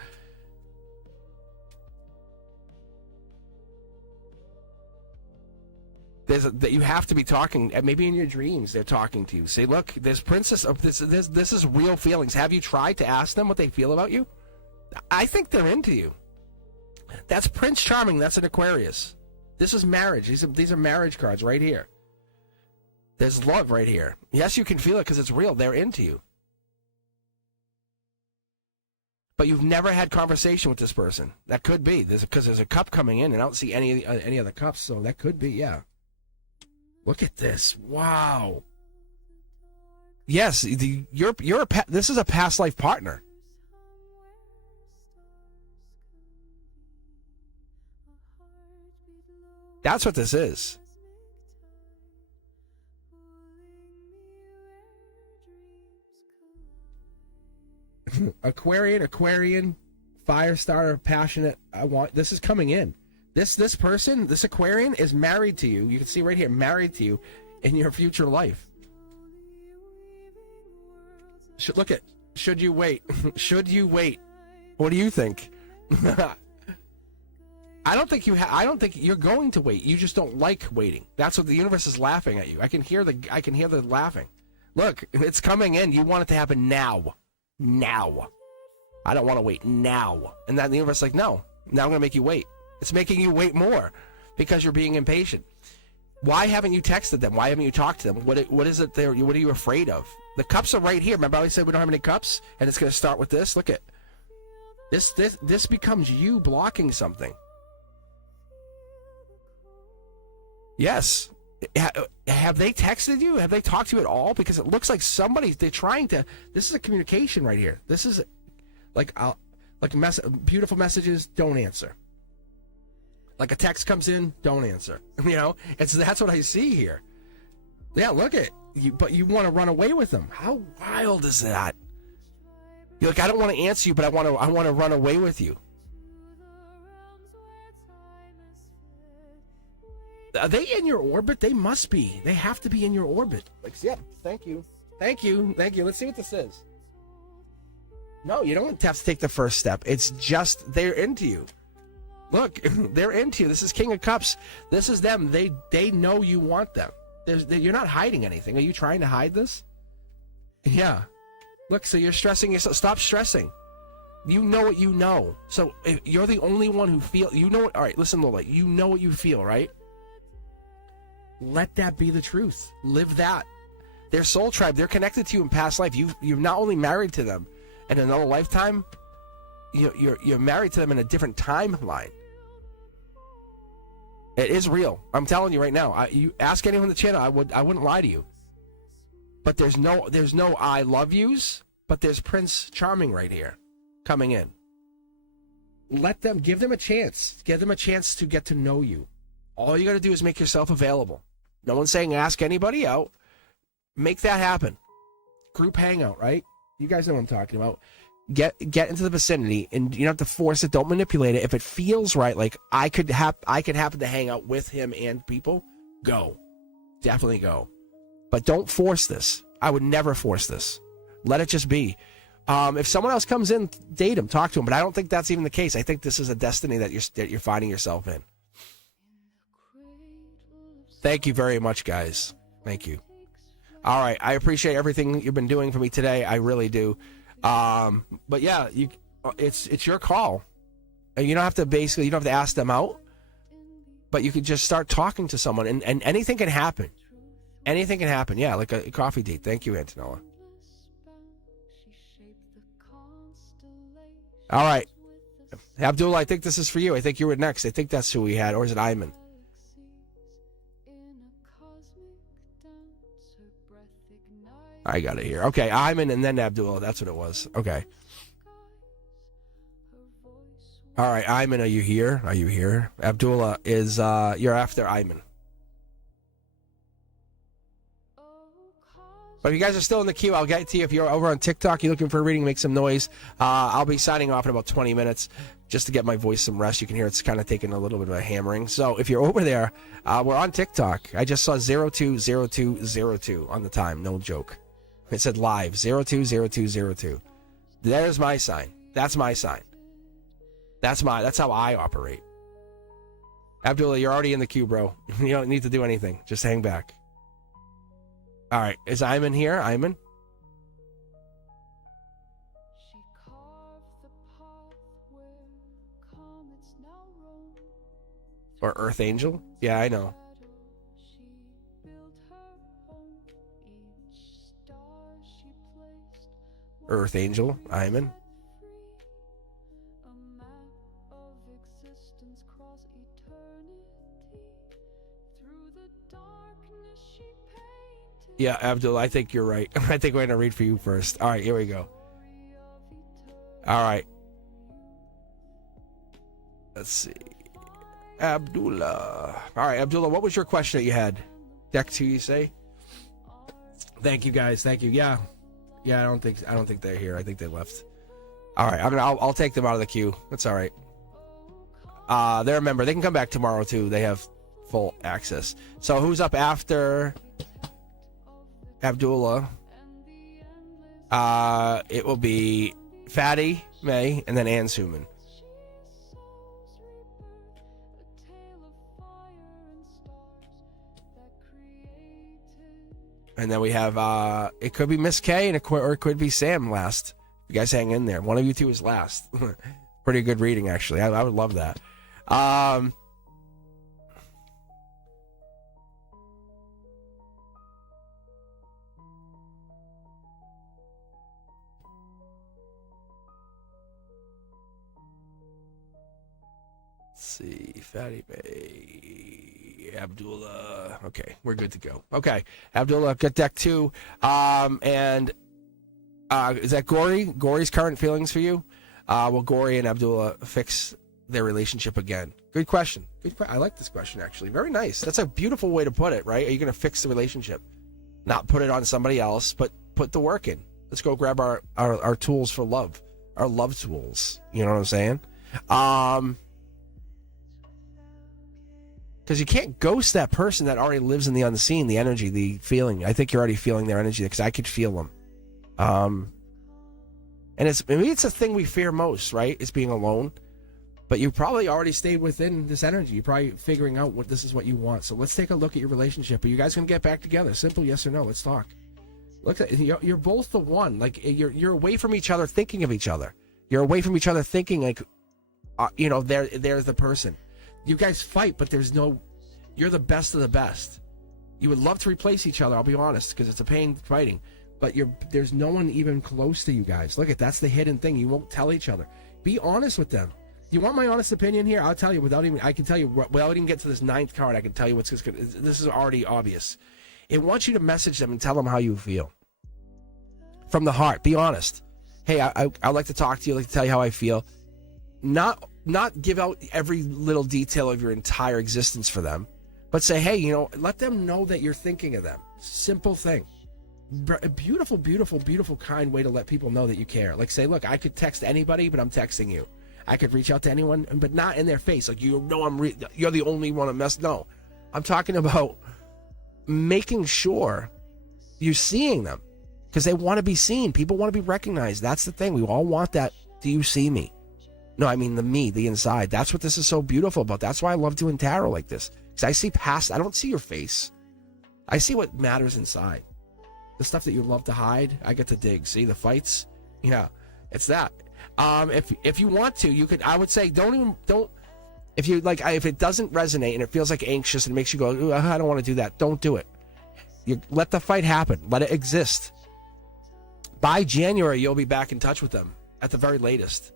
That you have to be talking. Maybe in your dreams they're talking to you. Say, look, there's princess. This is real feelings. Have you tried to ask them what they feel about you? I think they're into you. That's Prince Charming. That's an Aquarius. This is marriage. These are marriage cards right here. There's love right here. Yes, you can feel it because it's real. They're into you. But you've never had conversation with this person. That could be because there's a cup coming in, and I don't see any other cups. So that could be, yeah. Look at this! Wow. Yes, this is a past life partner. That's what this is. Aquarian, fire starter, passionate. This is coming in. This person, this Aquarian, is married to you. You can see right here, married to you in your future life. Should you wait? Should you wait? What do you think? I don't think you're going to wait. You just don't like waiting. That's what the universe is laughing at you. I can hear the laughing. Look, it's coming in. You want it to happen now. Now. I don't want to wait now. And then the universe is like, no. Now I'm going to make you wait. It's making you wait more because you're being impatient. Why haven't you texted them? Why haven't you talked to them? What is it there? What are you afraid of? The cups are right here. Remember how I said we don't have any cups? And it's going to start with this? Look at this becomes you blocking something. Yes. Have they texted you? Have they talked to you at all? Because it looks like they're trying to, this is a communication right here. This is like beautiful messages, don't answer. Like a text comes in, don't answer. You know, that's what I see here. Yeah, look at you, but you want to run away with them. How wild is that? You're like, I don't want to answer you, but I want to run away with you. Are they in your orbit? They must be. They have to be in your orbit. Like, yeah, thank you. Thank you. Thank you. Let's see what this is. No, you don't have to take the first step. It's just they're into you. Look, they're into you. This is King of Cups. This is them. They know you want them. You're not hiding anything. Are you trying to hide this? Yeah. Look, so you're stressing yourself. Stop stressing. You know what you know. So if you're the only one who feel. You know what? All right, listen, Lola. You know what you feel, right? Let that be the truth. Live that. They're soul tribe. They're connected to you in past life. You're not only married to them in another lifetime. You're married to them in a different timeline. It is real. I'm telling you right now. You ask anyone in the channel, I wouldn't lie to you. But there's no I love yous, but there's Prince Charming right here coming in. Give them a chance. Give them a chance to get to know you. All you got to do is make yourself available. No one's saying ask anybody out. Make that happen. Group hangout, right? You guys know what I'm talking about. Get into the vicinity, and you don't have to force it. Don't manipulate it. If it feels right, like I could happen to hang out with him and people, go. Definitely go. But don't force this. I would never force this. Let it just be. If someone else comes in, date him, talk to him. But I don't think that's even the case. I think this is a destiny that you're finding yourself in. Thank you very much, guys. Thank you. All right, I appreciate everything you've been doing for me today. I really do. But yeah, it's your call. You don't have to ask them out, but you could just start talking to someone, and anything can happen. Anything can happen. Yeah, like a coffee date. Thank you, Antonella. All right, Abdullah, I think this is for you. I think you were next. I think that's who we had, or is it Ayman? I got it here. Okay, Ayman and then Abdullah. That's what it was. Okay. All right, Ayman, are you here? Are you here? Abdullah is, you're after Ayman. But if you guys are still in the queue, I'll get to you. If you're over on TikTok, you're looking for a reading, make some noise. I'll be signing off in about 20 minutes just to get my voice some rest. You can hear it's kind of taking a little bit of a hammering. So if you're over there, we're on TikTok. I just saw 020202 on the time. No joke. It said live 020202. There's my sign. That's my sign. That's how I operate. Abdullah, you're already in the queue, bro. You don't need to do anything. Just hang back. All right, is Ayman here? Ayman? Or Earth Angel? Yeah, I know. Earth Angel, Ayman. Yeah, Abdul, I think you're right. I think we're going to read for you first. All right, here we go. All right. Let's see. Abdullah. All right, Abdullah, what was your question that you had? Deck 2, you say? Thank you, guys. Thank you. Yeah. Yeah, I don't think they're here. I think they left. All right, I'll take them out of the queue. That's all right. They're a member. They can come back tomorrow, too. They have full access. So who's up after Abdullah? It will be Fatty, May, and then Ann Suman. And then we have, it could be Miss K, or it could be Sam last. You guys hang in there. One of you two is last. Pretty good reading, actually. I would love that. See, Fatty Bay, Abdullah. Okay, we're good to go. Okay, Abdullah, got deck 2. And is that Gory? Gory's current feelings for you? Will Gory and Abdullah fix their relationship again? Good question. I like this question, actually. Very nice. That's a beautiful way to put it, right? Are you going to fix the relationship? Not put it on somebody else, but put the work in. Let's go grab our tools for love. Our love tools. You know what I'm saying? Because you can't ghost that person that already lives in the unseen, the energy, the feeling. I think you're already feeling their energy because I could feel them. And maybe it's a thing we fear most, right? Is being alone. But you probably already stayed within this energy. You're probably figuring out what this is what you want. So let's take a look at your relationship. Are you guys gonna get back together? Simple yes or no. Let's talk. Look, you're both the one. Like you're away from each other, thinking of each other. You're away from each other, thinking like, there's the person. You guys fight, but you're the best of the best. You would love to replace each other. I'll be honest, because it's a pain fighting. But there's no one even close to you guys. Look, that's the hidden thing. You won't tell each other. Be honest with them. You want my honest opinion here? I'll tell you I can tell you without even get to this 9th card. I can tell you what's good. This is already obvious. It wants you to message them and tell them how you feel. From the heart. Be honest. Hey, I'd like to talk to you. I'd like to tell you how I feel. Not give out every little detail of your entire existence for them, but say, hey, let them know that you're thinking of them. Simple thing. A beautiful, beautiful, beautiful, kind way to let people know that you care. Like, say, look, I could text anybody, but I'm texting you. I could reach out to anyone, but not in their face. Like, you're the only one to mess. No, I'm talking about making sure you're seeing them because they want to be seen. People want to be recognized. That's the thing. We all want that. Do you see me? No, I mean the inside. That's what this is so beautiful about. That's why I love doing tarot like this. Because I see past. I don't see your face. I see what matters inside. The stuff that you love to hide, I get to dig. See the fights? Yeah, it's that. If you want to, you could. I would say don't. If you like, if it doesn't resonate and it feels like anxious and makes you go, ooh, I don't want to do that. Don't do it. You let the fight happen. Let it exist. By January, you'll be back in touch with them at the very latest.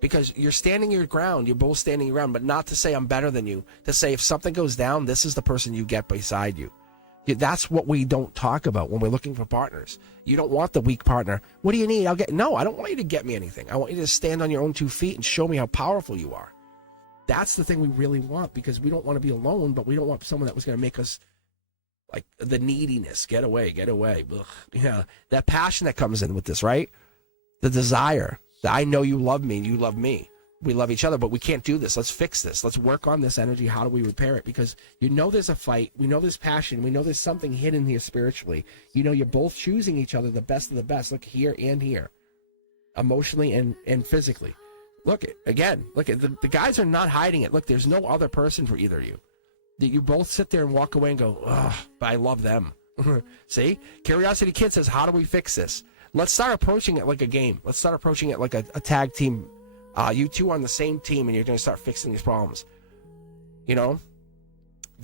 Because you're standing your ground, you're both standing your ground, but not to say I'm better than you. To say if something goes down, this is the person you get beside you. That's what we don't talk about when we're looking for partners. You don't want the weak partner. What do you need? No, I don't want you to get me anything. I want you to stand on your own 2 feet and show me how powerful you are. That's the thing we really want because we don't want to be alone, but we don't want someone that was going to make us like the neediness. Get away. Ugh. Yeah, that passion that comes in with this, right? The desire. I know you love me and you love me. We love each other, but we can't do this. Let's fix this. Let's work on this energy. How do we repair it? Because there's a fight. We know there's passion. We know there's something hidden here spiritually. You're both choosing each other, the best of the best. Look here and here. Emotionally and physically. Look, the guys are not hiding it. Look, there's no other person for either of you. You both sit there and walk away and go, ugh, but I love them. See? Curiosity Kid says, how do we fix this? Let's start approaching it like a game. Let's start approaching it like a tag team. You two are on the same team, and you're going to start fixing these problems. The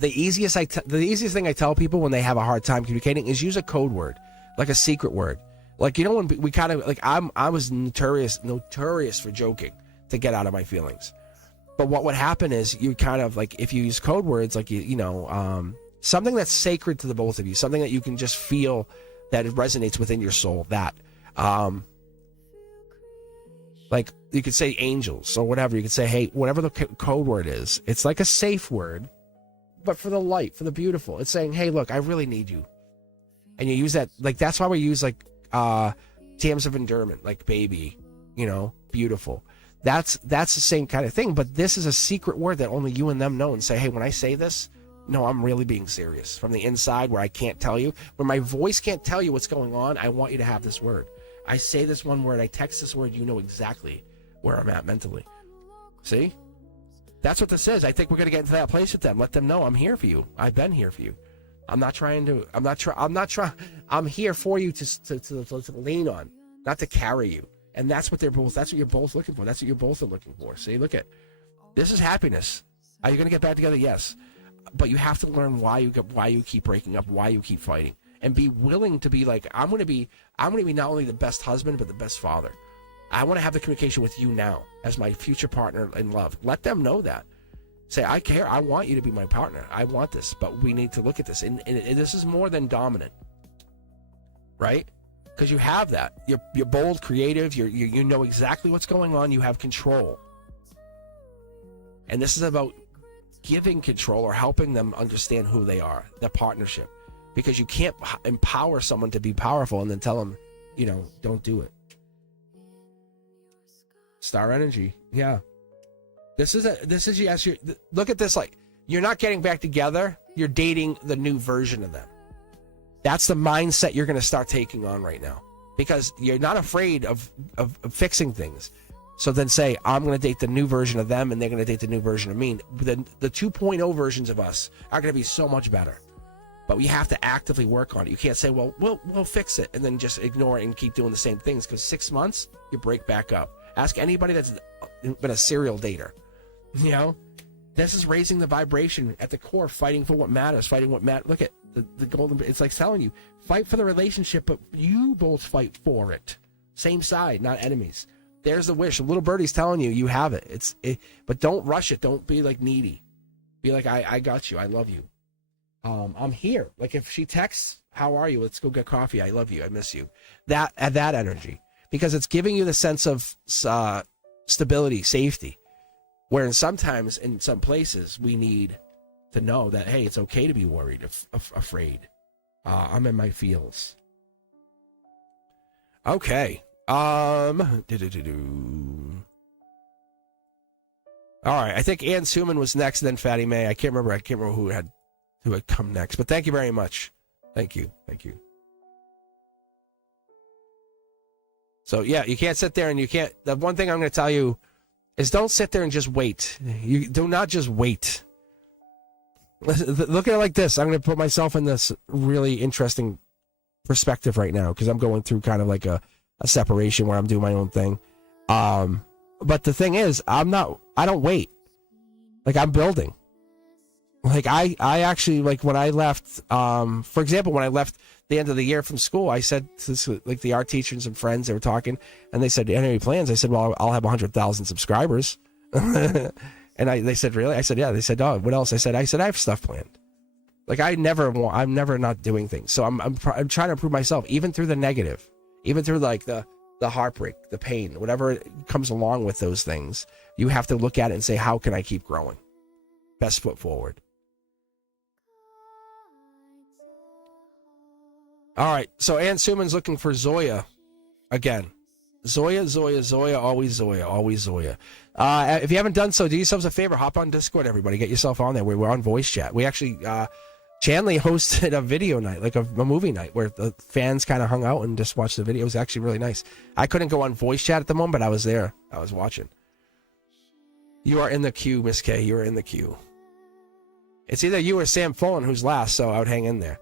easiest thing I tell people when they have a hard time communicating is use a code word, like a secret word. Like when we kind of like I was notorious for joking to get out of my feelings. But what would happen is you kind of like if you use code words like something that's sacred to the both of you, something that you can just feel that it resonates within your soul. That like you could say angels or whatever. You could say, hey, whatever the code word is, it's like a safe word, but for the light, for the beautiful. It's saying, hey, look, I really need you. And you use that, like, that's why we use like terms of endearment, like baby, beautiful. That's the same kind of thing, but this is a secret word that only you and them know and say, hey, when I say this, no, I'm really being serious. From the inside where I can't tell you, where my voice can't tell you what's going on, I want you to have this word. I say this one word, I text this word, you know exactly where I'm at mentally. See? That's what this is. I think we're going to get into that place with them. Let them know I'm here for you. I've been here for you. I'm here for you to lean on, not to carry you. And that's what you're both looking for. That's what you both are looking for. See, look at, this is happiness. Are you going to get back together? Yes. But you have to learn why you keep breaking up, why you keep fighting, and be willing to be like, I'm going to be not only the best husband, but the best father. I want to have the communication with you now as my future partner in love. Let them know that. Say, I care. I want you to be my partner. I want this, but we need to look at this. And this is more than dominant, right? Because you have that. You're bold, creative. You know exactly what's going on. You have control. And this is about giving control or helping them understand who they are, their partnership. Because you can't empower someone to be powerful and then tell them, don't do it. Star energy. Yeah. This is yes. Look at this. Like You're not getting back together. You're dating the new version of them. That's the mindset you're going to start taking on right now, because you're not afraid of fixing things. So then say, I'm going to date the new version of them, and they're going to date the new version of me. The 2.0 versions of us are going to be so much better. But we have to actively work on it. You can't say, well, we'll fix it, and then just ignore it and keep doing the same things, because 6 months, you break back up. Ask anybody that's been a serial dater. You know? This is raising the vibration at the core, fighting for what matters, fighting what matters. Look at the golden, it's like telling you, fight for the relationship, but you both fight for it. Same side, not enemies. There's the wish. A little birdie's telling you, you have it. But don't rush it. Don't be like needy. Be like, I got you. I love you. I'm here. Like if she texts, how are you? Let's go get coffee. I love you. I miss you. That energy, because it's giving you the sense of stability, safety. Where sometimes in some places we need to know that, hey, it's okay to be worried, afraid. I'm in my feels. Okay. All right. I think Ann Suman was next, and then Fatty May. I can't remember who had come next. But thank you very much. Thank you. So yeah, you can't sit there and you can't. The one thing I'm going to tell you is don't sit there and just wait. You do not just wait. Look at it like this. I'm going to put myself in this really interesting perspective right now, because I'm going through kind of like a separation where I'm doing my own thing. But the thing is, I don't wait. Like, I'm building. Like, I actually, like, when I left, for example, when I left the end of the year from school, I said to, like, the art teacher and some friends, they were talking, and they said, any plans? I said, well, I'll have 100,000 subscribers. And they said, really? I said, yeah. They said, oh, what else? I said, I have stuff planned. Like, I'm never not doing things. So I'm trying to improve myself, even through the negative, even through, like, the heartbreak, the pain, whatever comes along with those things. You have to look at it and say, how can I keep growing? Best foot forward. All right, so Ann Suman's looking for Zoya again. Zoya, always Zoya. If you haven't done so, do yourselves a favor. Hop on Discord, everybody. Get yourself on there. We're on voice chat. We actually, Chanley hosted a video night, like a movie night, where the fans kind of hung out and just watched the video. It was actually really nice. I couldn't go on voice chat at the moment, but I was there. I was watching. You are in the queue, Miss K. You are in the queue. It's either you or Sam Fullen who's last, so I would hang in there.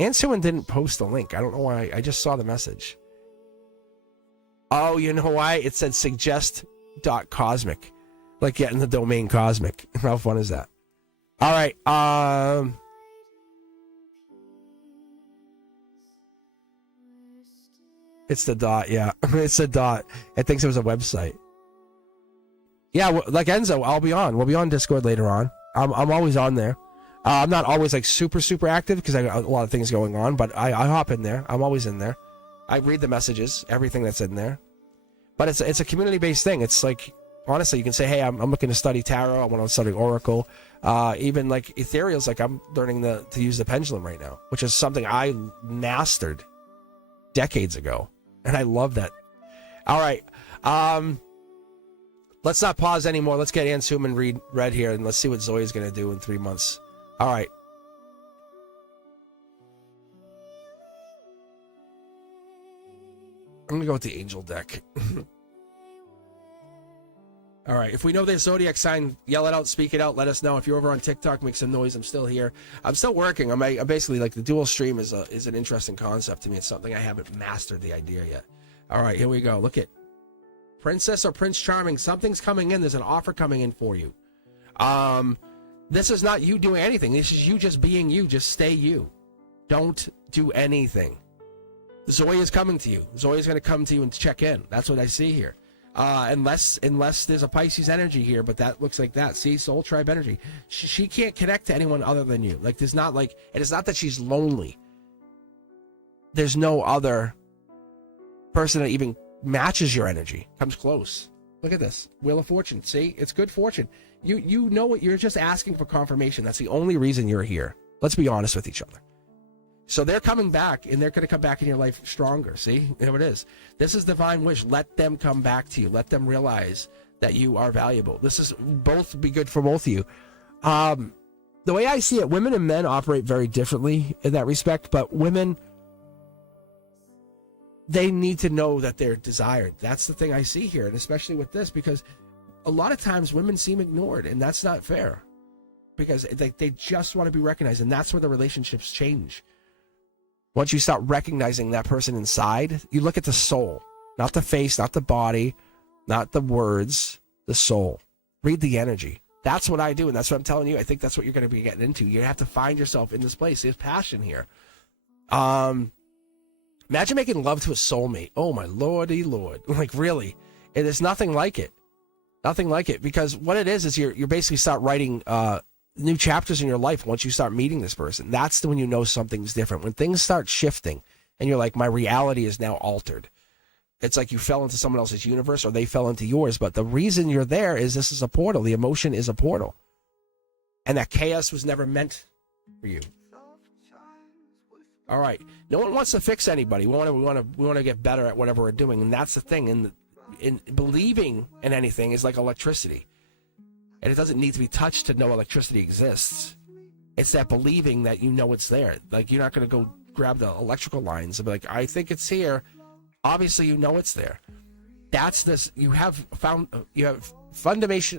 Ann Suman didn't post the link. I don't know why. I just saw the message. Oh, you know why? It said suggest.cosmic. Like getting the domain cosmic. How fun is that? All right. It's the dot, yeah. It's the dot. It thinks it was a website. Yeah, like Enzo, I'll be on. We'll be on Discord later on. I'm always on there. I'm not always like super active because I got a lot of things going on, but I hop in there. I'm always in there. I read the messages, everything that's in there. But it's a community-based thing. It's like, honestly, you can say, hey, I'm looking to study tarot. I want to study Oracle. Even like ethereals, like I'm learning to use the pendulum right now, which is something I mastered decades ago. And I love that. All right. Let's not pause anymore. Let's get Ann Suman read here, and let's see what Zoe's going to do in 3 months. All right. I'm going to go with the angel deck. All right. If we know the zodiac sign, yell it out, speak it out. Let us know. If you're over on TikTok, make some noise. I'm still here. I'm still working. I'm basically like the dual stream is an interesting concept to me. It's something I haven't mastered the idea yet. All right. Here we go. Look at Princess or Prince Charming. Something's coming in. There's an offer coming in for you. This is not you doing anything. This is you just being you. Just stay you. Don't do anything. Zoe is coming to you. Zoe is going to come to you and check in. That's what I see here. Unless there's a Pisces energy here, but that looks like that. See, Soul Tribe energy. She can't connect to anyone other than you. Like, there's not like, it is not that she's lonely. There's no other person that even matches your energy, comes close. Look at this. Wheel of Fortune. See, it's good fortune. You know what? You're just asking for confirmation. That's the only reason you're here. Let's be honest with each other. So they're coming back, and they're going to come back in your life stronger. See? There it is. This is divine wish. Let them come back to you. Let them realize that you are valuable. This is both be good for both of you. The way I see it, women and men operate very differently in that respect, but women, they need to know that they're desired. That's the thing I see here, and especially with this, because a lot of times women seem ignored, and that's not fair, because they just want to be recognized, and that's where the relationships change. Once you start recognizing that person inside, you look at the soul, not the face, not the body, not the words, the soul. Read the energy. That's what I do, and that's what I'm telling you. I think that's what you're going to be getting into. You have to find yourself in this place. There's passion here. Imagine making love to a soulmate. Oh, my lordy lord. Like, really. There's nothing like it. Nothing like it, because what it is you're basically start writing new chapters in your life once you start meeting this person. That's when you know something's different. When things start shifting, and you're like, my reality is now altered. It's like you fell into someone else's universe or they fell into yours. But the reason you're there is this is a portal. The emotion is a portal. And that chaos was never meant for you. All right. No one wants to fix anybody. We want to get better at whatever we're doing. And that's the thing. And in believing in anything is like electricity. And it doesn't need to be touched to know electricity exists. It's that believing that you know it's there. Like, you're not going to go grab the electrical lines and be like, I think it's here. Obviously, you know it's there. That's this. You have fundamental,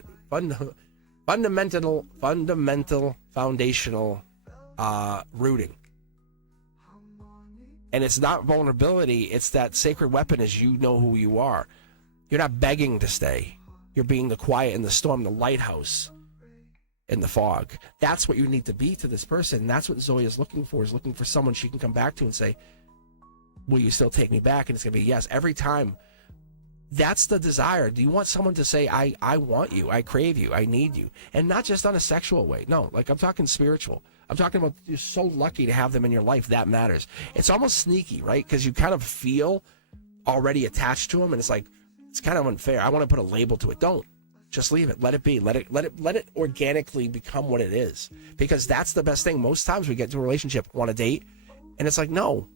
foundational rooting, and it's not vulnerability. It's that sacred weapon. Is you know who you are. You're not begging to stay. You're being the quiet in the storm, the lighthouse in the fog. That's what you need to be to this person. And that's what Zoe is looking for. Is looking for someone she can come back to and say, will you still take me back? And it's going to be yes. Every time. That's the desire. Do you want someone to say, I want you, I crave you, I need you? And not just on a sexual way. No, like, I'm talking spiritual. I'm talking about you're so lucky to have them in your life. That matters. It's almost sneaky, right? Because you kind of feel already attached to them, and it's like, it's kind of unfair. I want to put a label to it. Don't. Just leave it. Let it be. Let it organically become what it is. Because that's the best thing. Most times we get to a relationship, want a date, and it's like, no,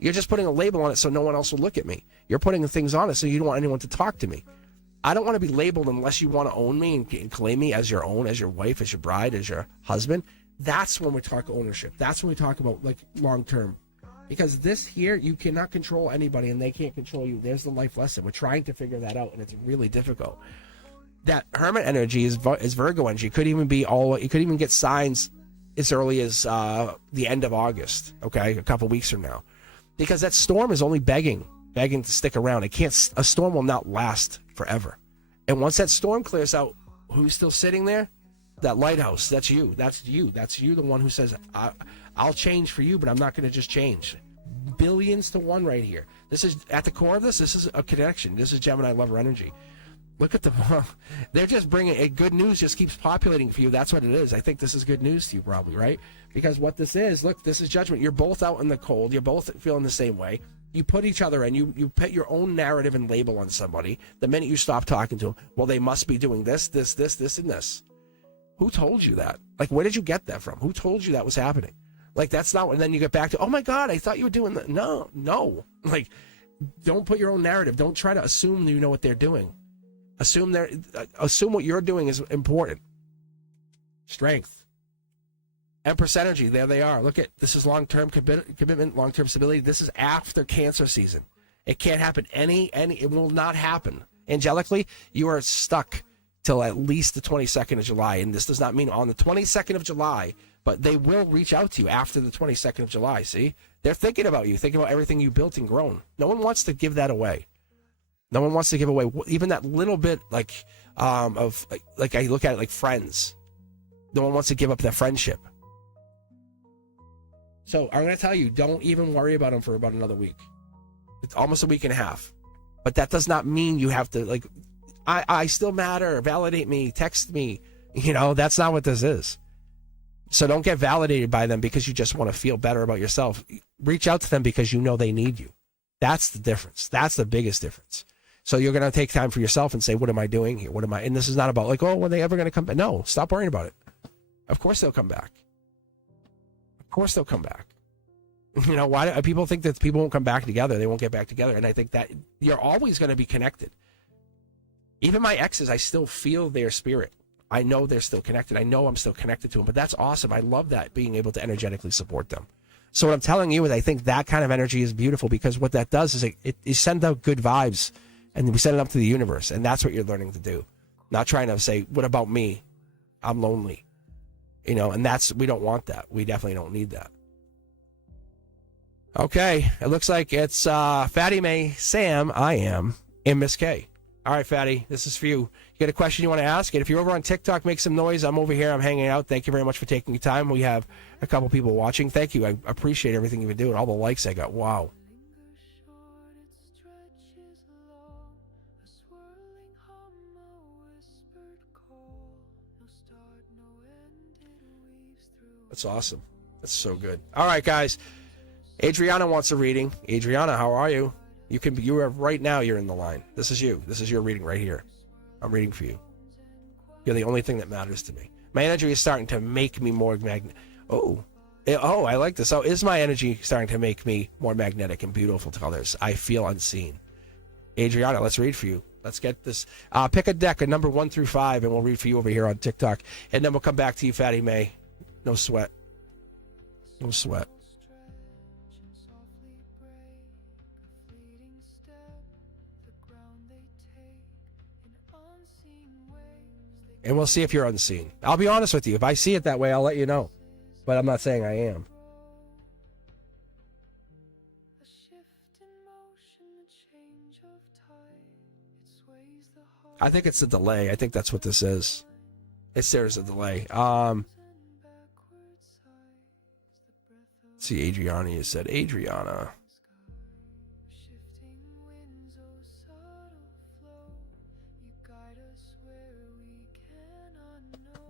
you're just putting a label on it so no one else will look at me. You're putting things on it so you don't want anyone to talk to me. I don't want to be labeled unless you want to own me and claim me as your own, as your wife, as your bride, as your husband. That's when we talk ownership. That's when we talk about, like, long term. Because this here, you cannot control anybody and they can't control you. There's the life lesson. We're trying to figure that out, and it's really difficult. That Hermit energy is Virgo energy. It could even get signs as early as the end of August, okay, a couple weeks from now. Because that storm is only begging to stick around. A storm will not last forever. And once that storm clears out, who's still sitting there? That lighthouse. That's you. That's you. That's you, the one who says, I'll change for you, but I'm not going to just change. Billions to one right here. This is, at the core of this is a connection. This is Gemini lover energy. Look at they're just bringing it. Good news just keeps populating for you. That's what it is. I think this is good news to you, probably, right? Because what this is, look, this is judgment. You're both out in the cold. You're both feeling the same way. You put each other in. You put your own narrative and label on somebody. The minute you stop talking to them, well, they must be doing this, and this. Who told you that? Like, where did you get that from? Who told you that was happening? Like, that's not, and then you get back to, oh my God, I thought you were doing that. No. Like, don't put your own narrative. Don't try to assume you know what they're doing. Assume what you're doing is important. Strength. Empress energy, there they are. Look at, this is long-term commitment, long-term stability. This is after Cancer season. It can't happen it will not happen. Angelically, you are stuck till at least the 22nd of July. And this does not mean on the 22nd of July, but they will reach out to you after the 22nd of July, see? They're thinking about you, thinking about everything you built and grown. No one wants to give that away. No one wants to give away even that little bit, like I look at it like friends. No one wants to give up their friendship. So I'm going to tell you, don't even worry about them for about another week. It's almost a week and a half. But that does not mean you have to, like, I still matter, validate me, text me. You know, that's not what this is. So don't get validated by them because you just want to feel better about yourself. Reach out to them because you know they need you. That's the difference. That's the biggest difference. So you're going to take time for yourself and say, what am I doing here? And this is not about like, oh, when are they ever going to come back? No, stop worrying about it. Of course they'll come back. Of course they'll come back. You know, why do people think that people won't come back together? They won't get back together. And I think that you're always going to be connected. Even my exes, I still feel their spirit. I know they're still connected. I know I'm still connected to them, but that's awesome. I love that, being able to energetically support them. So what I'm telling you is I think that kind of energy is beautiful, because what that does is it sends out good vibes, and we send it up to the universe, and that's what you're learning to do. Not trying to say, what about me? I'm lonely. You know, and we don't want that. We definitely don't need that. Okay, it looks like it's Fatty May, Sam, I am, and Miss K. All right, Fatty, this is for you. You got a question you want to ask? And if you're over on TikTok, make some noise. I'm over here. I'm hanging out. Thank you very much for taking your time. We have a couple people watching. Thank you. I appreciate everything you've been doing. All the likes I got. Wow. That's awesome. That's so good. All right, guys. Adriana wants a reading. Adriana, how are you? You are right now. You're in the line. This is you. This is your reading right here. I'm reading for you. You're the only thing that matters to me. My energy is starting to make me more magnetic. Oh, I like this. Oh, is my energy starting to make me more magnetic and beautiful to others? I feel unseen. Adriana, let's read for you. Let's get this. Pick a deck, a number 1 through 5, and we'll read for you over here on TikTok. And then we'll come back to you, Fatty May. No sweat. No sweat. And we'll see if you're unseen. I'll be honest with you. If I see it that way, I'll let you know. But I'm not saying I am. I think it's a delay. I think that's what this is. There's a delay. Let's see, Adriana, you said. Adriana.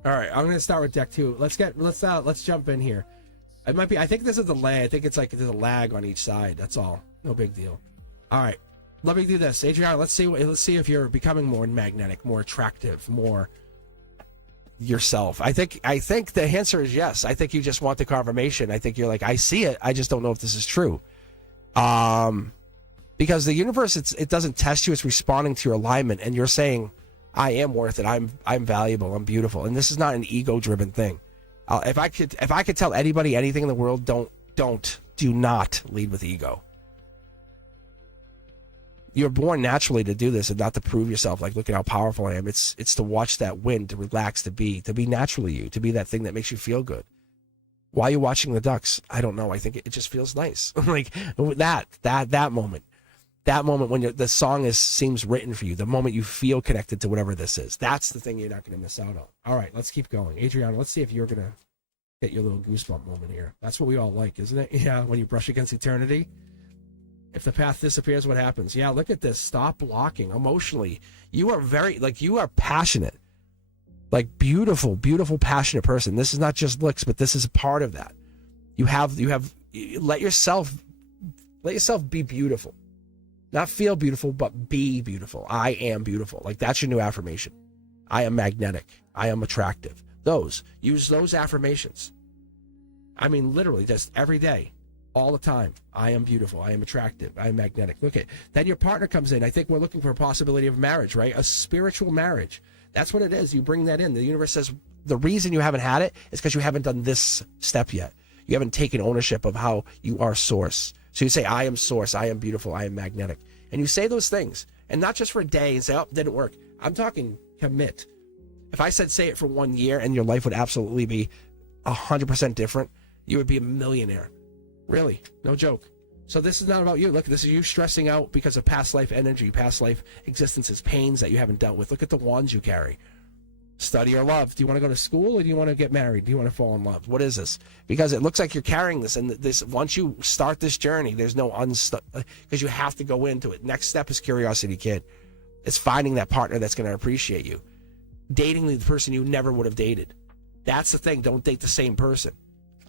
All right, I'm gonna start with deck 2. Let's jump in here. It might be. I think there's a delay. I think it's like there's a lag on each side. That's all. No big deal. All right, let me do this, Adriana. Let's see if you're becoming more magnetic, more attractive, more yourself. I think the answer is yes. I think you just want the confirmation. I think you're like, I see it. I just don't know if this is true. Because the universe, it doesn't test you. It's responding to your alignment, and you're saying, I am worth it. I'm valuable. I'm beautiful. And this is not an ego-driven thing. If I could tell anybody anything in the world, do not lead with ego. You're born naturally to do this and not to prove yourself. Like, look at how powerful I am. It's to watch that wind, to relax, to be naturally you, to be that thing that makes you feel good. Why are you watching the ducks? I don't know. I think it just feels nice. Like that moment. That moment when the song seems written for you, the moment you feel connected to whatever this is, that's the thing you're not going to miss out on. All right, let's keep going. Adriana, let's see if you're going to get your little goosebump moment here. That's what we all like, isn't it? Yeah, when you brush against eternity. If the path disappears, what happens? Yeah, look at this. Stop blocking emotionally. You are you are passionate. Like beautiful, beautiful, passionate person. This is not just looks, but this is a part of that. Let yourself be beautiful. Not feel beautiful, but be beautiful. I am beautiful. Like, that's your new affirmation. I am magnetic. I am attractive. Use those affirmations. I mean, literally, just every day, all the time. I am beautiful. I am attractive. I am magnetic. Look at then your partner comes in. I think we're looking for a possibility of marriage, right? A spiritual marriage. That's what it is. You bring that in. The universe says the reason you haven't had it is because you haven't done this step yet. You haven't taken ownership of how you are source. So you say, I am source, I am beautiful, I am magnetic. And you say those things. And not just for a day and say, oh, didn't work. I'm talking commit. If I said say it for 1 year and your life would absolutely be 100% different, you would be a millionaire. Really, no joke. So this is not about you. Look, this is you stressing out because of past life energy, past life existences, pains that you haven't dealt with. Look at the wands you carry. Study or love. Do you want to go to school or do you want to get married? Do you want to fall in love? What is this? Because it looks like you're carrying this, and this once you start this journey, there's no because you have to go into it. Next step is curiosity, kid. It's finding that partner that's going to appreciate you. Dating the person you never would have dated. That's the thing. Don't date the same person.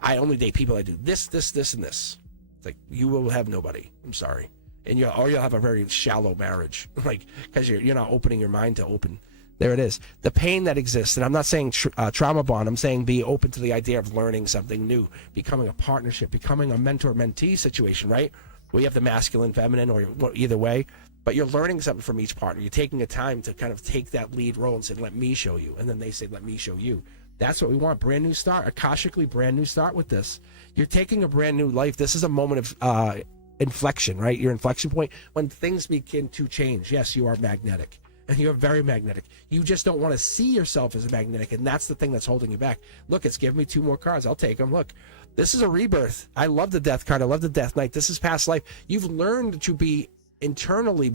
I only date people that do this, this, this, and this. It's like, you will have nobody. I'm sorry. And you'll have a very shallow marriage, like, because you're not opening your mind to open. There it is. The pain that exists, and I'm not saying trauma bond. I'm saying be open to the idea of learning something new, becoming a partnership, becoming a mentor-mentee situation, right? We have the masculine, feminine, or either way. But you're learning something from each partner. You're taking a time to kind of take that lead role and say, let me show you. And then they say, let me show you. That's what we want. Brand new start. Akashically brand new start with this. You're taking a brand new life. This is a moment of inflection, right? Your inflection point when things begin to change. Yes, you are magnetic. And you're very magnetic. You just don't want to see yourself as a magnetic. And that's the thing that's holding you back. Look, it's giving me 2 more cards. I'll take them. Look, this is a rebirth. I love the death card. I love the death knight. This is past life. You've learned to be internally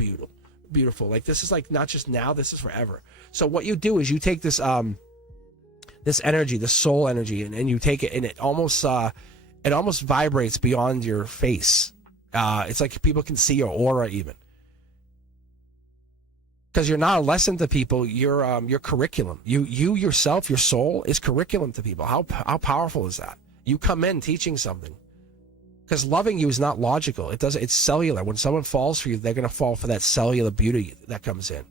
beautiful. Like, this is like not just now, this is forever. So what you do is you take this this energy, the soul energy, and you take it, and it almost vibrates beyond your face. It's like people can see your aura even. Because you're not a lesson to people, you're curriculum. You yourself, your soul is curriculum to people. How powerful is that? You come in teaching something. Because loving you is not logical. It's cellular. When someone falls for you, they're going to fall for that cellular beauty that comes in.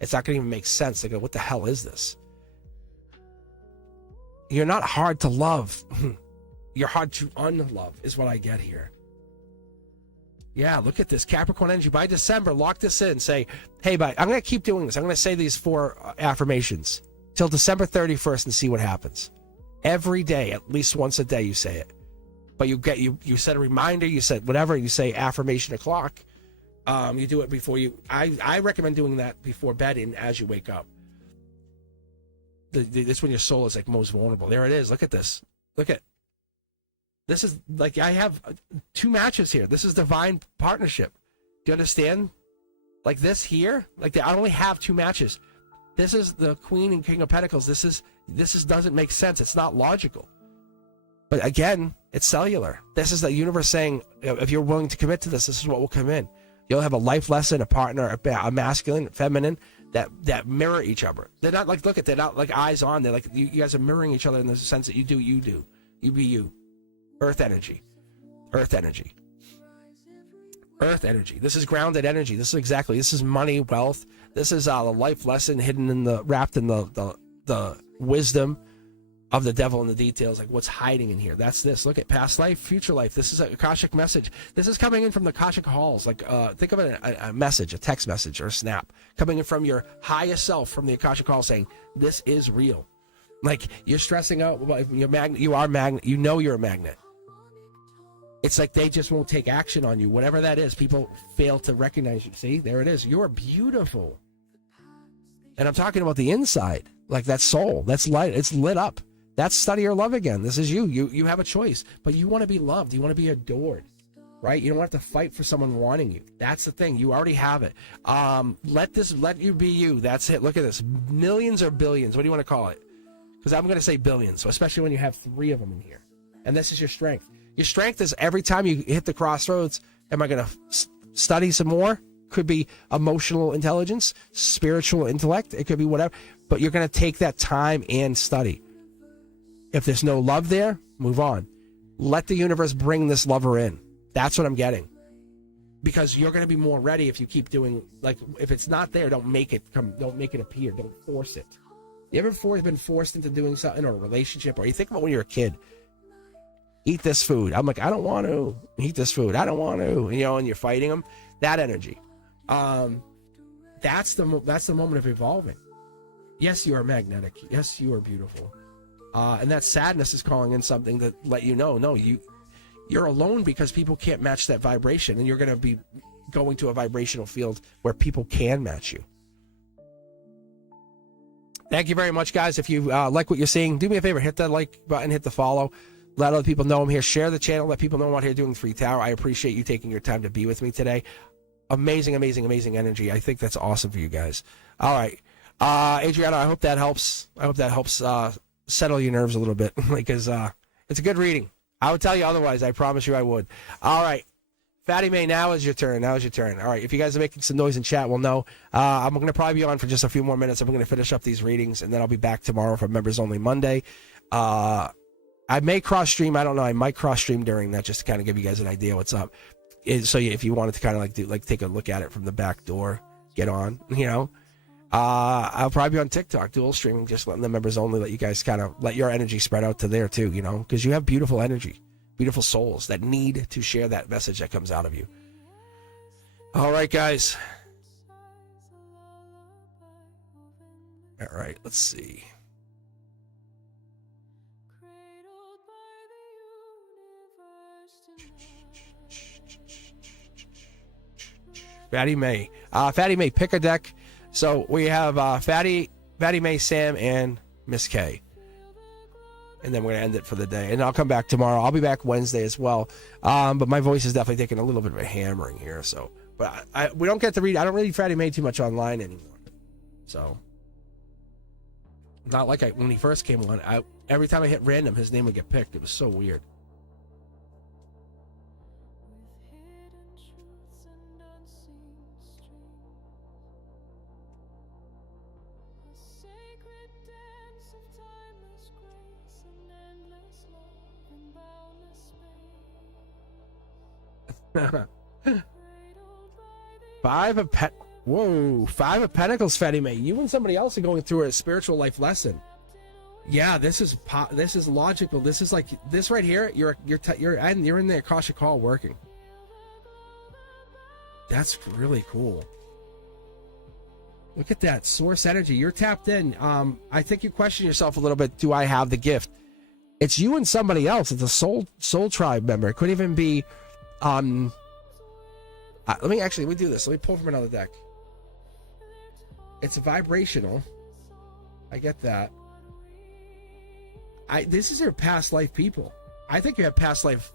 It's not going to even make sense. They go, what the hell is this? You're not hard to love. You're hard to unlove is what I get here. Yeah, look at this. Capricorn energy. By December, lock this in. Say, hey, I'm going to keep doing this. I'm going to say these 4 affirmations till December 31st and see what happens. Every day, at least once a day, you say it. But you set a reminder, you set whatever, you say affirmation o'clock. You do it before you. I recommend doing that before bed and as you wake up. That's when your soul is like most vulnerable. There it is. Look at this. Look at. This is like I have 2 matches here. This is divine partnership. Do you understand? Like this here, like I only have 2 matches. This is the Queen and King of Pentacles. This doesn't make sense. It's not logical. But again, it's cellular. This is the universe saying, if you're willing to commit to this, this is what will come in. You'll have a life lesson, a partner, a masculine, feminine that mirror each other. They're not like, they're not like eyes on. They're like, you guys are mirroring each other in the sense that you do. You be you. Earth energy. Earth energy. Earth energy. This is grounded energy. This is money, wealth. This is a life lesson wrapped in the wisdom of the devil in the details, like what's hiding in here. That's this. Look at past life, future life. This is a Akashic message. This is coming in from the Akashic halls. Like think of it a message, a text message or a snap coming in from your highest self from the Akashic hall saying, this is real. Like you're stressing out about your magnet. You are magnet. You know you're a magnet. It's like they just won't take action on you. Whatever that is, people fail to recognize you. See, there it is. You're beautiful. And I'm talking about the inside, like that soul. That's light. It's lit up. That's study your love again. This is you. You have a choice, but you want to be loved. You want to be adored, right? You don't have to fight for someone wanting you. That's the thing. You already have it. Let you be you. That's it. Look at this. Millions or billions. What do you want to call it? Because I'm going to say billions. So especially when you have 3 of them in here. And this is your strength. Your strength is every time you hit the crossroads, am I going to study some more? Could be emotional intelligence, spiritual intellect. It could be whatever. But you're going to take that time and study. If there's no love there, move on. Let the universe bring this lover in. That's what I'm getting. Because you're going to be more ready if you keep doing, like, if it's not there, don't make it come, don't make it appear, don't force it. You ever been forced into doing something or a relationship, or you think about when you're a kid, eat this food. I'm like, I don't want to eat this food. I don't want to, and you're fighting them. That energy. That's the moment of evolving. Yes, you are magnetic. Yes, you are beautiful. And that sadness is calling in something that let you know, no, you're alone because people can't match that vibration, and you're going to be going to a vibrational field where people can match you. Thank you very much, guys. If you like what you're seeing, do me a favor, hit that like button, hit the follow, let other people know I'm here, share the channel, let people know I'm out here doing Free Tower. I appreciate you taking your time to be with me today. Amazing, amazing, amazing energy. I think that's awesome for you guys. All right. Adriana, I hope that helps. I hope that helps settle your nerves a little bit, because it's a good reading. I would tell you otherwise. I promise you I would. All right. Fatty May, now is your turn. All right. If you guys are making some noise in chat, we'll know. I'm going to probably be on for just a few more minutes. I'm going to finish up these readings, and then I'll be back tomorrow for Members Only Monday. I may cross stream. I don't know. I might cross stream during that just to kind of give you guys an idea what's up. So if you wanted to kind of take a look at it from the back door, get on, I'll probably be on TikTok, dual streaming, just letting the members only, let you guys kind of let your energy spread out to there too, because you have beautiful energy, beautiful souls that need to share that message that comes out of you. All right, guys. All right, let's see. Cradled by the universe tonight. Fatty May. Fatty May, pick a deck. So we have Fatty May, Sam, and Miss K. And then we're going to end it for the day. And I'll come back tomorrow. I'll be back Wednesday as well. But my voice is definitely taking a little bit of a hammering here. So, but we don't get to read. I don't read Fatty May too much online anymore. So, not like when he first came on. Every time I hit random, his name would get picked. It was so weird. With hidden truths and unseen strings. A sacred dance of timeless grace and endless love and boundless space. Cradled by the Five of Pentacles, Fatty May. You and somebody else are going through a spiritual life lesson. Yeah, this is logical. This is like this right here. You're in the Akashic Hall working. That's really cool. Look at that source energy. You're tapped in. I think you question yourself a little bit. Do I have the gift? It's you and somebody else. It's a soul tribe member. It could even be. Let me do this. Let me pull from another deck. It's vibrational. I get that. This is your past life people. I think you have past life.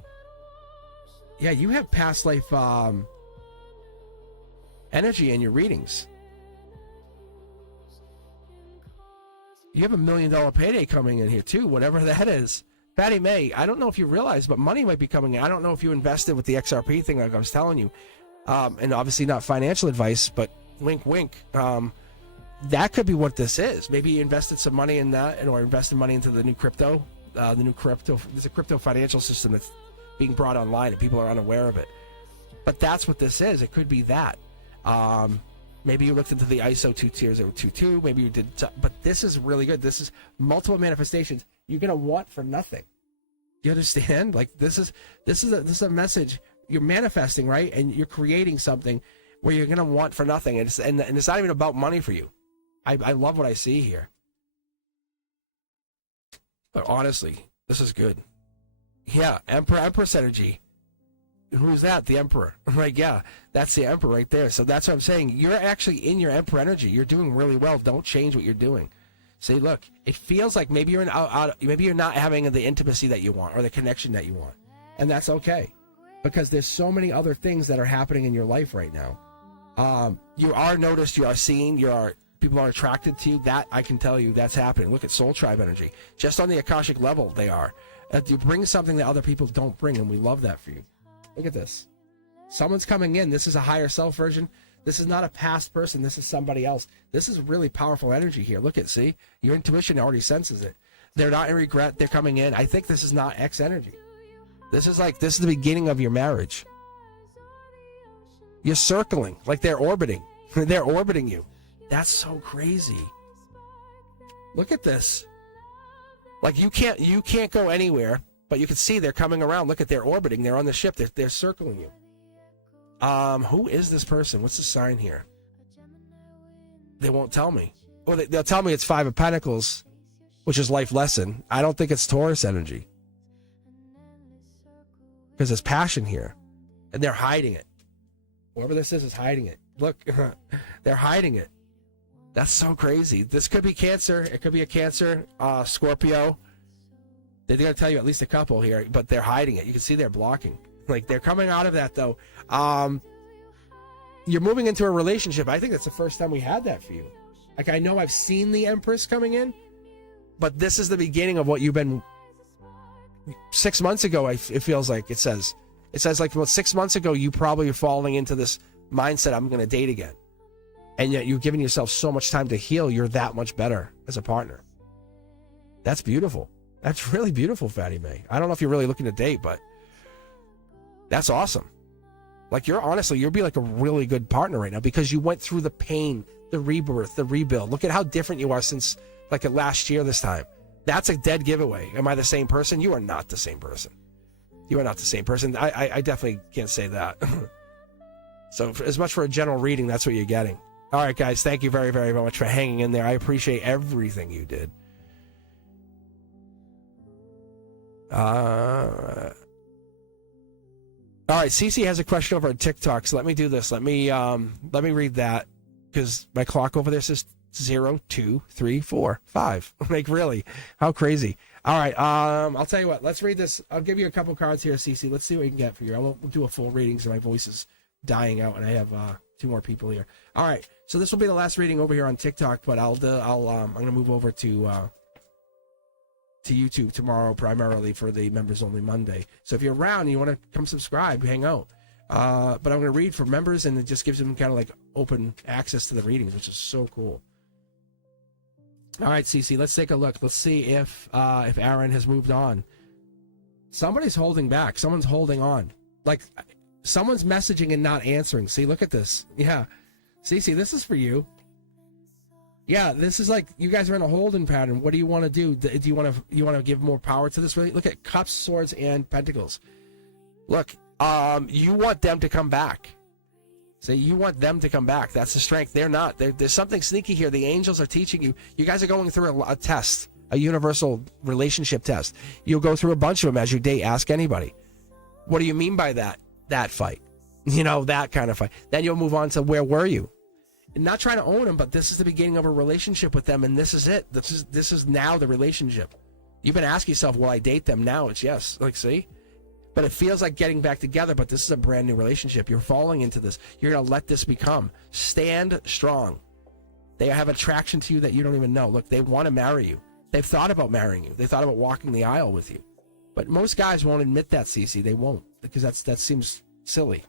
Yeah, you have past life energy in your readings. You have $1 million payday coming in here too, whatever that is. Fatty May, I don't know if you realize, but money might be coming in. I don't know if you invested with the XRP thing like I was telling you. And obviously not financial advice, but wink, wink. That could be what this is. Maybe you invested some money in that, or invested money into the new crypto. There's a crypto financial system that's being brought online, and people are unaware of it. But that's what this is. It could be that. Maybe you looked into the ISO 20022. Maybe you did. But this is really good. This is multiple manifestations. You're gonna want for nothing. You understand? Like this is a message. You're manifesting, right? And you're creating something where you're gonna want for nothing, and it's not even about money for you. I love what I see here. But honestly, this is good. Yeah, Empress energy. Who's that? The Emperor. Like, yeah, that's the Emperor right there. So that's what I'm saying. You're actually in your Emperor energy. You're doing really well. Don't change what you're doing. Say, look, it feels like maybe you're maybe you're not having the intimacy that you want or the connection that you want, and that's okay, because there's so many other things that are happening in your life right now. You are noticed. You are seen. People are attracted to you. That I can tell you, that's happening. Look at Soul Tribe energy. Just on the Akashic level, they are. You bring something that other people don't bring, and we love that for you. Look at this. Someone's coming in. This is a higher self version. This is not a past person. This is somebody else. This is really powerful energy here. Look at, see? Your intuition already senses it. They're not in regret. They're coming in. I think this is not X energy. This is the beginning of your marriage. You're circling, like they're orbiting. They're orbiting you. That's so crazy. Look at this. Like you can't go anywhere, but you can see they're coming around. Look at, they're orbiting. They're on the ship. They're circling you. Who is this person? What's the sign here? They won't tell me. Well, they'll tell me it's Five of Pentacles, which is life lesson. I don't think it's Taurus energy, because there's passion here, and they're hiding it. Whoever this is hiding it. Look, they're hiding it. That's so crazy. This could be Cancer. It could be a Cancer, Scorpio. They're going to tell you at least a couple here, but they're hiding it. You can see they're blocking. Like, they're coming out of that, though. You're moving into a relationship. I think that's the first time we had that for you. Like, I know I've seen the Empress coming in, but this is the beginning of what you've been... 6 months ago, it feels like it says like, well, 6 months ago, you probably are falling into this mindset, I'm going to date again. And yet you've given yourself so much time to heal. You're that much better as a partner. That's beautiful. That's really beautiful, Fatty May. I don't know if you're really looking to date, but that's awesome. Like, you'll be like a really good partner right now, because you went through the pain, the rebirth, the rebuild. Look at how different you are since like last year this time. That's a dead giveaway. Am I the same person? You are not the same person. You are not the same person. I definitely can't say that. So as much for a general reading, that's what you're getting. All right, guys, thank you very, very much for hanging in there. I appreciate everything you did. All right, Cece has a question over on TikTok, so let me do this. Let me read that, because my clock over there says 0, 2, 3, 4, 5. Like, really? How crazy. All right, I'll tell you what. Let's read this. I'll give you a couple cards here, Cece. Let's see what we can get for you. I won't do a full reading because my voice is dying out, and I have 2 more people here. All right, so this will be the last reading over here on TikTok, but I'm going to move over to YouTube tomorrow, primarily for the Members Only Monday. So if you're around and you want to come subscribe, hang out. But I'm going to read for members, and it just gives them kind of like open access to the readings, which is so cool. All right, Cece, let's take a look. Let's see if Aaron has moved on. Somebody's holding back. Someone's holding on. Like, someone's messaging and not answering. See, look at this. Yeah. Cece, this is for you. Yeah, this is like you guys are in a holding pattern. What do you want to do? Do you want to give more power to this? Really, look at cups, swords, and pentacles. Look, you want them to come back. See, you want them to come back. That's the strength. They're not. There's something sneaky here. The angels are teaching you. You guys are going through a test, a universal relationship test. You'll go through a bunch of them as you date. Ask anybody. What do you mean by that? That fight. You know, that kind of fight. Then you'll move on to where were you? And not trying to own them, but this is the beginning of a relationship with them, and this is it. This is now the relationship. You've been asking yourself, will I date them? Now it's yes. Like, see? But it feels like getting back together, but this is a brand new relationship. You're falling into this. You're going to let this become. Stand strong. They have attraction to you that you don't even know. Look, they want to marry you. They've thought about marrying you. They thought about walking the aisle with you. But most guys won't admit that, Cece. They won't, because that seems silly.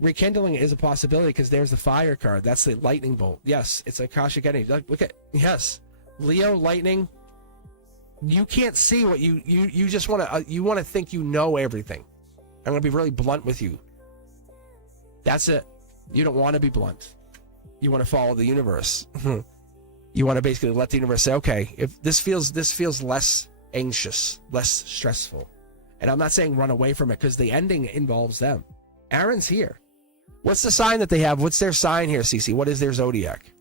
Rekindling is a possibility because there's the fire card. That's the lightning bolt. Yes, it's Akashic energy. Look at, yes, Leo, lightning. You can't see what you just want to think you know everything. I'm going to be really blunt with you. That's it. You don't want to be blunt. You want to follow the universe. You want to basically let the universe say, okay, if this feels less anxious, less stressful. And I'm not saying run away from it because the ending involves them. Aaron's here. What's the sign that they have? What's their sign here, Cece? What is their zodiac?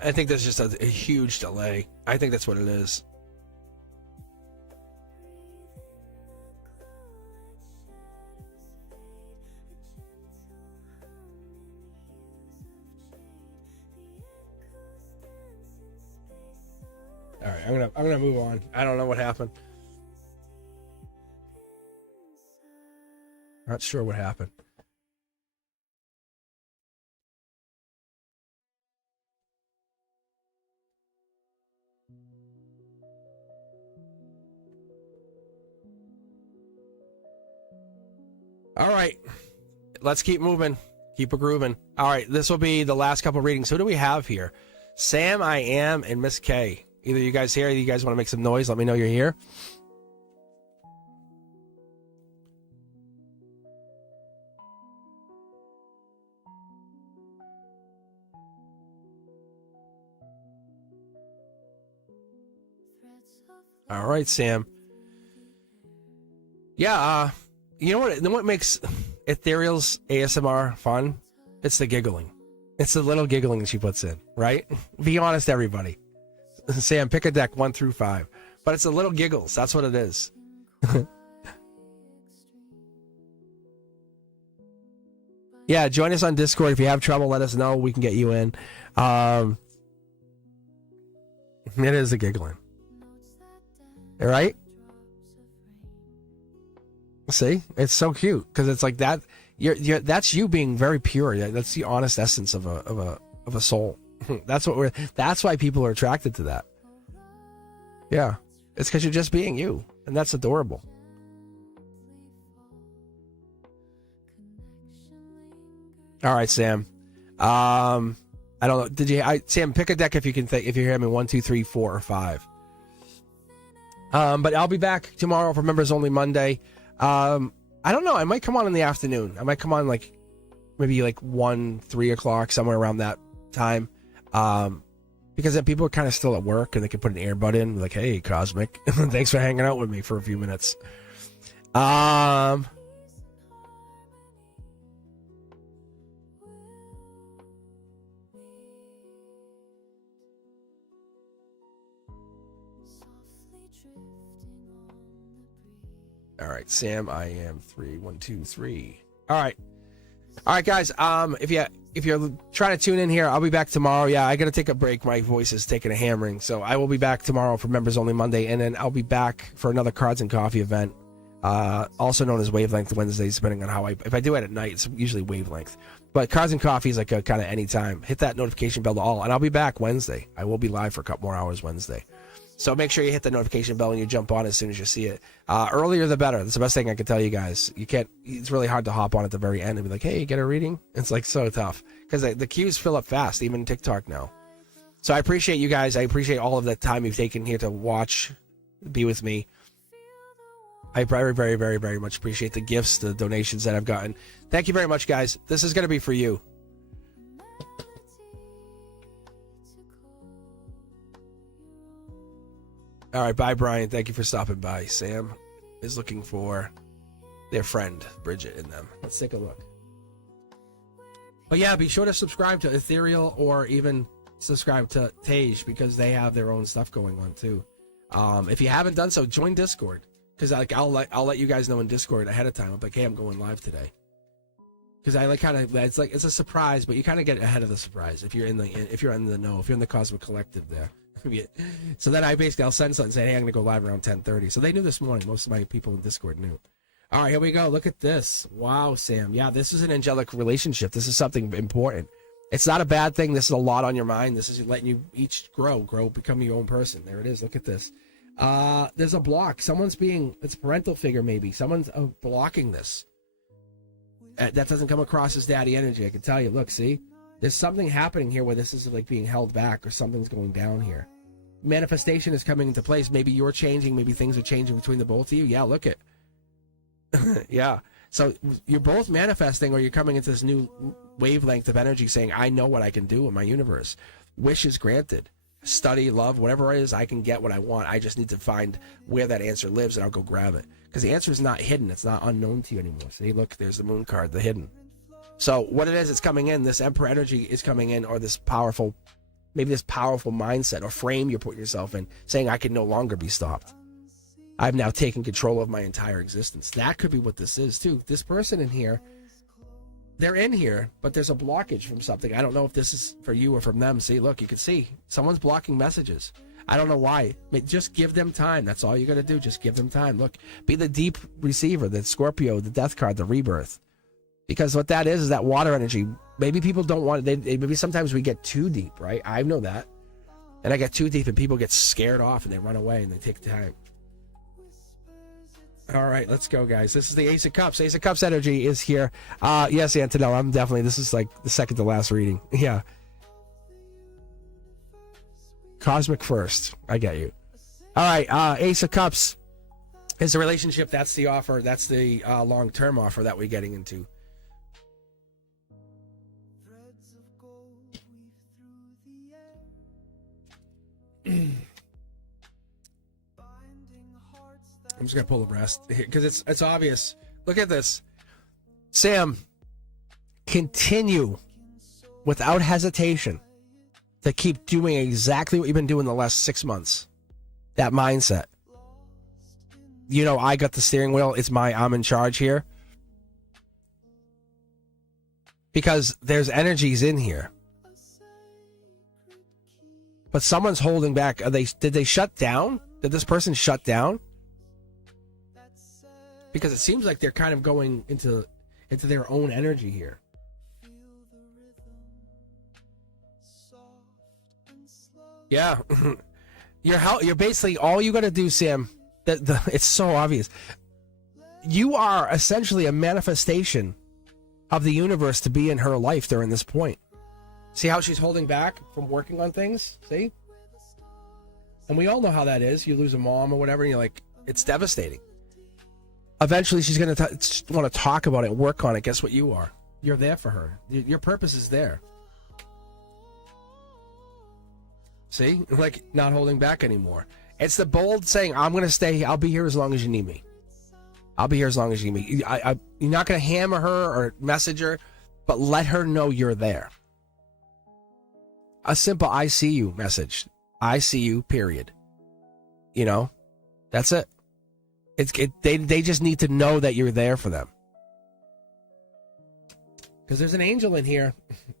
I think there's just a huge delay. I think that's what it is. All right, I'm gonna move on. I don't know what happened. Not sure what happened. All right, let's keep moving. Keep a grooving. All right, this will be the last couple readings. Who do we have here? Sam, I Am, and Miss K. Either you guys here, you guys want to make some noise, let me know you're here. All right, Sam. Yeah, you know what makes Ethereal's ASMR fun? It's the giggling. It's the little giggling she puts in, right? Be honest, everybody. Sam, pick a deck 1 through 5. But it's the little giggles. That's what it is. Yeah, join us on Discord. If you have trouble, let us know. We can get you in. It is the giggling. All right? See? It's so cute because it's like that. That's you being very pure. That's the honest essence of a soul. That's why people are attracted to that. Yeah. It's because you're just being you, and that's adorable. All right, Sam. I don't know. Did you? Sam, pick a deck if you can think. If you hear me, 1, 2, 3, 4, or 5. But I'll be back tomorrow for Members Only Monday. I don't know. I might come on in the afternoon. I might come on maybe 1, 3 o'clock, somewhere around that time. Because then people are kind of still at work and they can put an earbud in, like, hey, Cosmic, thanks for hanging out with me for a few minutes. All right, Sam, I am 3, 1, 2, 3. All right, guys. If you're trying to tune in here, I'll be back tomorrow. Yeah, I got to take a break. My voice is taking a hammering, so I will be back tomorrow for Members Only Monday, and then I'll be back for another Cards and Coffee event, also known as Wavelength Wednesdays, depending on if I do it at night, it's usually Wavelength. But Cards and Coffee is like a kind of any time. Hit that notification bell to all, and I'll be back Wednesday. I will be live for a couple more hours Wednesday. So make sure you hit the notification bell and you jump on as soon as you see it. Earlier the better. That's the best thing I can tell you guys. It's really hard to hop on at the very end and be like, hey, get a reading? It's so tough because the queues fill up fast, even TikTok now. So I appreciate you guys. I appreciate all of the time you've taken here to watch, be with me. I very, very, very, very much appreciate the gifts, the donations that I've gotten. Thank you very much, guys. This is going to be for you. All right, bye, Brian. Thank you for stopping by. Sam is looking for their friend, Bridget, in them. Let's take a look. But yeah, be sure to subscribe to Ethereal or even subscribe to Tage because they have their own stuff going on too. If you haven't done so, join Discord because I'll let you guys know in Discord ahead of time. I'm like, hey, I'm going live today. Because it's a surprise, but you kind of get ahead of the surprise if you're in the know, if you're in the Cosmic Collective there. So then I'll send something and say, hey, I'm going to go live around 10:30. So they knew this morning. Most of my people in Discord knew. All right, here we go. Look at this. Wow, Sam. Yeah, this is an angelic relationship. This is something important. It's not a bad thing. This is a lot on your mind. This is letting you each grow, become your own person. There it is. Look at this. There's a block. It's a parental figure maybe. Someone's blocking this. That doesn't come across as daddy energy. I can tell you. Look, see? There's something happening here where this is being held back or something's going down here. Manifestation is coming into place. Maybe you're changing. Maybe things are changing between the both of you. Yeah, look at. Yeah. So you're both manifesting or you're coming into this new wavelength of energy saying, I know what I can do in my universe. Wish is granted. Study, love, whatever it is, I can get what I want. I just need to find where that answer lives and I'll go grab it. Because the answer is not hidden. It's not unknown to you anymore. See, look, there's the moon card, the hidden. So what it is, it's coming in. This Emperor energy is coming in, or this powerful mindset or frame you put yourself in, saying I can no longer be stopped. I've now taken control of my entire existence. That could be what this is too. This person in here, they're in here, but there's a blockage from something. I don't know if this is for you or from them. See, look, you can see someone's blocking messages. I don't know why. Just give them time. That's all you got to do. Just give them time. Look, be the deep receiver, the Scorpio, the death card, the rebirth. Because what that is that water energy. Maybe people don't want it. Maybe sometimes we get too deep, right? I know that. And I get too deep and people get scared off and they run away and they take time. All right, let's go, guys. This is the Ace of Cups. Ace of Cups energy is here. Yes, Antonella, this is like the second to last reading. Yeah. Cosmic first. I get you. All right, Ace of Cups is a relationship. That's the offer. That's the long-term offer that we're getting into. I'm just gonna pull the rest because it's obvious. Look at this, Sam. Continue without hesitation to keep doing exactly what you've been doing the last 6 months. That mindset. I got the steering wheel. I'm in charge here because there's energies in here. But someone's holding back. Did they shut down? Did this person shut down? Because it seems like they're kind of going into their own energy here. Yeah. You're basically, all you got to do, Sam, it's so obvious. You are essentially a manifestation of the universe to be in her life during this point. See how she's holding back from working on things? See? And we all know how that is. You lose a mom or whatever, and you're like, it's devastating. Eventually, she's going to want to talk about it, work on it. Guess what you are? You're there for her. Your purpose is there. See? Like, not holding back anymore. It's the bold saying, I'm going to stay. I'll be here as long as you need me. I'll be here as long as you need me. You're not going to hammer her or message her, but let her know you're there. A simple I see you message. I see you, period. You know? That's it. They just need to know that you're there for them. Because there's an angel in here.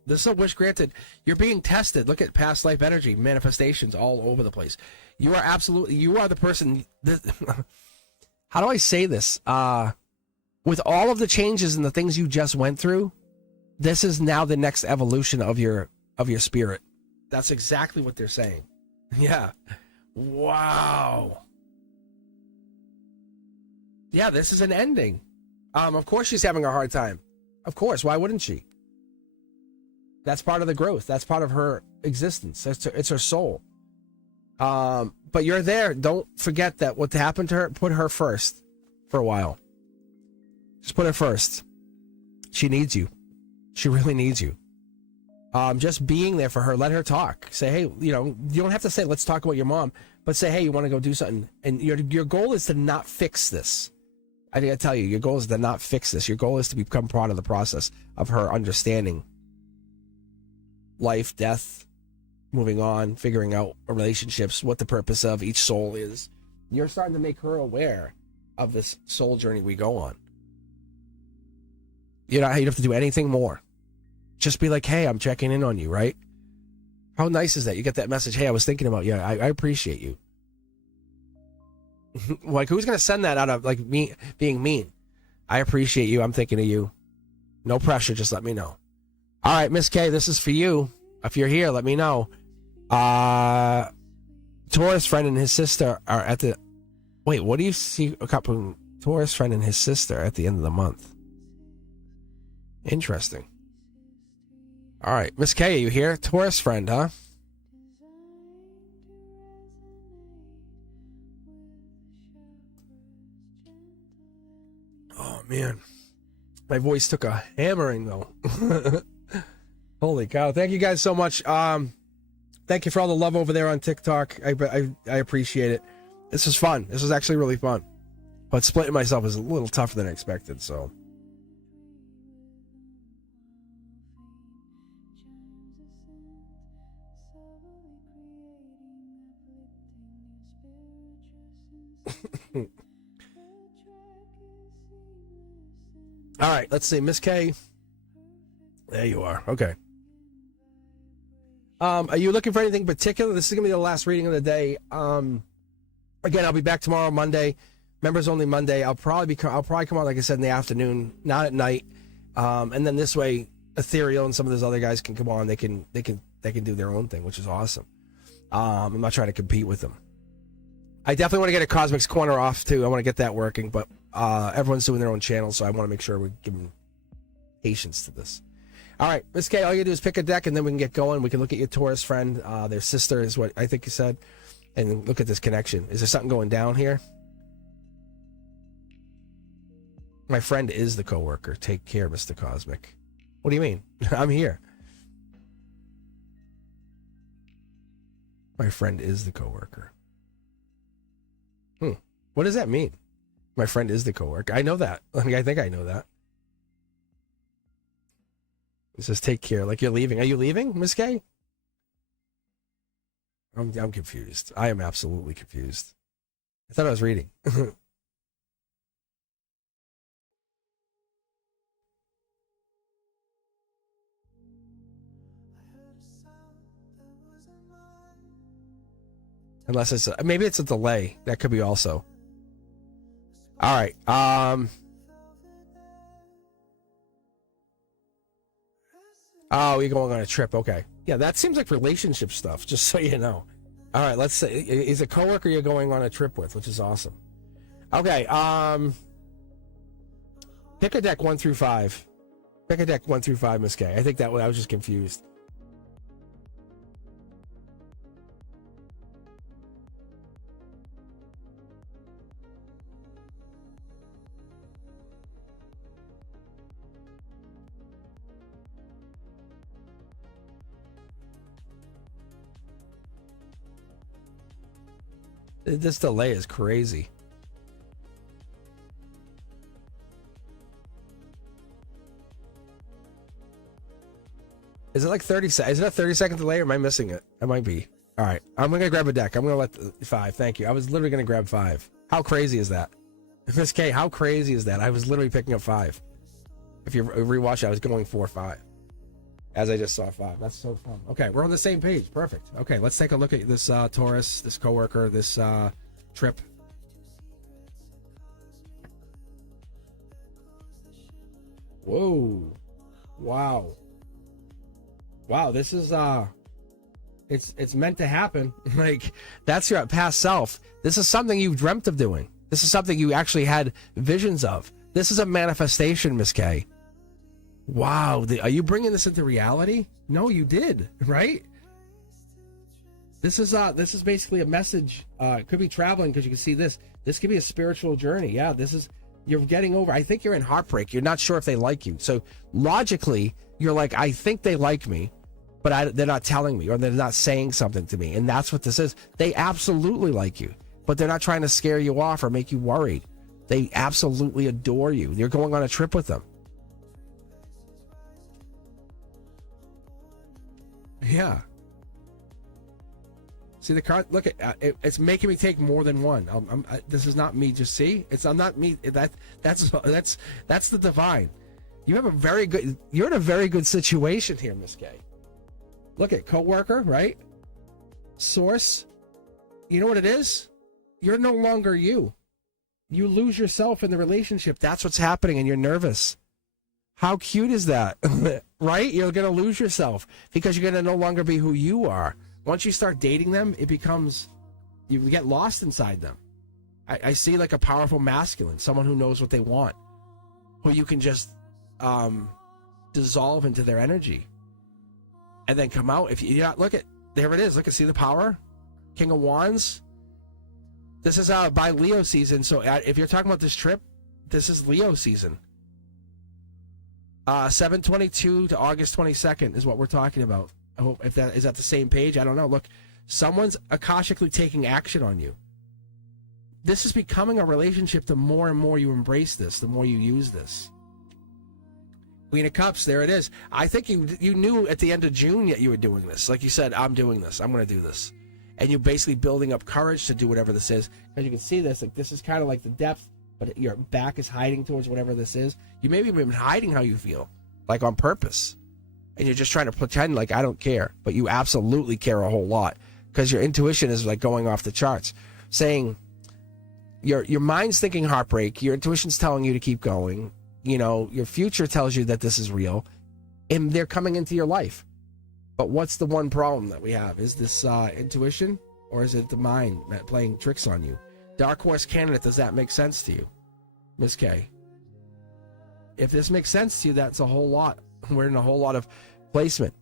This is a wish granted. You're being tested. Look at past life energy, manifestations all over the place. You are the person. How do I say this? With all of the changes and the things you just went through, this is now the next evolution of your spirit. That's exactly what they're saying. Yeah. Wow. Yeah, this is an ending. Of course she's having a hard time. Of course, why wouldn't she? That's part of the growth. That's part of her existence. It's her soul. But you're there. Don't forget that what happened to her, put her first for a while. Just put her first. She needs you. She really needs you. Just being there for her. Let her talk. Say, hey, you don't have to say, let's talk about your mom, but say, hey, you want to go do something? And your goal is to not fix this. I gotta tell you, your goal is to not fix this. Your goal is to become part of the process of her understanding life, death, moving on, figuring out relationships, what the purpose of each soul is. You're starting to make her aware of this soul journey we go on. You don't have to do anything more. Just be like, hey, I'm checking in on you, right? How nice is that? You get that message, hey, I was thinking about you. I appreciate you. Like, who's going to send that out of, like, me being mean? I appreciate you. I'm thinking of you. No pressure. Just let me know. All right, Miss K, this is for you. If you're here, let me know. Taurus friend and his sister are at the... Wait, what do you see? A couple... Taurus friend and his sister at the end of the month. Interesting. All right, Miss K, are you here? Taurus friend, huh? Oh, man. My voice took a hammering, though. Holy cow. Thank you guys so much. Thank you for all the love over there on TikTok. I appreciate it. This was fun. This was actually really fun. But splitting myself is a little tougher than I expected, so... All right, let's see. Miss K. There you are. Okay. Are you looking for anything particular? This is going to be the last reading of the day. Again, I'll be back tomorrow, Monday. Members only Monday. I'll probably come out, like I said, in the afternoon, not at night. And then this way, Ethereal and some of those other guys can come on. They can do their own thing, which is awesome. I'm not trying to compete with them. I definitely want to get a Cosmic's Corner off too. I want to get that working, but everyone's doing their own channel, so I want to make sure we give them patience to this. All right, Miss K, all you do is pick a deck, and then we can get going. We can look at your Taurus friend. Their sister is what I think you said, and look at this connection. Is there something going down here? My friend is the coworker. Take care, Mr. Cosmic. What do you mean? I'm here. My friend is the coworker. What does that mean? My friend is the coworker. I know that. I think I know that. It says take care. Like you're leaving. Are you leaving, Miss K? I'm confused. I am absolutely confused. I thought I was reading. Unless it's maybe it's a delay. That could be also. All right. Oh, you're going on a trip. Okay. Yeah, that seems like relationship stuff, just so you know. All right, let's say is a coworker you're going on a trip with, which is awesome. Okay. Pick a deck 1 through 5. Pick a deck 1 through 5, Miss K. I think that I was just confused. This delay is crazy. Is it like 30 seconds? Is it a 30-second delay or am I missing it? I might be. All right. I'm going to grab a deck. I'm going to let 5. Thank you. I was literally going to grab 5. How crazy is that? Miss K, how crazy is that? I was literally picking up 5. If you rewatch it, I was going 4-5. As I just saw 5. That's so fun. Okay, we're on the same page. Perfect. Okay, let's take a look at this Taurus, this coworker, this trip. Whoa. Wow. Wow, this is it's meant to happen. Like, that's your past self. This is something you dreamt of doing. This is something you actually had visions of. This is a manifestation, Miss K. Wow, are you bringing this into reality? No, you did, right? This is basically a message. It could be traveling, because you can see this. This could be a spiritual journey. Yeah, you're getting over. I think you're in heartbreak. You're not sure if they like you. So logically, you're like, I think they like me, but they're not telling me, or they're not saying something to me. And that's what this is. They absolutely like you, but they're not trying to scare you off or make you worried. They absolutely adore you. You're going on a trip with them. Yeah. See the card? Look at it's making me take more than one. This is not me. Just see, I'm not me. That's the divine. You're in a very good situation here, Miss K. Look at coworker, right? Source. You know what it is? You're no longer you. You lose yourself in the relationship. That's what's happening, and you're nervous. How cute is that? Right? You're going to lose yourself because you're going to no longer be who you are. Once you start dating them, it becomes, you get lost inside them. I see like a powerful masculine, someone who knows what they want, who you can just dissolve into their energy and then come out. If you look at, there it is. Look at, see the power? King of Wands. This is by Leo season. So if you're talking about this trip, this is Leo season. 7/22 to August 22nd is what we're talking about. I hope if that is at the same page. I don't know. Look, someone's akashically taking action on you. This is becoming a relationship. The more and more you embrace this, the more you use this. Queen of Cups, there it is. I think you knew at the end of June that you were doing this. Like you said, I'm doing this. I'm going to do this. And you're basically building up courage to do whatever this is. As you can see this, like this is kind of like the depth, but your back is hiding towards whatever this is. You maybe have been hiding how you feel, like on purpose. And you're just trying to pretend like I don't care, but you absolutely care a whole lot because your intuition is like going off the charts, saying your mind's thinking heartbreak, your intuition's telling you to keep going. You know, your future tells you that this is real, and they're coming into your life. But what's the one problem that we have? Is this intuition, or is it the mind playing tricks on you? Dark Horse candidate, does that make sense to you, Miss K? If this makes sense to you, that's a whole lot. We're in a whole lot of placement.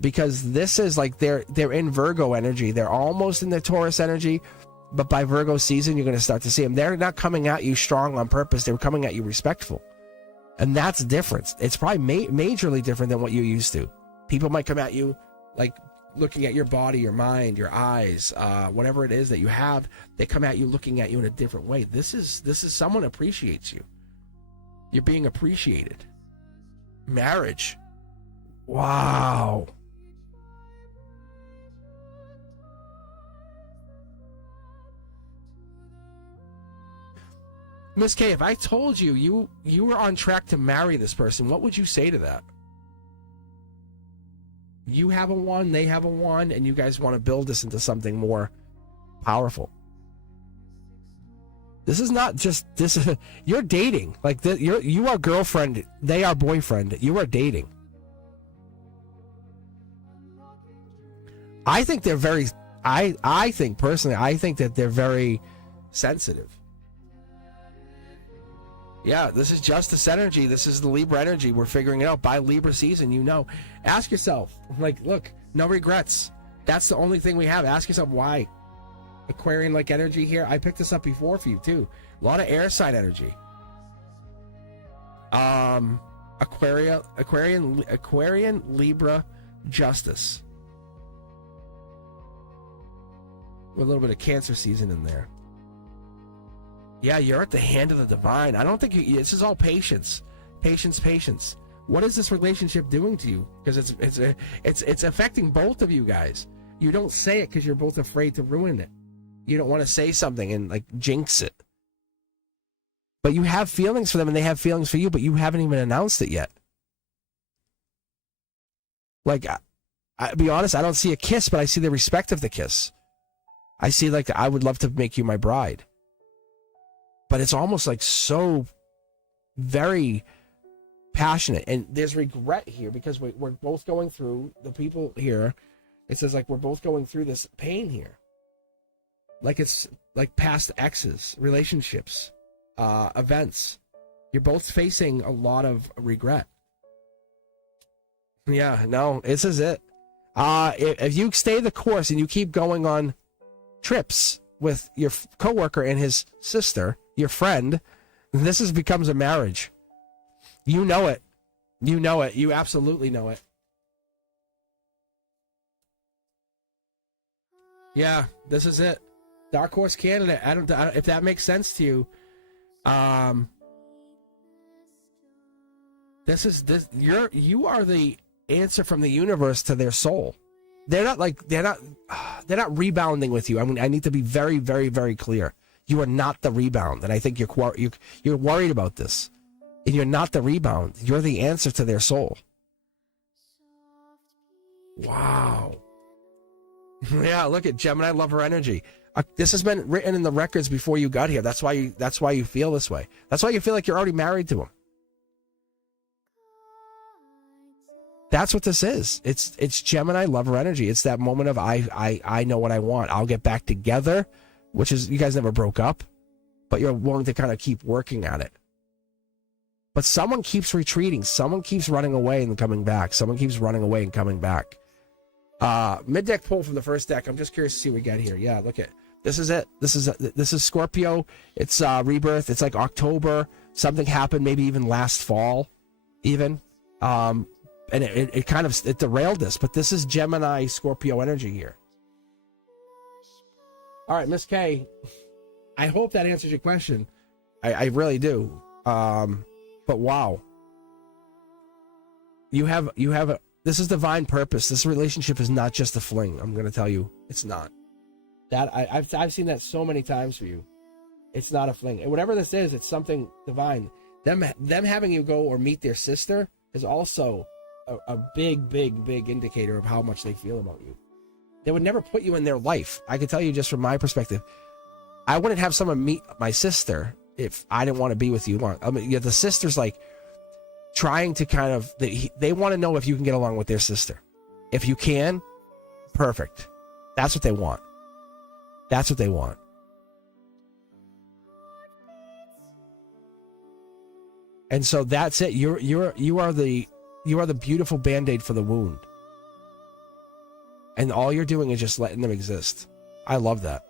Because this is like they're in Virgo energy. They're almost in the Taurus energy, but by Virgo season, you're going to start to see them. They're not coming at you strong on purpose. They're coming at you respectful. And that's different. It's probably majorly different than what you're used to. People might come at you like looking at your body, your mind, your eyes, whatever it is that you have. They come at you looking at you in a different way. This is someone appreciates you. You're being appreciated. Marriage. Wow. Miss K, if I told you were on track to marry this person, what would you say to that? You have a wand, they have a wand, and you guys want to build this into something more powerful. This is not just this. You're dating. Like you are girlfriend. They are boyfriend. You are dating. I think they're very. I think personally, I think that they're very sensitive. Yeah, this is justice energy. This is the Libra energy. We're figuring it out by Libra season. You know, ask yourself. Like, look, no regrets. That's the only thing we have. Ask yourself why. Aquarian-like energy here. I picked this up before for you too. A lot of air sign energy. Aquarian, Libra, justice. with a little bit of Cancer season in there. Yeah, you're at the hand of the divine. I don't think this is all patience. Patience. What is this relationship doing to you? Because it's affecting both of you guys. You don't say it because you're both afraid to ruin it. You don't want to say something and like jinx it. But you have feelings for them and they have feelings for you, but you haven't even announced it yet. Like, I'll be honest, I don't see a kiss, but I see the respect of the kiss. I see like, I would love to make you my bride. But it's almost like so very passionate. And there's regret here because we're both going through, the people here, it says like we're both going through this pain here. Like it's like past exes, relationships, events. You're both facing a lot of regret. Yeah, no, this is it. If you stay the course and you keep going on trips with your coworker and his sister, your friend, this becomes a marriage. You know it. You know it. You absolutely know it. Yeah, this is it. Dark Horse candidate. I don't if that makes sense to you. You are the answer from the universe to their soul. They're not rebounding with you. I mean, I need to be very, very, very clear. You are not the rebound, and I think you're worried about this. And you're not the rebound. You're the answer to their soul. Wow. Yeah, look at Gemini lover energy. This has been written in the records before you got here. That's why you feel this way. That's why you feel like you're already married to him. That's what this is. It's Gemini lover energy. It's that moment of I know what I want. I'll get back together, which is you guys never broke up, but you're willing to kind of keep working at it. But someone keeps retreating. Someone keeps running away and coming back. Someone keeps running away and coming back. Mid-deck pull from the first deck. I'm just curious to see what we get here. Yeah, look at this is it. This is Scorpio. It's rebirth. It's like October. Something happened maybe even last fall, even. And it kind of derailed this. But this is Gemini Scorpio energy here. All right, Miss K. I hope that answers your question. I really do. But wow, this is divine purpose. This relationship is not just a fling. I'm going to tell you, it's not. That I've seen that so many times for you. It's not a fling. And whatever this is, it's something divine. Them having you go or meet their sister is also a big, big, big indicator of how much they feel about you. They would never put you in their life. I can tell you just from my perspective, I wouldn't have someone meet my sister if I didn't want to be with you long. I mean, the sister's like trying to kind of, they want to know if you can get along with their sister. If you can, perfect. That's what they want. That's what they want. And so that's it. You are the beautiful Band-Aid for the wound. And all you're doing is just letting them exist. I love that.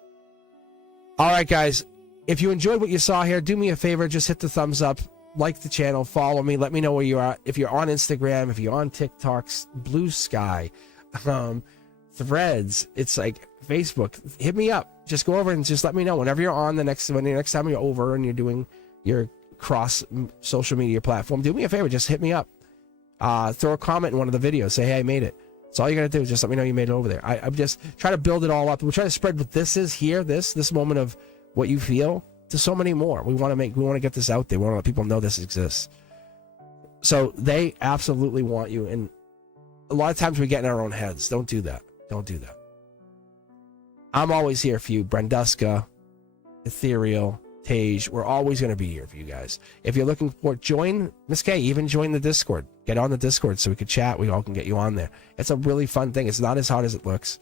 All right, guys. If you enjoyed what you saw here, do me a favor. Just hit the thumbs up, like the channel, follow me. Let me know where you are. If you're on Instagram, if you're on TikTok, Blue Sky, Threads, it's like Facebook. Hit me up. Just go over and just let me know whenever you're on the next time you're over and you're doing your cross social media platform. Do me a favor. Just hit me up. Throw a comment in one of the videos. Say, hey, I made it. That's all you got to do is just let me know you made it over there. I'm just trying to build it all up. We're trying to spread what this is here, this moment of what you feel to so many more. We want to get this out there. We want to let people know this exists. So they absolutely want you. And a lot of times we get in our own heads. Don't do that. Don't do that. I'm always here for you. Brenduska, Ethereal, Tage. We're always going to be here for you guys. If you're looking for, join Miss K, even join the Discord. Get on the Discord so we can chat. We all can get you on there. It's a really fun thing. It's not as hard as it looks.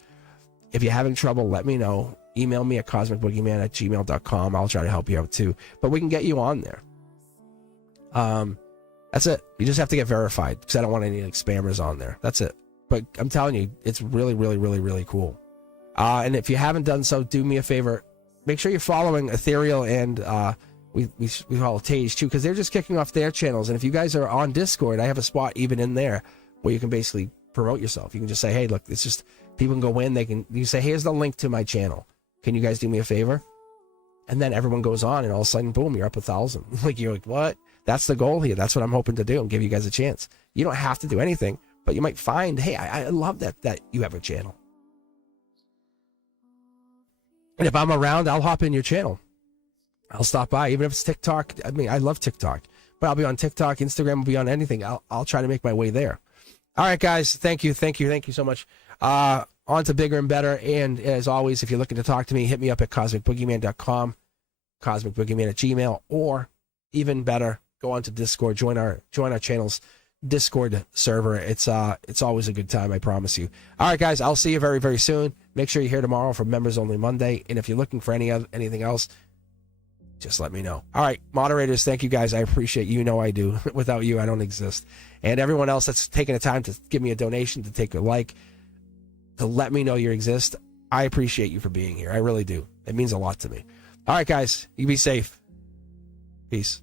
If you're having trouble, let me know. Email me at cosmicboogeyman@gmail.com. I'll try to help you out too. But we can get you on there. That's it. You just have to get verified because I don't want any like spammers on there. That's it. But I'm telling you, it's really, really, really, really cool. And if you haven't done so, do me a favor. Make sure you're following Ethereal and we follow Tage too, because they're just kicking off their channels. And if you guys are on Discord, I have a spot even in there where you can basically promote yourself. You can just say, hey, look, it's just people can go in. You say, here's the link to my channel. Can you guys do me a favor? And then everyone goes on, and all of a sudden, boom, you're up 1,000. Like, you're like, what? That's the goal here. That's what I'm hoping to do and give you guys a chance. You don't have to do anything, but you might find, hey, I love that you have a channel. And if I'm around, I'll hop in your channel. I'll stop by, even if it's TikTok. I mean, I love TikTok, but I'll be on TikTok, Instagram, will be on anything. I'll try to make my way there. All right, guys. Thank you so much. On to bigger and better. And as always, if you're looking to talk to me, hit me up at cosmicboogeyman.com, cosmicboogeyman@gmail, or even better, go on to Discord, join our channel's Discord server. It's always a good time, I promise you. All right, guys, I'll see you very, very soon. Make sure you're here tomorrow for Members Only Monday. And if you're looking for anything else, just let me know. All right, moderators, thank you, guys. I appreciate you. You know I do. Without you, I don't exist. And everyone else that's taking the time to give me a donation, to take a like, to let me know you exist, I appreciate you for being here. I really do. It means a lot to me. All right, guys, you be safe. Peace.